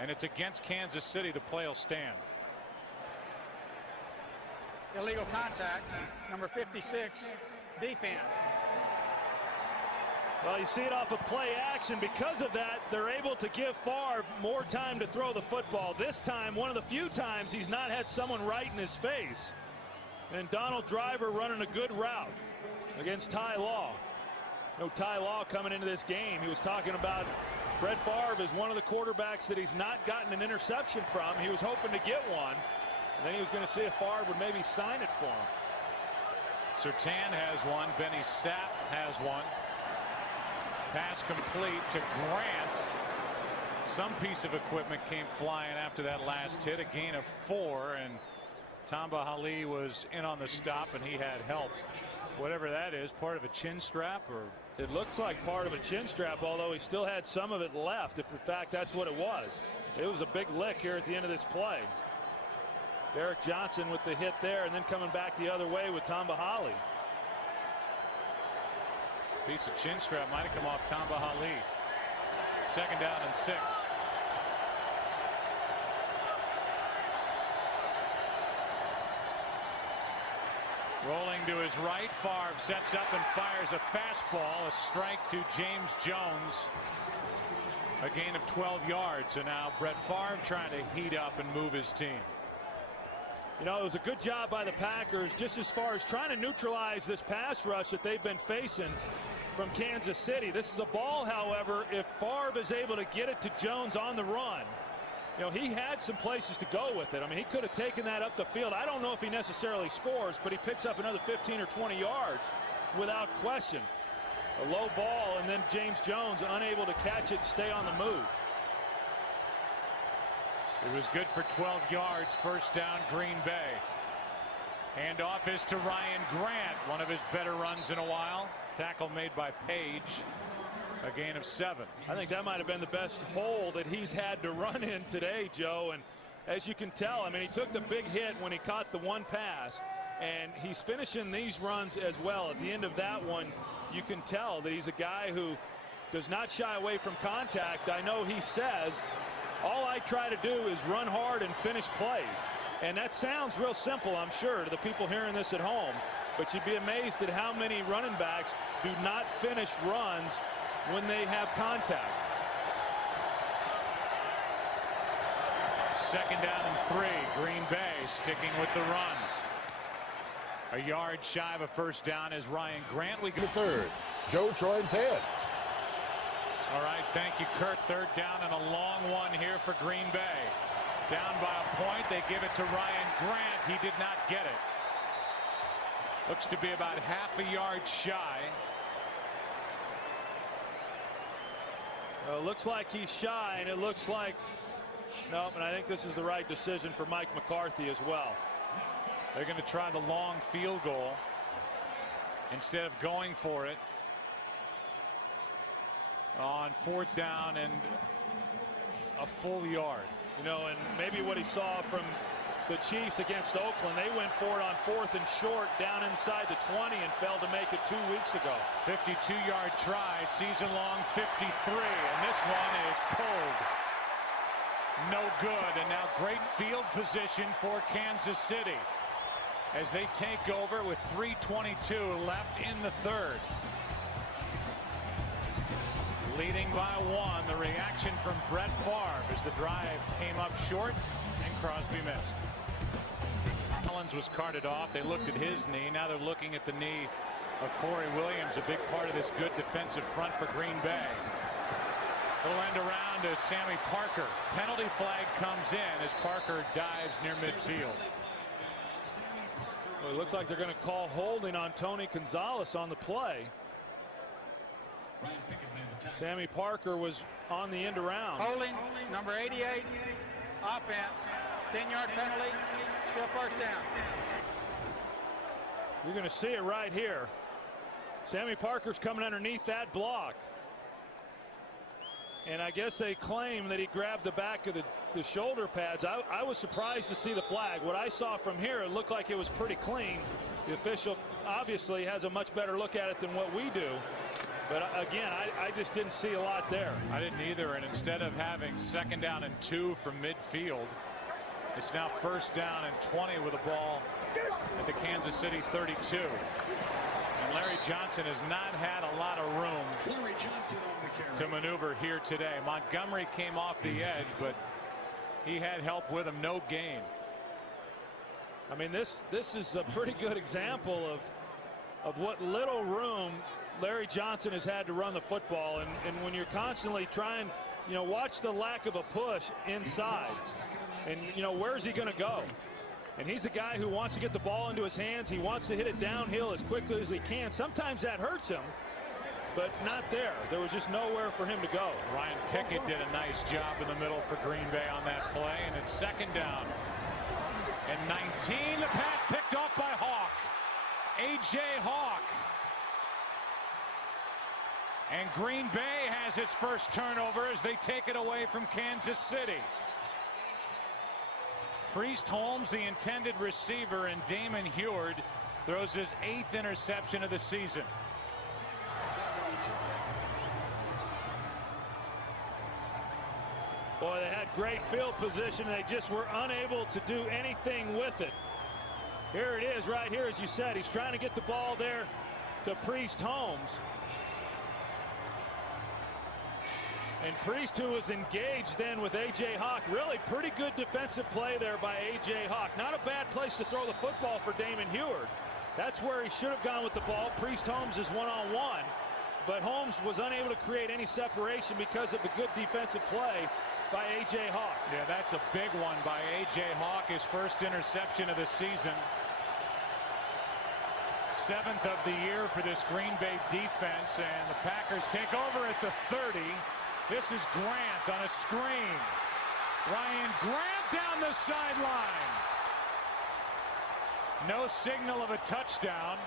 And it's against Kansas City. The play will stand. Illegal contact, number 56, defense. Well, you see it off of play action. Because of that, they're able to give Favre more time to throw the football. This time, one of the few times he's not had someone right in his face. And Donald Driver running a good route against Ty Law. No Ty Law coming into this game. He was talking about Brett Favre as one of the quarterbacks that he's not gotten an interception from. He was hoping to get one. And then he was going to see if Favre would maybe sign it for him. Surtain has one. Benny Sapp has one. Pass complete to Grant. Some piece of equipment came flying after that last hit. A gain of 4, and Tamba Hali was in on the stop, and he had help. Whatever that is, part of a chin strap, or it looks like part of a chin strap, although he still had some of it left, if in fact that's what it was. It was a big lick here at the end of this play. Derek Johnson with the hit there, and then coming back the other way with Tamba Hali. Piece of chin strap might have come off Tamba Hali. 2nd down and 6. Rolling to his right, Favre sets up and fires a fastball, a strike to James Jones. A gain of 12 yards. So now Brett Favre trying to heat up and move his team. You know, it was a good job by the Packers just as far as trying to neutralize this pass rush that they've been facing from Kansas City. This is a ball, however, if Favre is able to get it to Jones on the run, you know, he had some places to go with it. I mean, he could have taken that up the field. I don't know if he necessarily scores, but he picks up another 15 or 20 yards without question. A low ball, and then James Jones unable to catch it and stay on the move. It was good for 12 yards. 1st down, Green Bay. Handoff is to Ryan Grant, one of his better runs in a while. Tackle made by Page. A gain of 7. I think that might have been the best hole that he's had to run in today, Joe. And as you can tell, I mean, he took the big hit when he caught the one pass, and he's finishing these runs as well. At the end of that one, you can tell that he's a guy who does not shy away from contact. I know he says, all I try to do is run hard and finish plays. And that sounds real simple, I'm sure, to the people hearing this at home. But you'd be amazed at how many running backs do not finish runs when they have contact. 2nd down and 3. Green Bay sticking with the run. A yard shy of a 1st down is Ryan Grant. We go The 3rd, Joe Troy and Pan. All right, thank you, Kurt. 3rd down and a long one here for Green Bay. Down by a point. They give it to Ryan Grant. He did not get it. Looks to be about half a yard shy. Well, it looks like he's shy, and it looks like, nope, and I think this is the right decision for Mike McCarthy as well. They're going to try the long field goal instead of going for it on 4th down and a full yard. You know, and maybe what he saw from the Chiefs against Oakland, they went for it on 4th and short down inside the 20 and failed to make it 2 weeks ago. 52-yard try, season-long 53, and this one is pulled. No good, and now great field position for Kansas City as they take over with 3:22 left in the 3rd. Leading by 1, the reaction from Brett Favre as the drive came up short and Crosby missed. Collins was carted off. They looked at his knee. Now they're looking at the knee of Corey Williams, a big part of this good defensive front for Green Bay. Little end around to Sammy Parker. Penalty flag comes in as Parker dives near midfield. Well, it looked like they're going to call holding on Tony Gonzalez on the play. Sammy Parker was on the end around. Holding, number 88, offense, 10-yard penalty, still first down. You're going to see it right here. Sammy Parker's coming underneath that block. And I guess they claim that he grabbed the back of the shoulder pads. I was surprised to see the flag. What I saw from here, it looked like it was pretty clean. The official obviously has a much better look at it than what we do. But again, I just didn't see a lot there. I didn't either. And instead of having 2nd down and 2 from midfield, it's now 1st down and 20 with the ball at the Kansas City 32. And Larry Johnson has not had a lot of room to maneuver here today. Montgomery came off the edge, but he had help with him. No gain. I mean, this is a pretty good example of what little room Larry Johnson has had to run the football. And when you're constantly trying, you know, watch the lack of a push inside. And, you know, where's he going to go? And he's the guy who wants to get the ball into his hands. He wants to hit it downhill as quickly as he can. Sometimes that hurts him, but not there. There was just nowhere for him to go. Ryan Pickett did a nice job in the middle for Green Bay on that play, and it's 2nd down and 19. The pass picked off by Hawk. A.J. Hawk. And Green Bay has its first turnover as they take it away from Kansas City. Priest Holmes, the intended receiver, and Damon Huard throws his 8th interception of the season. Boy, they had great field position. They just were unable to do anything with it. Here it is right here, as you said. He's trying to get the ball there to Priest Holmes. And Priest, who was engaged then with A.J. Hawk. Really pretty good defensive play there by A.J. Hawk. Not a bad place to throw the football for Damon Huard. That's where he should have gone with the ball. Priest Holmes is one-on-one. But Holmes was unable to create any separation because of the good defensive play by A.J. Hawk. Yeah, that's a big one by A.J. Hawk, his first interception of the season. 7th of the year for this Green Bay defense, and the Packers take over at the 30. This is Grant on a screen. Ryan Grant down the sideline. No signal of a touchdown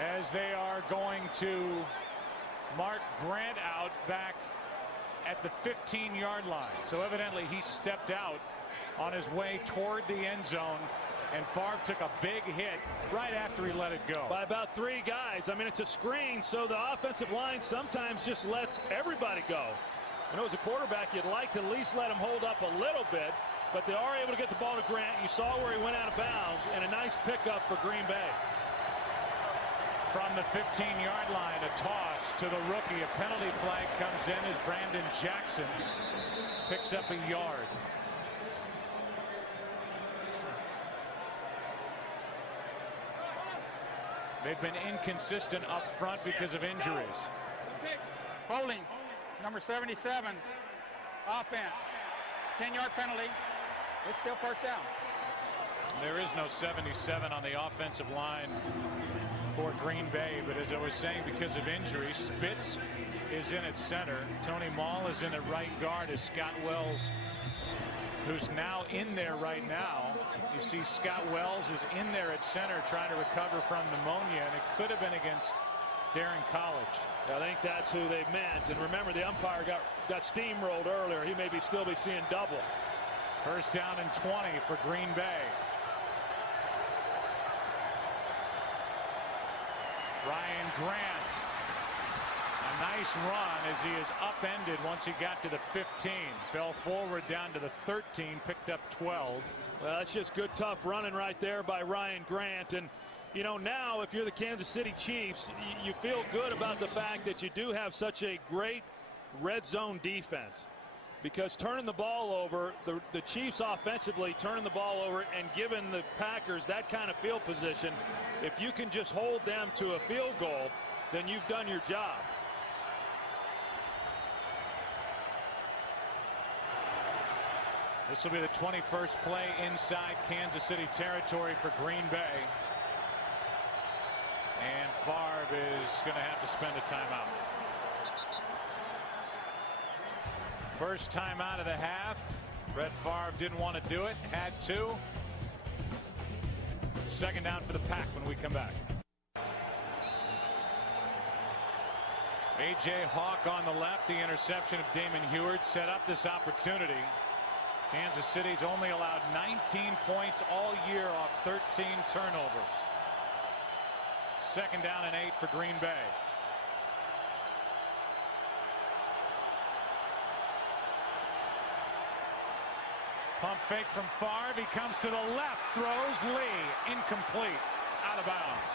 as they are going to mark Grant out back at the 15-yard line. So evidently he stepped out on his way toward the end zone, and Favre took a big hit right after he let it go. By about 3 guys. I mean, it's a screen, so the offensive line sometimes just lets everybody go. You know, as a quarterback, you'd like to at least let him hold up a little bit, but they are able to get the ball to Grant. You saw where he went out of bounds, and a nice pickup for Green Bay. From the 15-yard line, a toss to the rookie. A penalty flag comes in as Brandon Jackson picks up a yard. They've been inconsistent up front because of injuries. Holding, number 77, offense, 10-yard penalty. It's still first down. There is no 77 on the offensive line for Green Bay, but as I was saying, because of injury, Spitz is in at center. Tony Mall is in at right guard as Scott Wells who's now in there right now. You see Scott Wells is in there at center trying to recover from pneumonia, and it could have been against Darren College. I think that's who they meant. And remember, the umpire got steamrolled earlier. He may still be seeing double. First down and 20 for Green Bay. Ryan Grant, a nice run as he is upended once he got to the 15. Fell forward down to the 13, picked up 12. Well, that's just good, tough running right there by Ryan Grant. And you know, now if you're the Kansas City Chiefs, you feel good about the fact that you do have such a great red zone defense, because turning the ball over, the Chiefs offensively turning the ball over and giving the Packers that kind of field position, if you can just hold them to a field goal, then you've done your job. This will be the 21st play inside Kansas City territory for Green Bay. And Favre is going to have to spend a timeout. First timeout of the half. Brett Favre didn't want to do it, had to. Second down for the Pack when we come back. A.J. Hawk on the left. The interception of Damon Huard set up this opportunity. Kansas City's only allowed 19 points all year off 13 turnovers. Second down and 8 for Green Bay. Pump fake from Favre. He comes to the left, throws Lee. Incomplete. Out of bounds.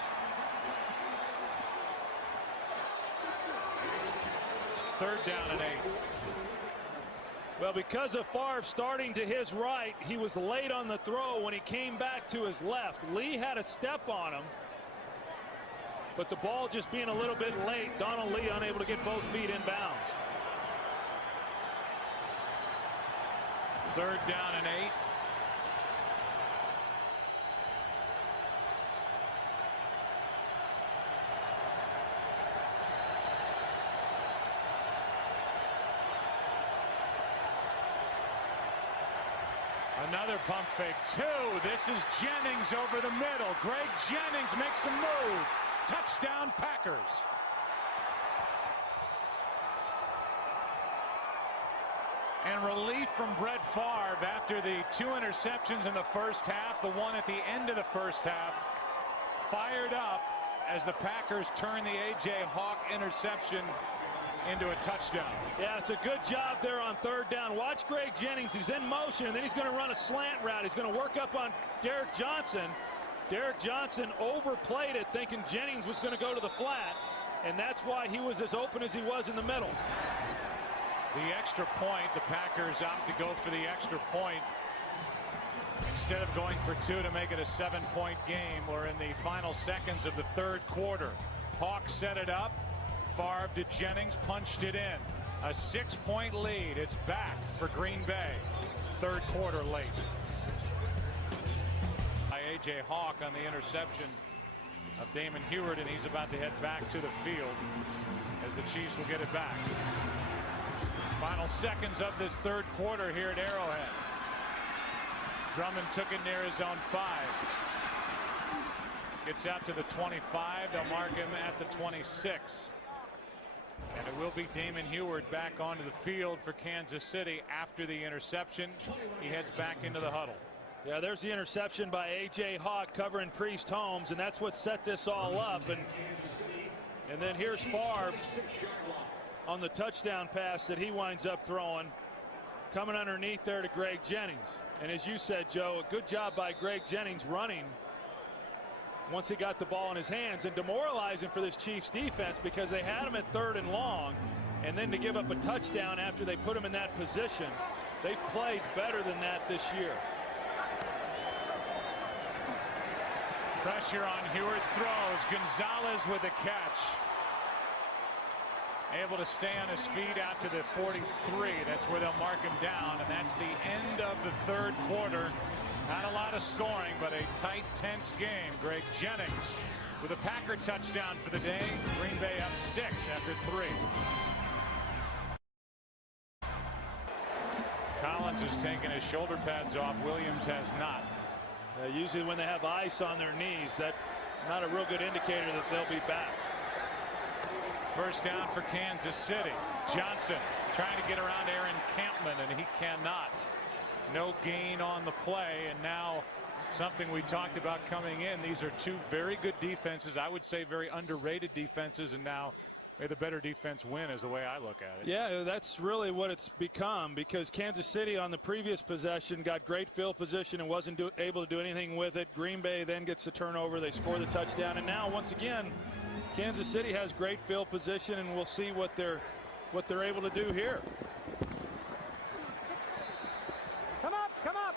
Third down and 8. Well, because of Favre starting to his right, he was late on the throw when he came back to his left. Lee had a step on him, but the ball just being a little bit late, Donald Lee unable to get both feet in bounds. Third down and 8. Another pump fake, 2. This is Jennings over the middle. Greg Jennings makes a move. Touchdown Packers. And relief from Brett Favre after the 2 interceptions in the first half, the one at the end of the first half. Fired up as the Packers turn the A.J. Hawk interception into a touchdown. Yeah, it's a good job there on third down. Watch Greg Jennings. He's in motion, and then he's going to run a slant route. He's going to work up on Derek Johnson. Derek Johnson overplayed it, thinking Jennings was going to go to the flat, and that's why he was as open as he was in the middle. The extra point, the Packers opt to go for the extra point instead of going for 2 to make it a 7-point game. We're in the final seconds of the third quarter. Hawk set it up. Favre to Jennings, punched it in. A 6-point lead. It's back for Green Bay. Third quarter late. By A.J. Hawk on the interception of Damon Huard, and he's about to head back to the field as the Chiefs will get it back. Final seconds of this third quarter here at Arrowhead. Drummond took it near his own 5. Gets out to the 25. They'll mark him at the 26. And it will be Damon Huard back onto the field for Kansas City after the interception. He heads back into the huddle. Yeah, there's the interception by A.J. Hawk covering Priest Holmes, and that's what set this all up. And then here's Favre on the touchdown pass that he winds up throwing, coming underneath there to Greg Jennings. And as you said, Joe, a good job by Greg Jennings running once he got the ball in his hands, and demoralizing for this Chiefs defense because they had him at 3rd and long, and then to give up a touchdown after they put him in that position. They've played better than that this year. Pressure on Huard, throws. Gonzalez with the catch. Able to stay on his feet out to the 43. That's where they'll mark him down, and that's the end of the third quarter. Not a lot of scoring, but a tight, tense game. Greg Jennings with a Packer touchdown for the day. Green Bay up 6 after 3. Collins Collins has taken his shoulder pads off. Williams has not. Usually when they have ice on their knees, that's not a real good indicator that they'll be back. First down for Kansas City. Johnson trying to get around Aaron Campman, and he cannot. No gain on the play, and now something we talked about coming in. These are two very good defenses. I would say very underrated defenses, and now may the better defense win is the way I look at it. Yeah, that's really what it's become, because Kansas City on the previous possession got great field position and wasn't able to do anything with it. Green Bay then gets the turnover. They score the touchdown, and now once again Kansas City has great field position, and we'll see what they're able to do here. Come up, come up.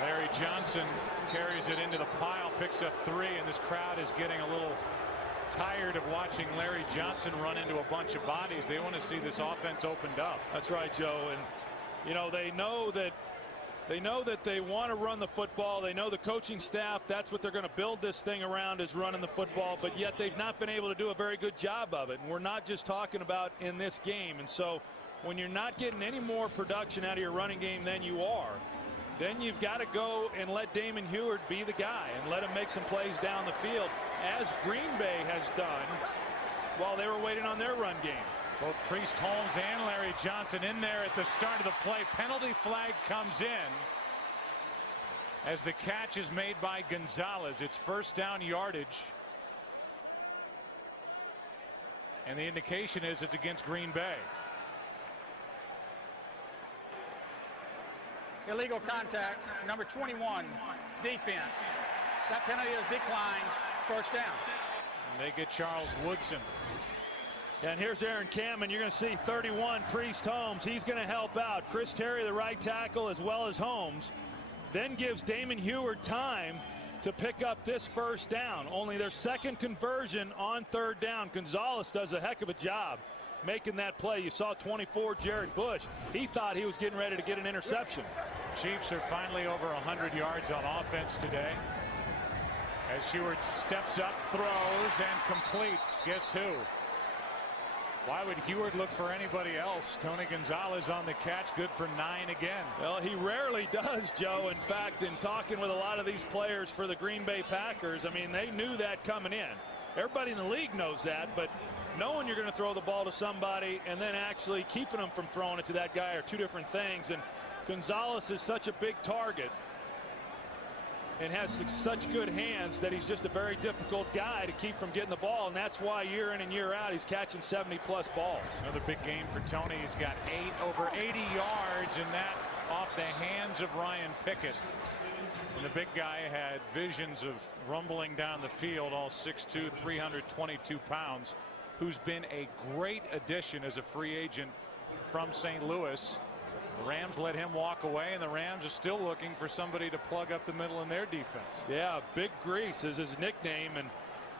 Larry Johnson carries it into the pile, picks up 3, and this crowd is getting a little tired of watching Larry Johnson run into a bunch of bodies. They want to see this offense opened up. That's right, Joe. And you know, they know that they want to run the football. They know the coaching staff, that's what they're going to build this thing around, is running the football, but yet they've not been able to do a very good job of it. And we're not just talking about in this game. And so when you're not getting any more production out of your running game than you are, then you've got to go and let Damon Huard be the guy and let him make some plays down the field, as Green Bay has done while they were waiting on their run game. Both Priest Holmes and Larry Johnson in there at the start of the play. Penalty flag comes in as the catch is made by Gonzalez. It's first down yardage, and the indication is it's against Green Bay. Illegal contact, number 21, defense. That penalty is declined, first down. And they get Charles Woodson. And here's Aaron Campman. You're going to see 31, Priest Holmes. He's going to help out. Chris Terry, the right tackle, as well as Holmes. Then gives Damon Huard time to pick up this first down. Only their second conversion on third down. Gonzalez does a heck of a job making that play. You saw 24, Jared Bush. He thought he was getting ready to get an interception. Chiefs are finally over 100 yards on offense today, as Huard steps up, throws, and completes. Guess who? Why would Huard look for anybody else? Tony Gonzalez on the catch, good for 9 again. Well, he rarely does, Joe. In fact, in talking with a lot of these players for the Green Bay Packers, I mean, they knew that coming in. Everybody in the league knows that, but knowing you're going to throw the ball to somebody and then actually keeping them from throwing it to that guy are two different things. And Gonzalez is such a big target and has such good hands that he's just a very difficult guy to keep from getting the ball, and that's why year in and year out he's catching 70+ balls. Another big game for Tony. He's got over 80 yards, and that off the hands of Ryan Pickett. And the big guy had visions of rumbling down the field, all 6'2", 322 pounds, who's been a great addition as a free agent from St. Louis. The Rams let him walk away, and the Rams are still looking for somebody to plug up the middle in their defense. Yeah, Big Grease is his nickname, and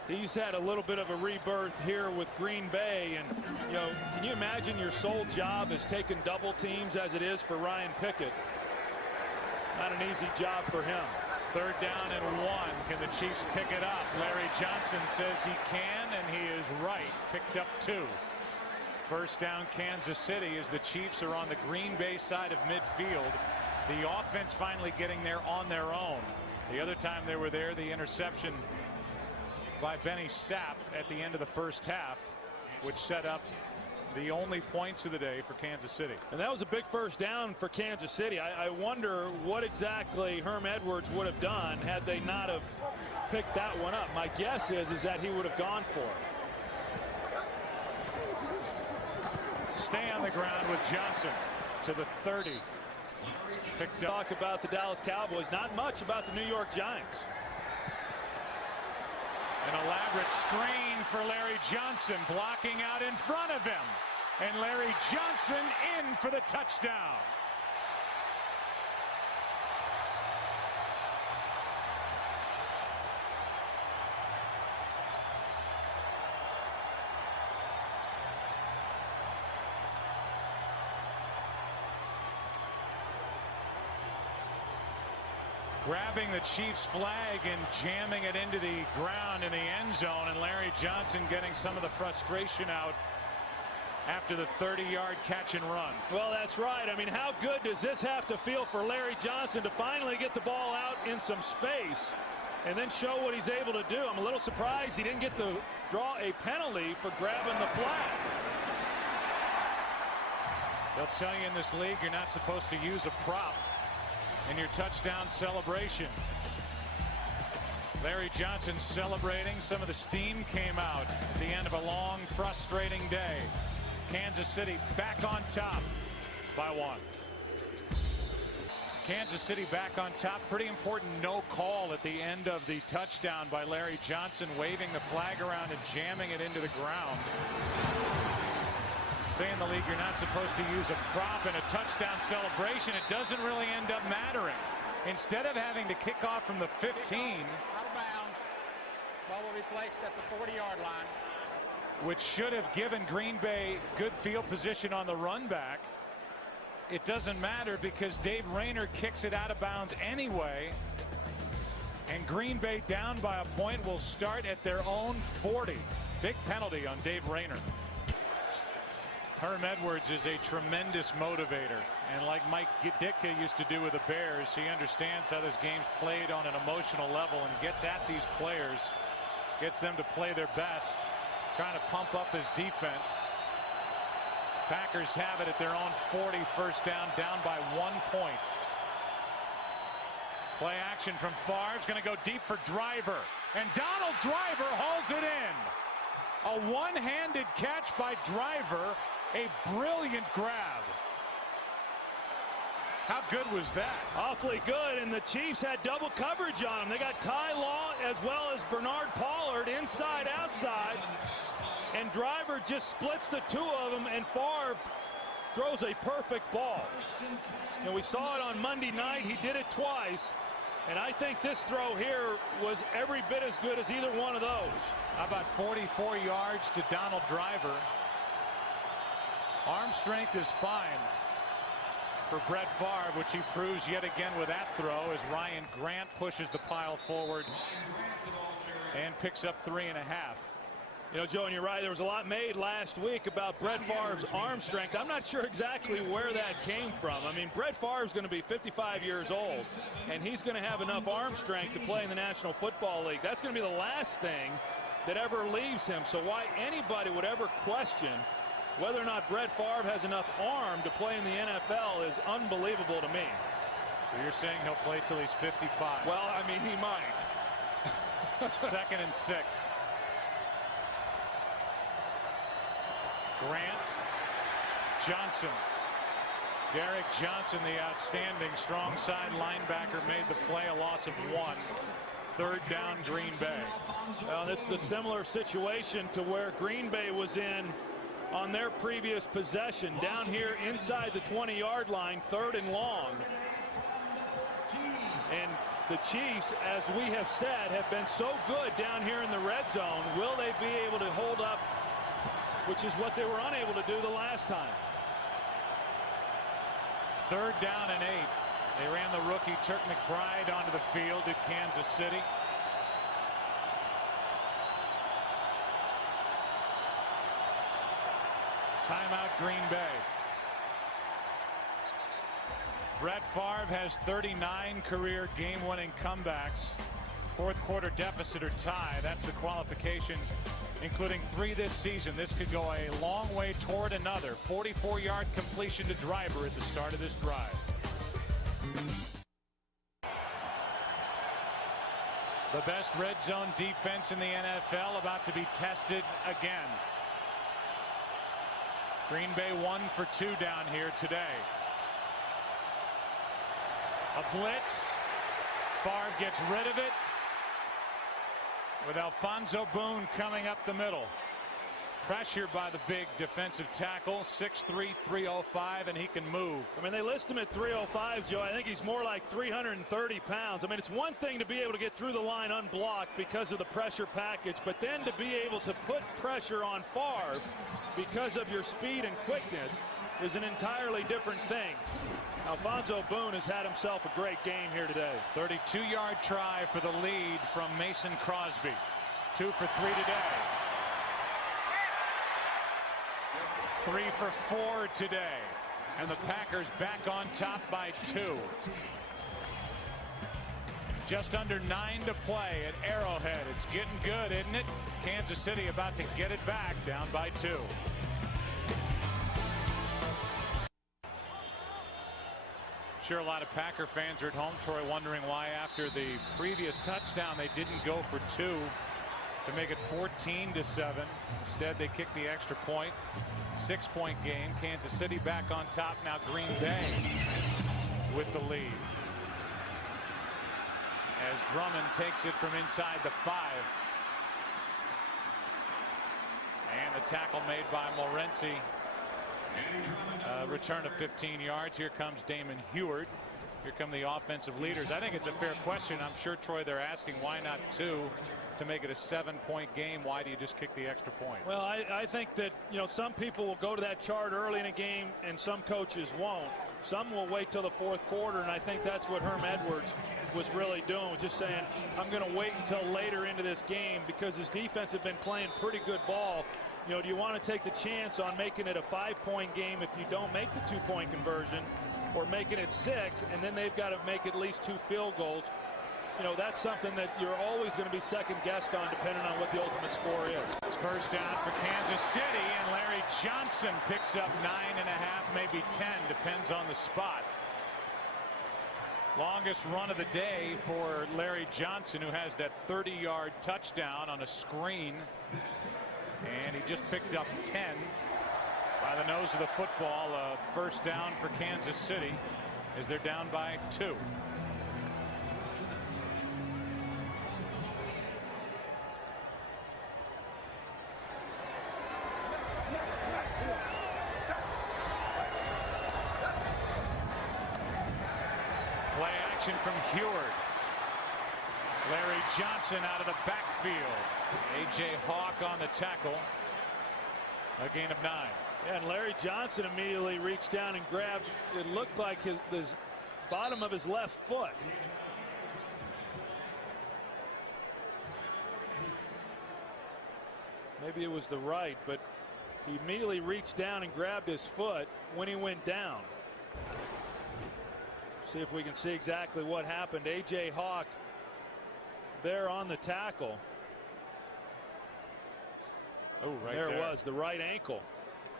he's had a little bit of a rebirth here with Green Bay. And you know, can you imagine your sole job is taking double teams as it is for Ryan Pickett? Not an easy job for him. Third down and 1. Can the Chiefs pick it up? Larry Johnson says he can, and he is right. Picked up 2. First down, Kansas City, as the Chiefs are on the Green Bay side of midfield. The offense finally getting there on their own. The other time they were there, the interception by Benny Sapp at the end of the first half, which set up the only points of the day for Kansas City. And that was a big first down for Kansas City. I wonder what exactly Herm Edwards would have done had they not have picked that one up. My guess is that he would have gone for it. Stay on the ground with Johnson to the 30. Picked up. Talk about the Dallas Cowboys, not much about the New York Giants. An elaborate screen for Larry Johnson, blocking out in front of him. And Larry Johnson in for the touchdown. Grabbing the Chiefs flag and jamming it into the ground in the end zone, and Larry Johnson getting some of the frustration out after the 30-yard catch and run. Well, that's right. I mean, how good does this have to feel for Larry Johnson to finally get the ball out in some space and then show what he's able to do? I'm a little surprised he didn't get to draw a penalty for grabbing the flag. They'll tell you in this league you're not supposed to use a prop in your touchdown celebration. Larry Johnson celebrating. Some of the steam came out at the end of a long, frustrating day. Kansas City back on top by 1. Kansas City back on top. Pretty important no call at the end of the touchdown by Larry Johnson, waving the flag around and jamming it into the ground. Say in the league you're not supposed to use a prop in a touchdown celebration. It doesn't really end up mattering. Instead of having to kick off from the 15. Out of bounds. Ball will be placed at the 40-yard line. Which should have given Green Bay good field position on the run back. It doesn't matter because Dave Rayner kicks it out of bounds anyway. And Green Bay down by a point will start at their own 40. Big penalty on Dave Rayner. Herm Edwards is a tremendous motivator, and like Mike Ditka used to do with the Bears, he understands how this game's played on an emotional level and gets at these players, gets them to play their best, trying to pump up his defense. Packers have it at their own 40, first down by 1 point. Play action from Favre's going to go deep for Driver, and Donald Driver hauls it in. A one-handed catch by Driver. A brilliant grab. How good was that? Awfully good, and the Chiefs had double coverage on him. They got Ty Law as well as Bernard Pollard inside, outside, and Driver just splits the two of them, and Favre throws a perfect ball. And we saw it on Monday night. He did it twice, and I think this throw here was every bit as good as either one of those. How about 44 yards to Donald Driver? Arm strength is fine for Brett Favre, which he proves yet again with that throw as Ryan Grant pushes the pile forward and picks up 3.5. You know, Joe, and you're right, there was a lot made last week about Brett Favre's arm strength. I'm not sure exactly where that came from. I mean, Brett Favre's going to be 55 years old, and he's going to have enough arm strength to play in the National Football League. That's going to be the last thing that ever leaves him. So why anybody would ever question whether or not Brett Favre has enough arm to play in the NFL is unbelievable to me. So you're saying he'll play till he's 55? Well, I mean, he might. 2nd and 6. Grant, Johnson. Derek Johnson, the outstanding strong side linebacker, made the play. A loss of 1. 3rd down, Green Bay. Well, this is a similar situation to where Green Bay was in on their previous possession. Down here inside the 20-yard line, 3rd and long. And the Chiefs, as we have said, have been so good down here in the red zone. Will they be able to hold up, which is what they were unable to do the last time? 3rd down and 8. They ran the rookie Turk McBride onto the field at Kansas City. Timeout, Green Bay. Brett Favre has 39 career game-winning comebacks. 4th quarter deficit or tie. That's the qualification, including 3 this season. This could go a long way toward another. 44-yard completion to Driver at the start of this drive. The best red zone defense in the NFL about to be tested again. Green Bay 1 for 2 down here today. A blitz. Favre gets rid of it with Alfonso Boone coming up the middle. Pressure by the big defensive tackle, 6'3", 305, and he can move. I mean, they list him at 305, Joe. I think he's more like 330 pounds. I mean, it's one thing to be able to get through the line unblocked because of the pressure package, but then to be able to put pressure on Favre because of your speed and quickness is an entirely different thing. Alfonso Boone has had himself a great game here today. 32-yard try for the lead from Mason Crosby. 2 for 3 today. 3 for 4 today, and the Packers back on top by 2. Just under 9 to play at Arrowhead. It's getting good, isn't it? Kansas City about to get it back, down by 2. Sure, a lot of Packer fans are at home, Troy, wondering why after the previous touchdown they didn't go for 2 to make it 14-7. Instead, they kicked the extra point. 6-point game. Kansas City back on top. Now Green Bay with the lead. As Drummond takes it from inside the 5. And the tackle made by Morency. Return of 15 yards. Here comes Damon Heward. Here come the offensive leaders. I think it's a fair question. I'm sure, Troy, they're asking why not 2 to make it a 7-point game. Why do you just kick the extra point? Well, I think that, you know, some people will go to that chart early in a game and some coaches won't. Some will wait till the 4th quarter, and I think that's what Herm Edwards was really doing, was just saying, I'm going to wait until later into this game because his defense have been playing pretty good ball. You know, do you want to take the chance on making it a 5-point game if you don't make the 2-point conversion, or making it 6, and then they've got to make at least 2 field goals? You know, that's something that you're always going to be second guessed on depending on what the ultimate score is. It's first down for Kansas City, and Larry Johnson picks up 9.5, maybe 10, depends on the spot. Longest run of the day for Larry Johnson, who has that 30-yard touchdown on a screen. And he just picked up 10 by the nose of the football. First down for Kansas City as they're down by 2. Play action from Heward. Larry Johnson out of the backfield. A.J. Hawk on the tackle. A gain of 9. Yeah, and Larry Johnson immediately reached down and grabbed, it looked like the bottom of his left foot. Maybe it was the right, but he immediately reached down and grabbed his foot when he went down. See if we can see exactly what happened. A.J. Hawk there on the tackle. Oh, right there. There was the right ankle,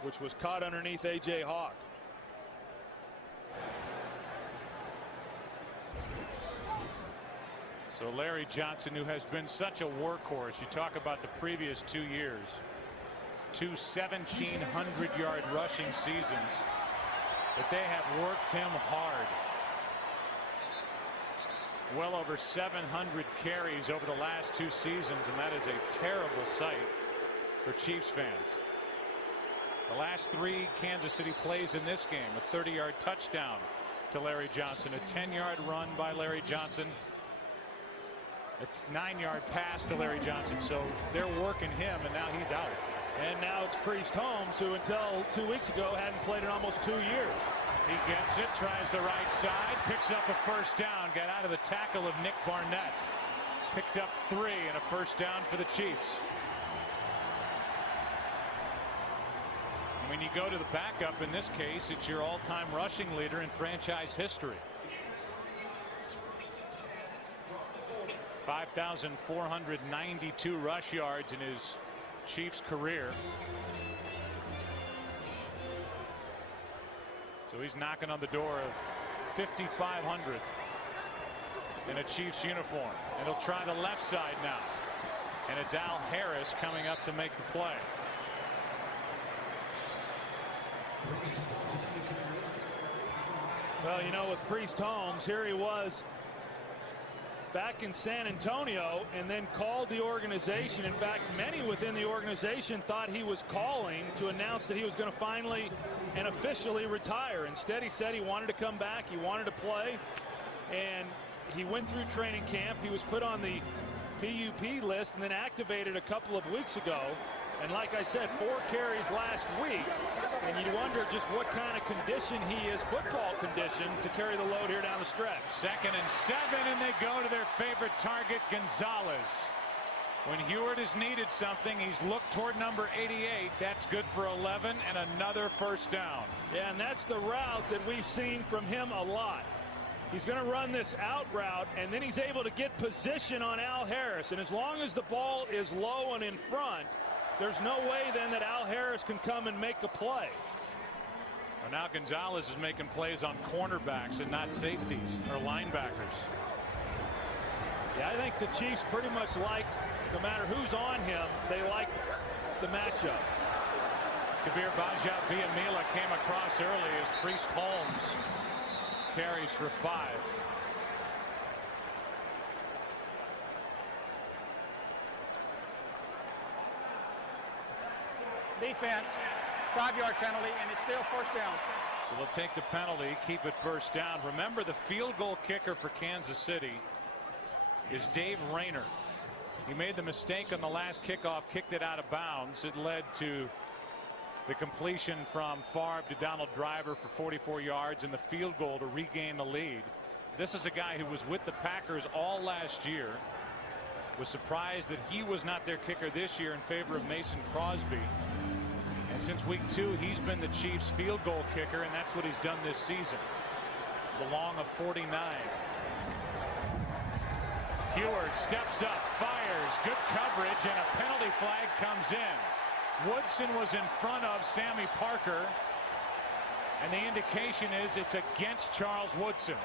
which was caught underneath A.J. Hawk. So Larry Johnson, who has been such a workhorse, you talk about the previous 2 years, 2 1,700-yard rushing seasons, but they have worked him hard. Well over 700 carries over the last 2 seasons, and that is a terrible sight for Chiefs fans. The last 3 Kansas City plays in this game, a 30-yard touchdown to Larry Johnson, a 10-yard run by Larry Johnson, a 9-yard pass to Larry Johnson. So they're working him, and now he's out. And now it's Priest Holmes, who until 2 weeks ago hadn't played in almost 2 years. He gets it, tries the right side, picks up a first down, got out of the tackle of Nick Barnett. Picked up 3 and a first down for the Chiefs. When you go to the backup, in this case, it's your all-time rushing leader in franchise history. 5,492 rush yards in his Chiefs career. So he's knocking on the door of 5,500 in a Chiefs uniform. And he'll try the left side now. And it's Al Harris coming up to make the play. Well, you know, with Priest Holmes, here he was back in San Antonio and then called the organization. In fact, many within the organization thought he was calling to announce that he was going to finally and officially retire. Instead, he said he wanted to come back, he wanted to play, and he went through training camp. He was put on the PUP list and then activated a couple of weeks ago. And like I said, 4 carries last week, and you wonder just what kind of condition he is, football condition, to carry the load here down the stretch. 2nd and 7, and they go to their favorite target, Gonzalez. When Heward has needed something, he's looked toward number 88. That's good for 11 and another first down. Yeah, and that's the route that we've seen from him a lot. He's going to run this out route, and then he's able to get position on Al Harris. And as long as the ball is low and in front, there's no way then that Al Harris can come and make a play. Well, now Gonzalez is making plays on cornerbacks and not safeties or linebackers. Yeah, I think the Chiefs pretty much like, no matter who's on him, they like the matchup. Kabir Bajab-Biamila came across early as Priest Holmes carries for 5. Defense, 5-yard penalty, and it's still first down. So they'll take the penalty, keep it first down. Remember, the field goal kicker for Kansas City is Dave Rayner. He made the mistake on the last kickoff, kicked it out of bounds. It led to the completion from Favre to Donald Driver for 44 yards and the field goal to regain the lead. This is a guy who was with the Packers all last year. Was surprised that he was not their kicker this year in favor of Mason Crosby. And since week 2, he's been the Chiefs' field goal kicker, and that's what he's done this season. The long of 49. Heward steps up, fires, good coverage, and a penalty flag comes in. Woodson was in front of Sammy Parker, and the indication is it's against Charles Woodson.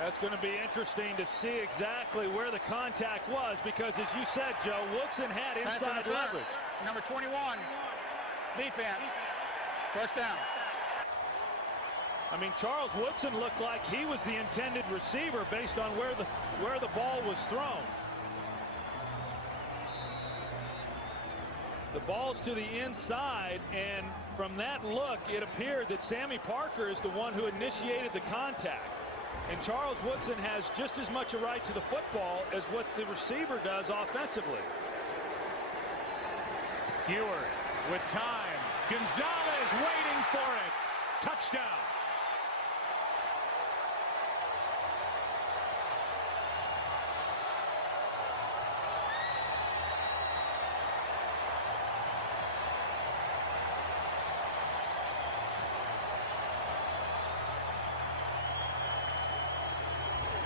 That's going to be interesting to see exactly where the contact was, because as you said, Joe, Woodson had inside leverage. Number 21, defense, first down. I mean, Charles Woodson looked like he was the intended receiver based on where the ball was thrown. The ball's to the inside, and from that look, it appeared that Sammy Parker is the one who initiated the contact. And Charles Woodson has just as much a right to the football as what the receiver does offensively. Heward with time. Gonzalez waiting for it. Touchdown.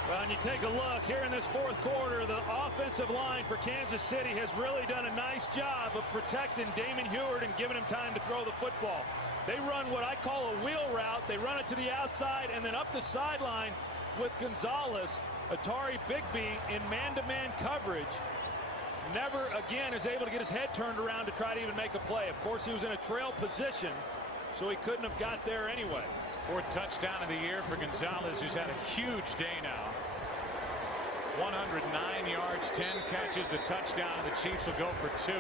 Well, and you take a look here in this fourth quarter, the offensive line for Kansas City has really done a nice job of protecting Damon Heward and giving him time to throw the football. They run what I call a wheel route. They run it to the outside and then up the sideline with Gonzalez. Atari Bigby in man-to-man coverage never again is able to get his head turned around to try to even make a play. Of course, he was in a trail position, so he couldn't have got there anyway. 4th touchdown of the year for Gonzalez, who's had a huge day now. 109 yards, 10 catches, the touchdown, and the Chiefs will go for 2.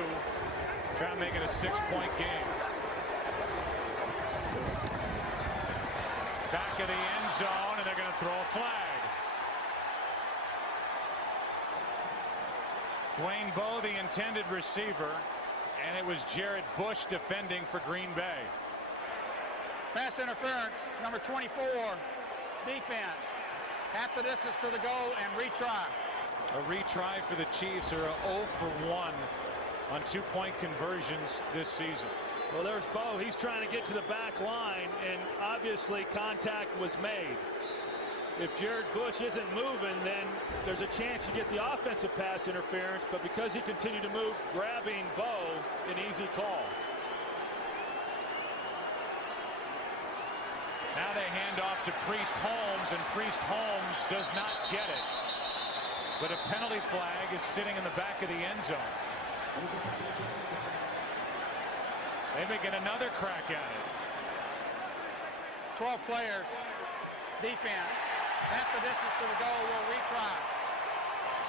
Try to make it a 6-point game. Back of the end zone, and they're going to throw a flag. Dwayne Bowe, the intended receiver, and it was Jared Bush defending for Green Bay. Pass interference, number 24, defense. Half the distance to the goal and retry. A retry for the Chiefs, who are 0 for 1 on 2-point conversions this season. Well, there's Bowe. He's trying to get to the back line, and obviously contact was made. If Jared Bush isn't moving, then there's a chance you get the offensive pass interference, but because he continued to move, grabbing Bowe, an easy call. Now they hand off to Priest Holmes, and Priest Holmes does not get it. But a penalty flag is sitting in the back of the end zone. They may get another crack at it. 12 players, defense. Half the distance to the goal, will retry.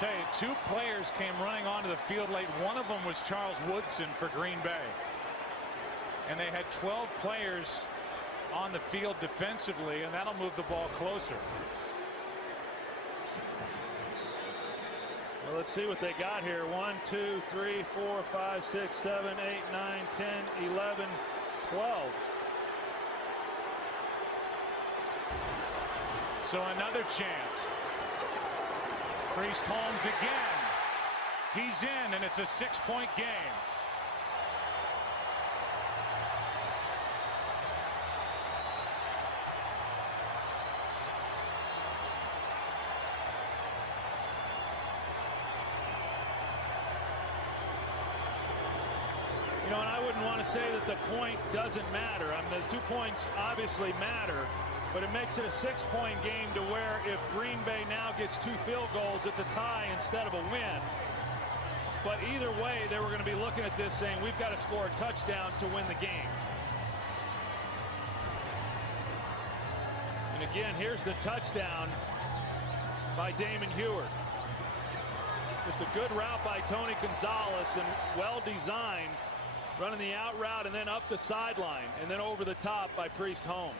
Tell you, 2 players came running onto the field late. One of them was Charles Woodson for Green Bay. And they had 12 players on the field defensively, and that'll move the ball closer. Well, let's see what they got here. 1, 2, 3, 4, 5, 6, 7, 8, 9, 10, 11, 12. So another chance. Priest Holmes again. He's in, and it's a 6-point game. You know, and I wouldn't want to say that the point doesn't matter. I mean, the 2 points obviously matter, but it makes it a 6-point game to where if Green Bay now gets 2 field goals, it's a tie instead of a win. But either way, they were going to be looking at this saying, we've got to score a touchdown to win the game. And again, here's the touchdown by Damon Heward. Just a good route by Tony Gonzalez and well designed, running the out route and then up the sideline and then over the top by Priest Holmes.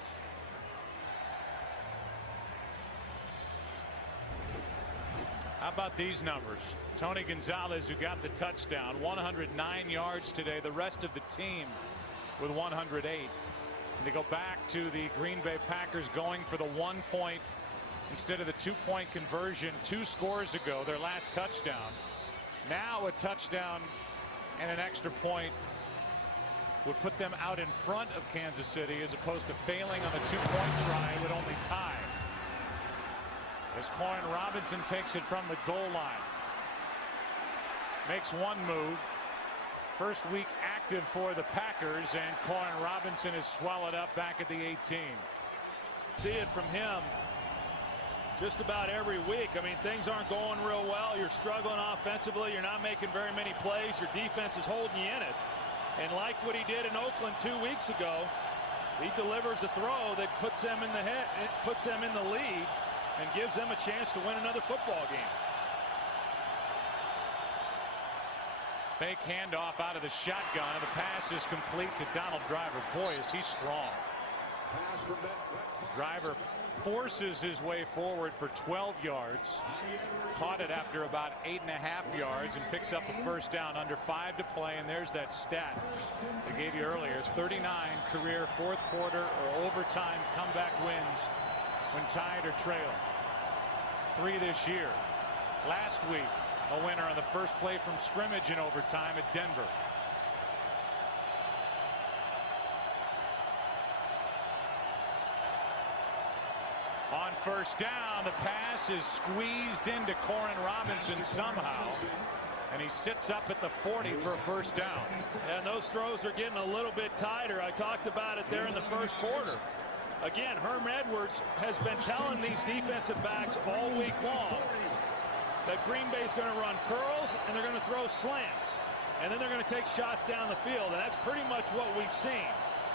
How about these numbers? Tony Gonzalez, who got the touchdown, 109 yards today. The rest of the team with 108. And to go back to the Green Bay Packers going for the 1 point instead of the 2-point conversion 2 scores ago, their last touchdown. Now a touchdown and an extra point would put them out in front of Kansas City, as opposed to failing on a 2-point try would only tie. As Corin Robinson takes it from the goal line. Makes one move. First week active for the Packers, and Corin Robinson is swallowed up back at the 18. See it from him just about every week. I mean, things aren't going real well. You're struggling offensively. You're not making very many plays. Your defense is holding you in it. And like what he did in Oakland 2 weeks ago, he delivers a throw that puts them in the head, it puts them in the lead, and gives them a chance to win another football game. Fake handoff out of the shotgun, and the pass is complete to Donald Driver. Boy, is he strong. Driver forces his way forward for 12 yards. Caught it after about 8.5 yards and picks up a first down. Under 5 to play, and there's that stat I gave you earlier. 39 career fourth quarter or overtime comeback wins when tied or trailing. 3 this year. Last week, a winner on the first play from scrimmage in overtime at Denver. On first down, the pass is squeezed into Corin Robinson somehow, and he sits up at the 40 for a first down. And those throws are getting a little bit tighter. I talked about it there in the first quarter. Again, Herm Edwards has been telling these defensive backs all week long that Green Bay's going to run curls and they're going to throw slants, and then they're going to take shots down the field, and that's pretty much what we've seen.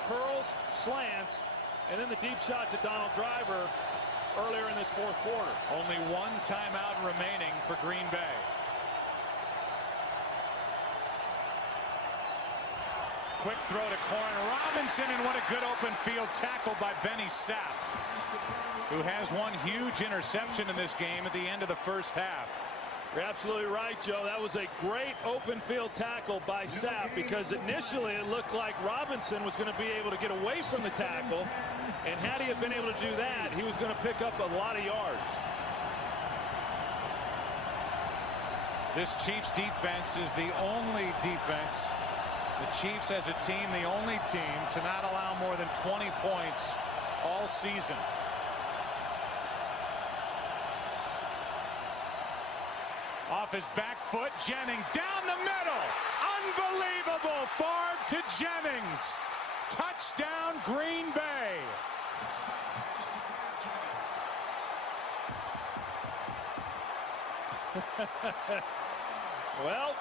Curls, slants, and then the deep shot to Donald Driver earlier in this fourth quarter. Only one timeout remaining for Green Bay. Quick throw to Corin Robinson, and what a good open field tackle by Benny Sapp, who has one huge interception in this game at the end of the first half. You're absolutely right, Joe. That was a great open field tackle by Sapp, because initially it looked like Robinson was going to be able to get away from the tackle, and had he have been able to do that, he was going to pick up a lot of yards. This Chiefs defense is the only defense, the Chiefs as a team, the only team to not allow more than 20 points all season. Off his back foot, Jennings down the middle. Unbelievable. Favre to Jennings. Touchdown, Green Bay. Well,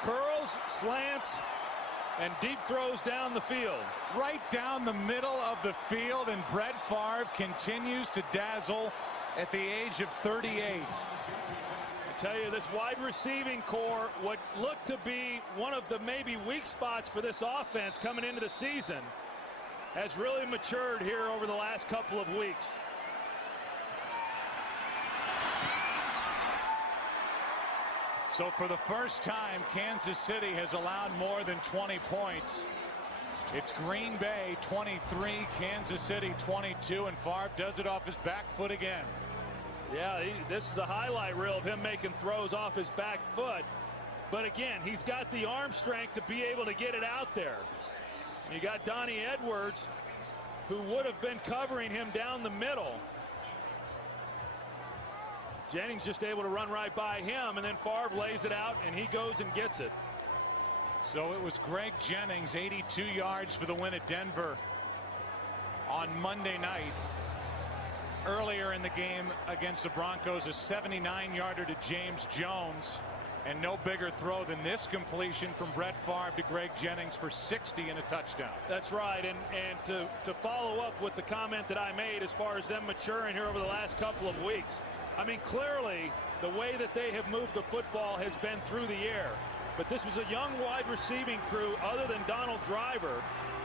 curls, slants, and deep throws down the field. Right down the middle of the field, and Brett Favre continues to dazzle at the age of 38. I tell you, this wide receiving core, what looked to be one of the maybe weak spots for this offense coming into the season, has really matured here over the last couple of weeks. So for the first time, Kansas City has allowed more than 20 points. It's Green Bay 23, Kansas City 22, and Favre does it off his back foot again. Yeah, this is a highlight reel of him making throws off his back foot. But again, he's got the arm strength to be able to get it out there. You got Donnie Edwards, who would have been covering him down the middle. Jennings just able to run right by him, and then Favre lays it out, and he goes and gets it. So it was Greg Jennings, 82 yards for the win at Denver on Monday night. Earlier in the game against the Broncos, a 79-yarder to James Jones, and no bigger throw than this completion from Brett Favre to Greg Jennings for 60 and a touchdown. That's right, and to follow up with the comment that I made as far as them maturing here over the last couple of weeks. I mean, clearly the way that they have moved the football has been through the air. But this was a young wide receiving crew other than Donald Driver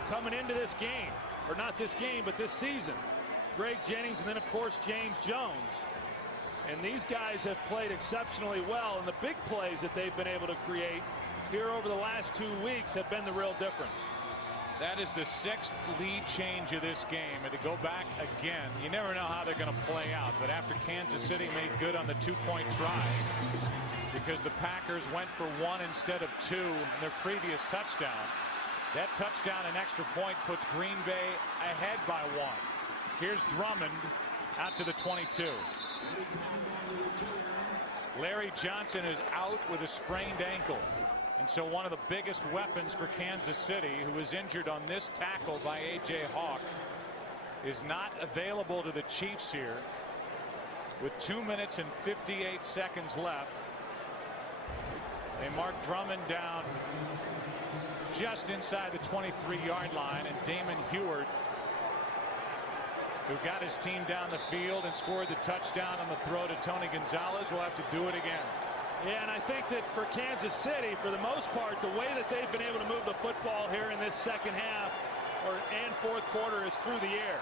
coming into this game. Or not this game, but this season. Greg Jennings and then, of course, James Jones. And these guys have played exceptionally well. And the big plays that they've been able to create here over the last 2 weeks have been the real difference. That is the 6th lead change of this game. And to go back again, you never know how they're going to play out. But after Kansas City made good on the 2-point try, because the Packers went for 1 instead of 2 in their previous touchdown, that touchdown and extra point puts Green Bay ahead by 1. Here's Drummond out to the 22. Larry Johnson is out with a sprained ankle. And so one of the biggest weapons for Kansas City, who was injured on this tackle by A.J. Hawk, is not available to the Chiefs here with 2 minutes and 58 seconds left. They mark Drummond down just inside the 23-yard line, and Damon Heward, who got his team down the field and scored the touchdown on the throw to Tony Gonzalez, will have to do it again. Yeah, and I think that for Kansas City, for the most part, the way that they've been able to move the football here in this second half and fourth quarter is through the air.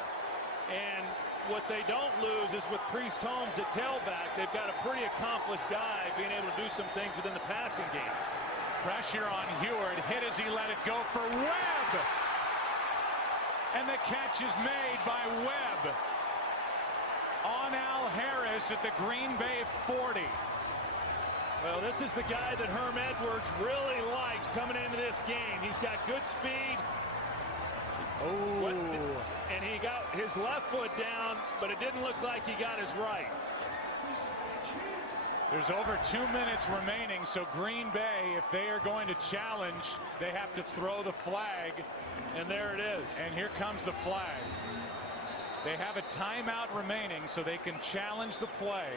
And what they don't lose is with Priest Holmes at tailback, they've got a pretty accomplished guy being able to do some things within the passing game. Pressure on Heward, hit as he let it go for Webb. And the catch is made by Webb on Al Harris at the Green Bay 40. Well, this is the guy that Herm Edwards really liked coming into this game. He's got good speed. Oh. And he got his left foot down, but it didn't look like he got his right. There's over 2 minutes remaining, so Green Bay, if they are going to challenge, they have to throw the flag. And there it is. And here comes the flag. They have a timeout remaining, so they can challenge the play.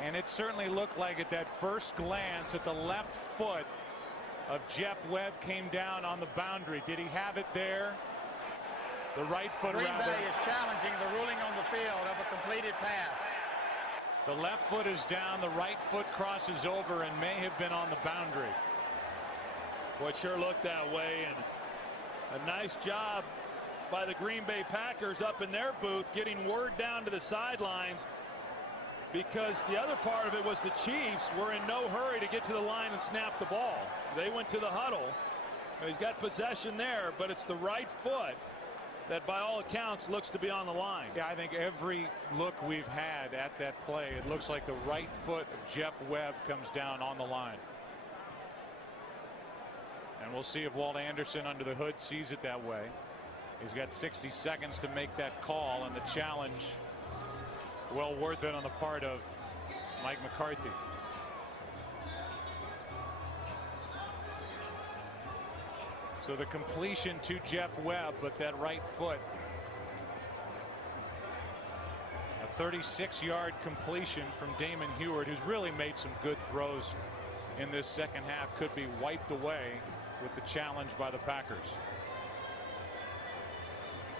And it certainly looked like at that first glance that the left foot of Jeff Webb came down on the boundary. Did he have it there? The right foot, Green rather. Bay is challenging the ruling on the field of a completed pass. The left foot is down, the right foot crosses over and may have been on the boundary. Boy, it sure looked that way, and a nice job by the Green Bay Packers up in their booth getting word down to the sidelines, because the other part of it was the Chiefs were in no hurry to get to the line and snap the ball. They went to the huddle. He's got possession there, but it's the right foot that by all accounts looks to be on the line. Yeah, I think every look we've had at that play, it looks like the right foot of Jeff Webb comes down on the line. And we'll see if Walt Anderson under the hood sees it that way. He's got 60 seconds to make that call, and the challenge well worth it on the part of Mike McCarthy. So the completion to Jeff Webb, but that right foot. A 36-yard completion from Damon Heward, who's really made some good throws in this second half, could be wiped away with the challenge by the Packers.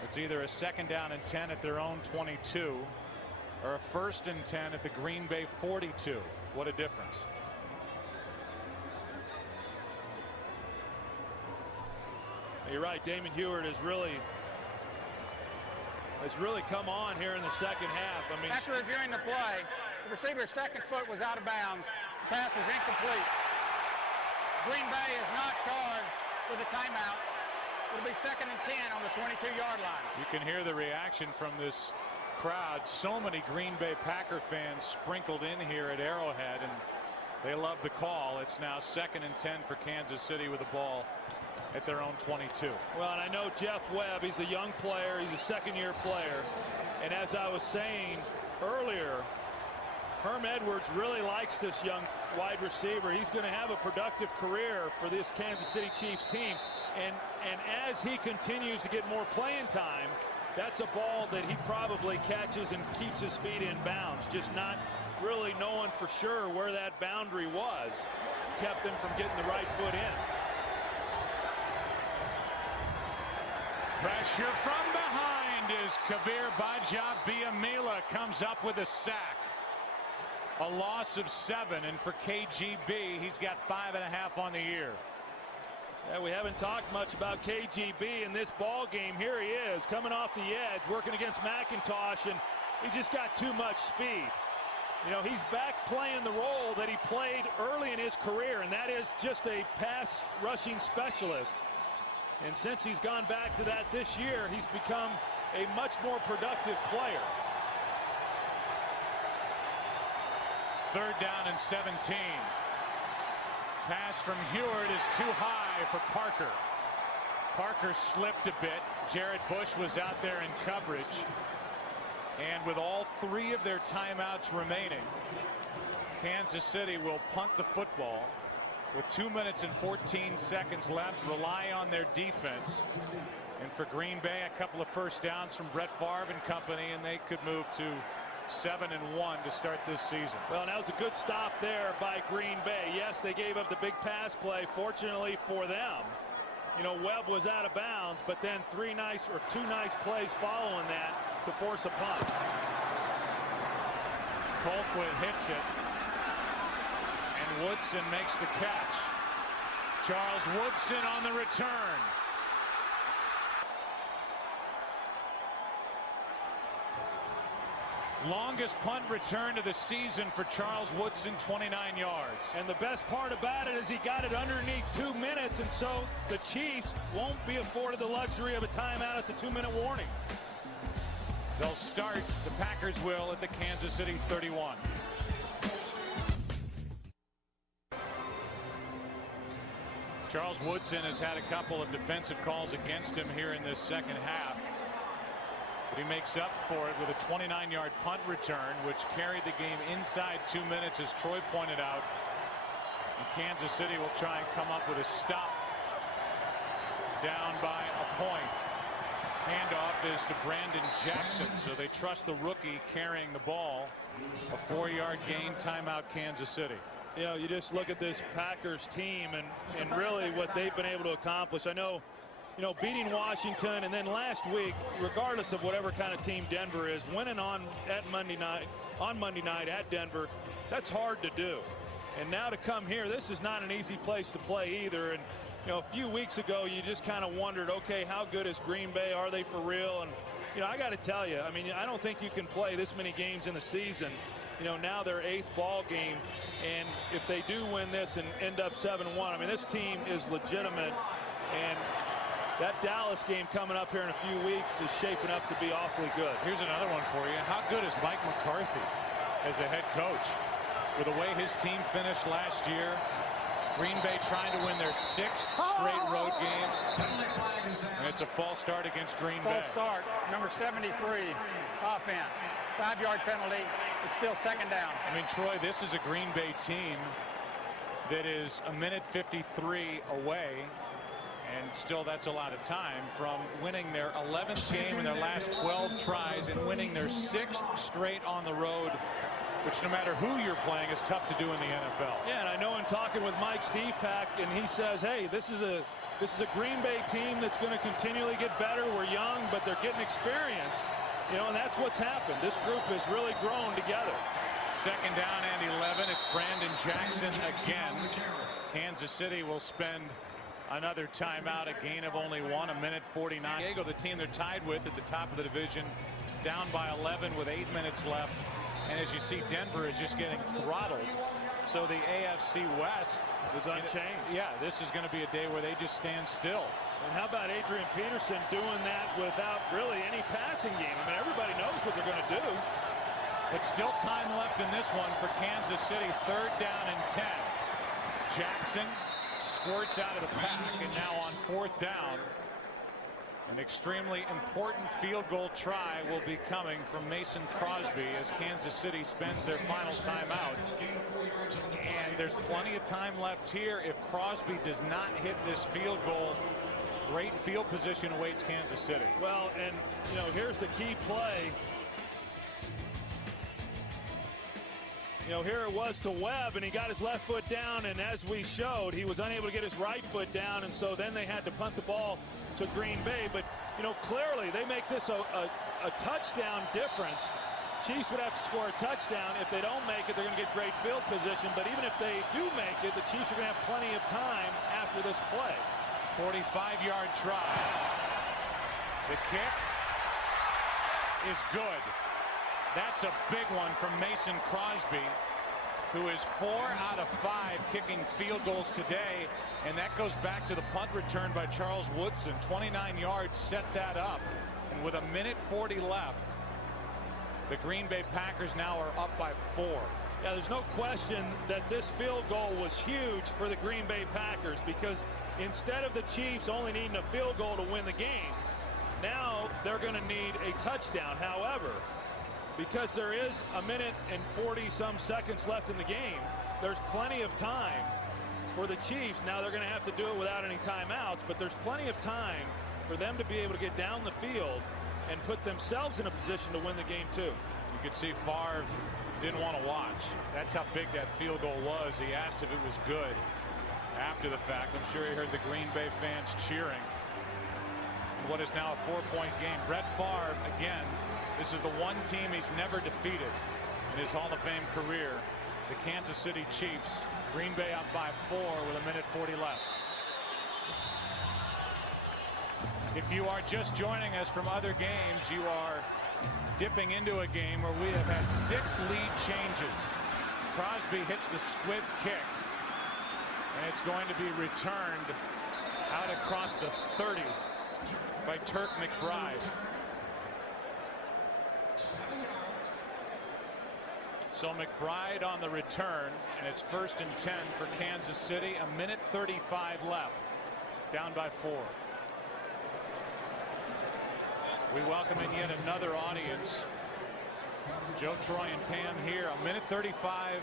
It's either a 2nd down and 10 at their own 22 or a 1st and 10 at the Green Bay 42. What a difference. You're right. Damon Heward has really come on here in the second half. I mean, after reviewing the play, the receiver's second foot was out of bounds. The pass is incomplete. Green Bay is not charged with a timeout. It'll be 2nd and 10 on the 22-yard line. You can hear the reaction from this crowd. So many Green Bay Packer fans sprinkled in here at Arrowhead, and they love the call. It's now 2nd and 10 for Kansas City with the ball at their own 22. Well, and I know Jeff Webb, he's a young player, he's a second-year player, and as I was saying earlier, Herm Edwards really likes this young wide receiver. He's going to have a productive career for this Kansas City Chiefs team, and as he continues to get more playing time, that's a ball that he probably catches and keeps his feet in bounds, just not really knowing for sure where that boundary was. Kept him from getting the right foot in. Pressure from behind as Kabir Bajab-Biamila comes up with a sack. A loss of 7, and for KGB, he's got 5.5 on the year. Yeah, we haven't talked much about KGB in this ball game. Here he is, coming off the edge, working against McIntosh, and he's just got too much speed. You know, he's back playing the role that he played early in his career, and that is just a pass rushing specialist. And since he's gone back to that this year, he's become a much more productive player. 3rd down and 17. Pass from Heward is too high for Parker. Parker slipped a bit. Jared Bush was out there in coverage. And with all 3 of their timeouts remaining, Kansas City will punt the football with 2 minutes and 14 seconds left. Rely on their defense. And for Green Bay, a couple of first downs from Brett Favre and company, and they could move to 7-1 to start this season. Well, that was a good stop there by Green Bay. Yes, they gave up the big pass play. Fortunately for them, you know, Webb was out of bounds, but then 2 nice plays following that to force a punt. Colquitt hits it, and Woodson makes the catch. Charles Woodson on the return. Longest punt return of the season for Charles Woodson, 29 yards. And the best part about it is he got it underneath 2 minutes, and so the Chiefs won't be afforded the luxury of a timeout at the 2-minute warning. They'll start, the Packers will, at the Kansas City 31. Charles Woodson has had a couple of defensive calls against him here in this second half. But he makes up for it with a 29-yard punt return, which carried the game inside 2 minutes, as Troy pointed out. And Kansas City will try and come up with a stop down by a point. Handoff is to Brandon Jackson, so they trust the rookie carrying the ball. A 4-yard gain, timeout, Kansas City. You know, you just look at this Packers team and really what they've been able to accomplish. I know, you know, beating Washington, and then last week, regardless of whatever kind of team Denver is, winning on Monday night at Denver, that's hard to do. And now to come here, this is not an easy place to play either. And you know, a few weeks ago, you just kind of wondered, okay, how good is Green Bay? Are they for real? And you know, I got to tell you, I mean, I don't think you can play this many games in the season. You know, now their 8th ball game, and if they do win this and end up 7-1, I mean, this team is legitimate. And that Dallas game coming up here in a few weeks is shaping up to be awfully good. Here's another one for you. How good is Mike McCarthy as a head coach? With the way his team finished last year, Green Bay trying to win their 6th straight road game. And it's a false start against Green Bay. False start, number 73, offense. 5-yard penalty. It's still 2nd down. I mean, Troy, this is a Green Bay team that is a minute 53 away. And still, that's a lot of time from winning their 11th game in their last 12 tries and winning their 6th straight on the road, which no matter who you're playing is tough to do in the NFL. Yeah, and I know in talking with Mike Stevepak, and he says, hey, this is a Green Bay team that's going to continually get better. We're young, but they're getting experience. You know, and that's what's happened. This group has really grown together. 2nd down and 11. It's Brandon Jackson again. Kansas City will spend another timeout, a gain of only 1, a minute 49. Diego, the team they're tied with at the top of the division, down by 11 with 8 minutes left. And as you see, Denver is just getting throttled So the AFC West is unchanged. Yeah, this is going to be a day where they just stand still. And how about Adrian Peterson doing that without really any passing game? I mean, everybody knows what they're going to do. But still time left in this one for Kansas City. 3rd down and 10. Jackson squirts out of the pack, and now on 4th down, an extremely important field goal try will be coming from Mason Crosby as Kansas City spends their final timeout. And there's plenty of time left here. If Crosby does not hit this field goal, great field position awaits Kansas City. Well, and you know, here's the key play. You know, here it was to Webb, and he got his left foot down, and as we showed, he was unable to get his right foot down, and so then they had to punt the ball to Green Bay. But, you know, clearly they make this a touchdown difference. Chiefs would have to score a touchdown. If they don't make it, they're going to get great field position. But even if they do make it, the Chiefs are going to have plenty of time after this play. 45-yard try. The kick is good. That's a big one from Mason Crosby, who is 4 out of 5 kicking field goals today. And that goes back to the punt return by Charles Woodson. 29 yards set that up. And with 1:40 left, the Green Bay Packers now are up by 4. Yeah, there's no question that this field goal was huge for the Green Bay Packers, because instead of the Chiefs only needing a field goal to win the game, now they're going to need a touchdown. However, because there is 1:40 some seconds left in the game, there's plenty of time for the Chiefs. Now they're going to have to do it without any timeouts, but there's plenty of time for them to be able to get down the field and put themselves in a position to win the game too. You could see Favre didn't want to watch. That's how big that field goal was. He asked if it was good after the fact. I'm sure he heard the Green Bay fans cheering in what is now a 4-point game. Brett Favre, again, this is the one team he's never defeated in his Hall of Fame career. The Kansas City Chiefs. Green Bay up by 4 with 1:40 left. If you are just joining us from other games, you are dipping into a game where we have had 6 lead changes. Crosby hits the squib kick, and it's going to be returned out across the 30 by Turk McBride. So McBride on the return, and it's 1st and 10 for Kansas City. 1:35 left, down by 4. We welcome in yet another audience. Joe, Troy, and Pam here. 1:35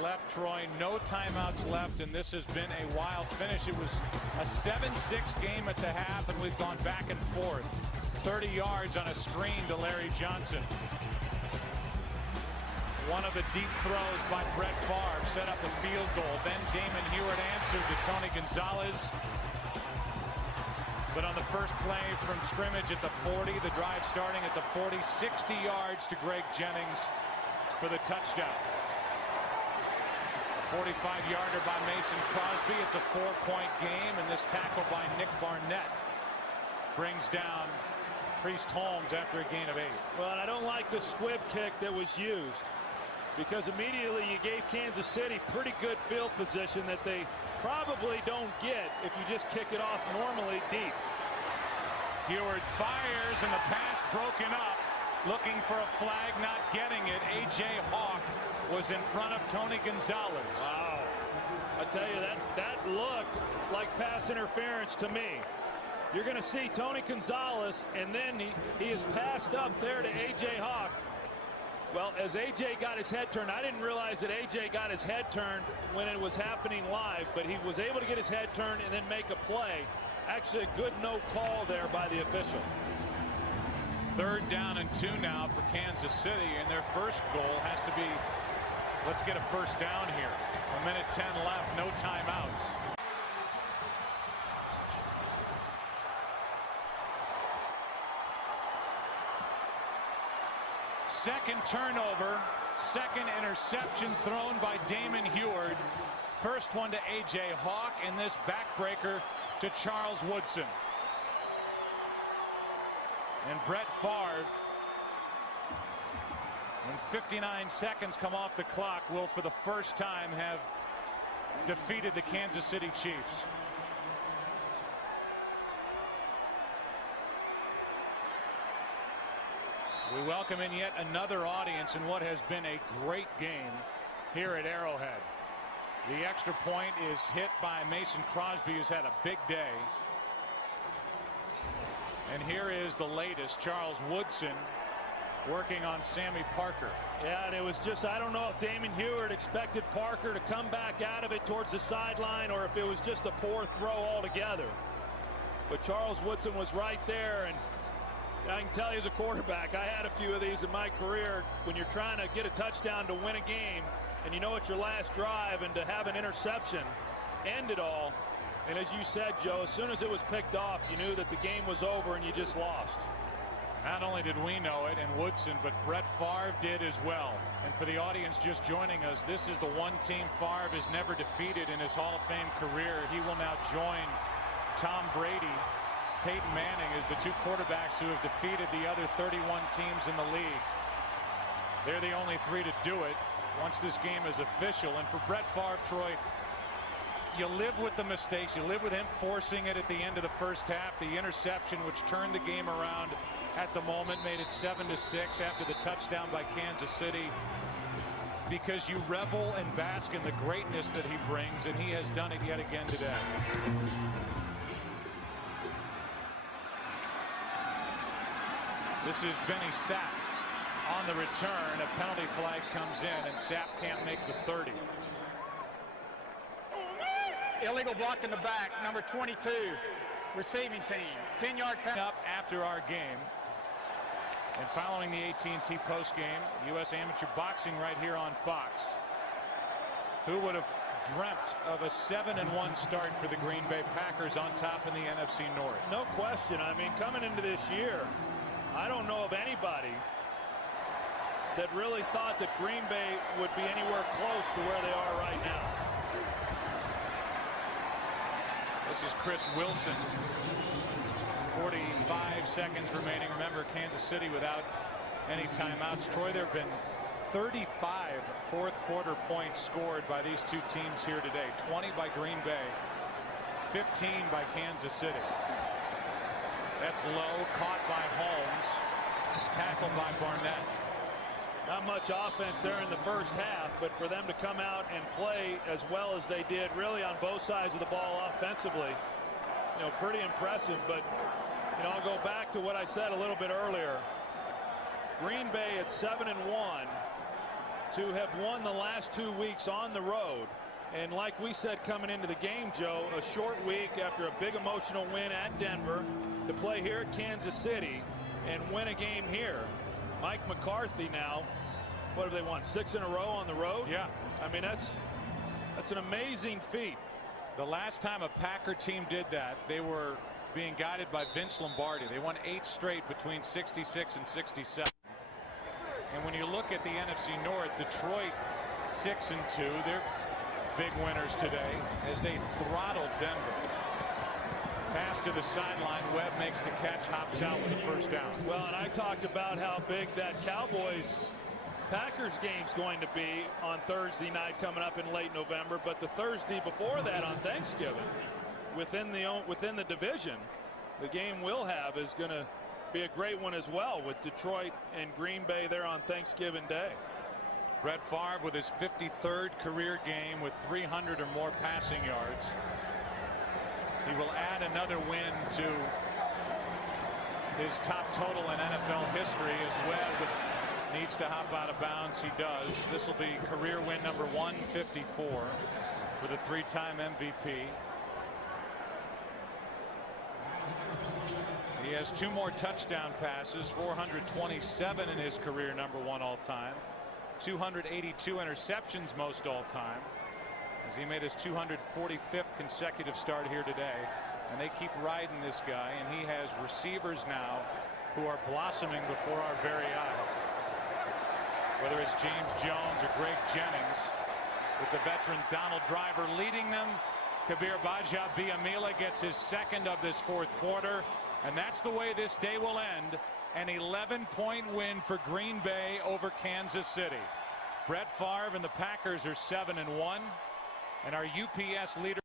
left, Troy. No timeouts left, and this has been a wild finish. It was a 7-6 game at the half, and we've gone back and forth. 30 yards on a screen to Larry Johnson. One of the deep throws by Brett Favre set up a field goal. Then Damon Heward answered to Tony Gonzalez. But on the first play from scrimmage at the 40, the drive starting at the 40, 60 yards to Greg Jennings for the touchdown. A 45-yarder by Mason Crosby. It's a 4-point game, and this tackle by Nick Barnett brings down Priest Holmes after a gain of 8. Well, and I don't like the squib kick that was used, because immediately you gave Kansas City pretty good field position that they probably don't get if you just kick it off normally deep. Heward fires, and the pass broken up. Looking for a flag, not getting it. A.J. Hawk was in front of Tony Gonzalez. Wow. I tell you, that looked like pass interference to me. You're going to see Tony Gonzalez, and then he is passed up there to A.J. Hawk. Well, as A.J. got his head turned, I didn't realize that A.J. got his head turned when it was happening live, but he was able to get his head turned and then make a play. Actually, a good no call there by the official. 3rd down and 2 now for Kansas City, and their first goal has to be, let's get a first down here. 1:10 left, no timeouts. Second turnover, second interception thrown by Damon Heward. First one to A.J. Hawk, and this backbreaker to Charles Woodson. And Brett Favre And 59 seconds come off the clock, will for the first time have defeated the Kansas City Chiefs. We welcome in yet another audience in what has been a great game here at Arrowhead. The extra point is hit by Mason Crosby, who's had a big day. And here is the latest, Charles Woodson working on Sammy Parker. Yeah, and it was just, I don't know if Damon Heward expected Parker to come back out of it towards the sideline or if it was just a poor throw altogether. But Charles Woodson was right there, and I can tell you as a quarterback, I had a few of these in my career. When you're trying to get a touchdown to win a game and you know it's your last drive, and to have an interception end it all. And as you said, Joe, as soon as it was picked off, you knew that the game was over and you just lost. Not only did we know it and Woodson, but Brett Favre did as well. And for the audience just joining us, this is the one team Favre has never defeated in his Hall of Fame career. He will now join Tom Brady, Peyton Manning as the two quarterbacks who have defeated the other 31 teams in the league. They're the only three to do it once this game is official. And for Brett Favre, Troy, you live with the mistakes. You live with him forcing it at the end of the first half. The interception, which turned the game around at the moment, made it 7-6 after the touchdown by Kansas City. Because you revel and bask in the greatness that he brings, and he has done it yet again today. This is Benny Sapp on the return. A penalty flag comes in, and Sapp can't make the 30. Illegal block in the back, number 22, receiving team. 10-yard penalty. Up after our game. And following the AT&T postgame, U.S. Amateur Boxing right here on Fox. Who would have dreamt of a 7-1 start for the Green Bay Packers on top in the NFC North? No question. I mean, coming into this year, I don't know of anybody that really thought that Green Bay would be anywhere close to where they are right now. This is Chris Wilson. 45 seconds remaining. Remember, Kansas City without any timeouts. Troy, there have been 35 fourth quarter points scored by these two teams here today. 20 by Green Bay, 15 by Kansas City. That's low, caught by Holmes, tackled by Barnett. Not much offense there in the first half, but for them to come out and play as well as they did, really on both sides of the ball offensively, you know, pretty impressive. But you know, I'll go back to what I said a little bit earlier. Green Bay at 7-1, to have won the last 2 weeks on the road, and like we said coming into the game, Joe, a short week after a big emotional win at Denver, to play here at Kansas City and win a game here. Mike McCarthy now, what have they won, 6 in a row on the road? Yeah. I mean, that's an amazing feat. The last time a Packer team did that, they were being guided by Vince Lombardi. They won 8 straight between 66 and 67. And when you look at the NFC North, Detroit 6-2, they're big winners today as they throttled Denver. Pass to the sideline. Webb makes the catch, hops out with the first down. Well, and I talked about how big that Cowboys-Packers game's going to be on Thursday night coming up in late November, but the Thursday before that on Thanksgiving, within the division, the game we'll have is going to be a great one as well, with Detroit and Green Bay there on Thanksgiving Day. Brett Favre with his 53rd career game with 300 or more passing yards. He will add another win to his top total in NFL history as Webb needs to hop out of bounds. He does. This will be career win number 154 for the 3-time MVP. He has 2 more touchdown passes, 427 in his career, number 1 all time. 282 interceptions, most all time, as he made his 245th consecutive start here today. And they keep riding this guy, and he has receivers now who are blossoming before our very eyes. Whether it's James Jones or Greg Jennings, with the veteran Donald Driver leading them. Kabir Bajab-Biamila gets his 2nd of this 4th quarter, and that's the way this day will end An 11-point win for Green Bay over Kansas City. Brett Favre and the Packers are 7-1, and our UPS leader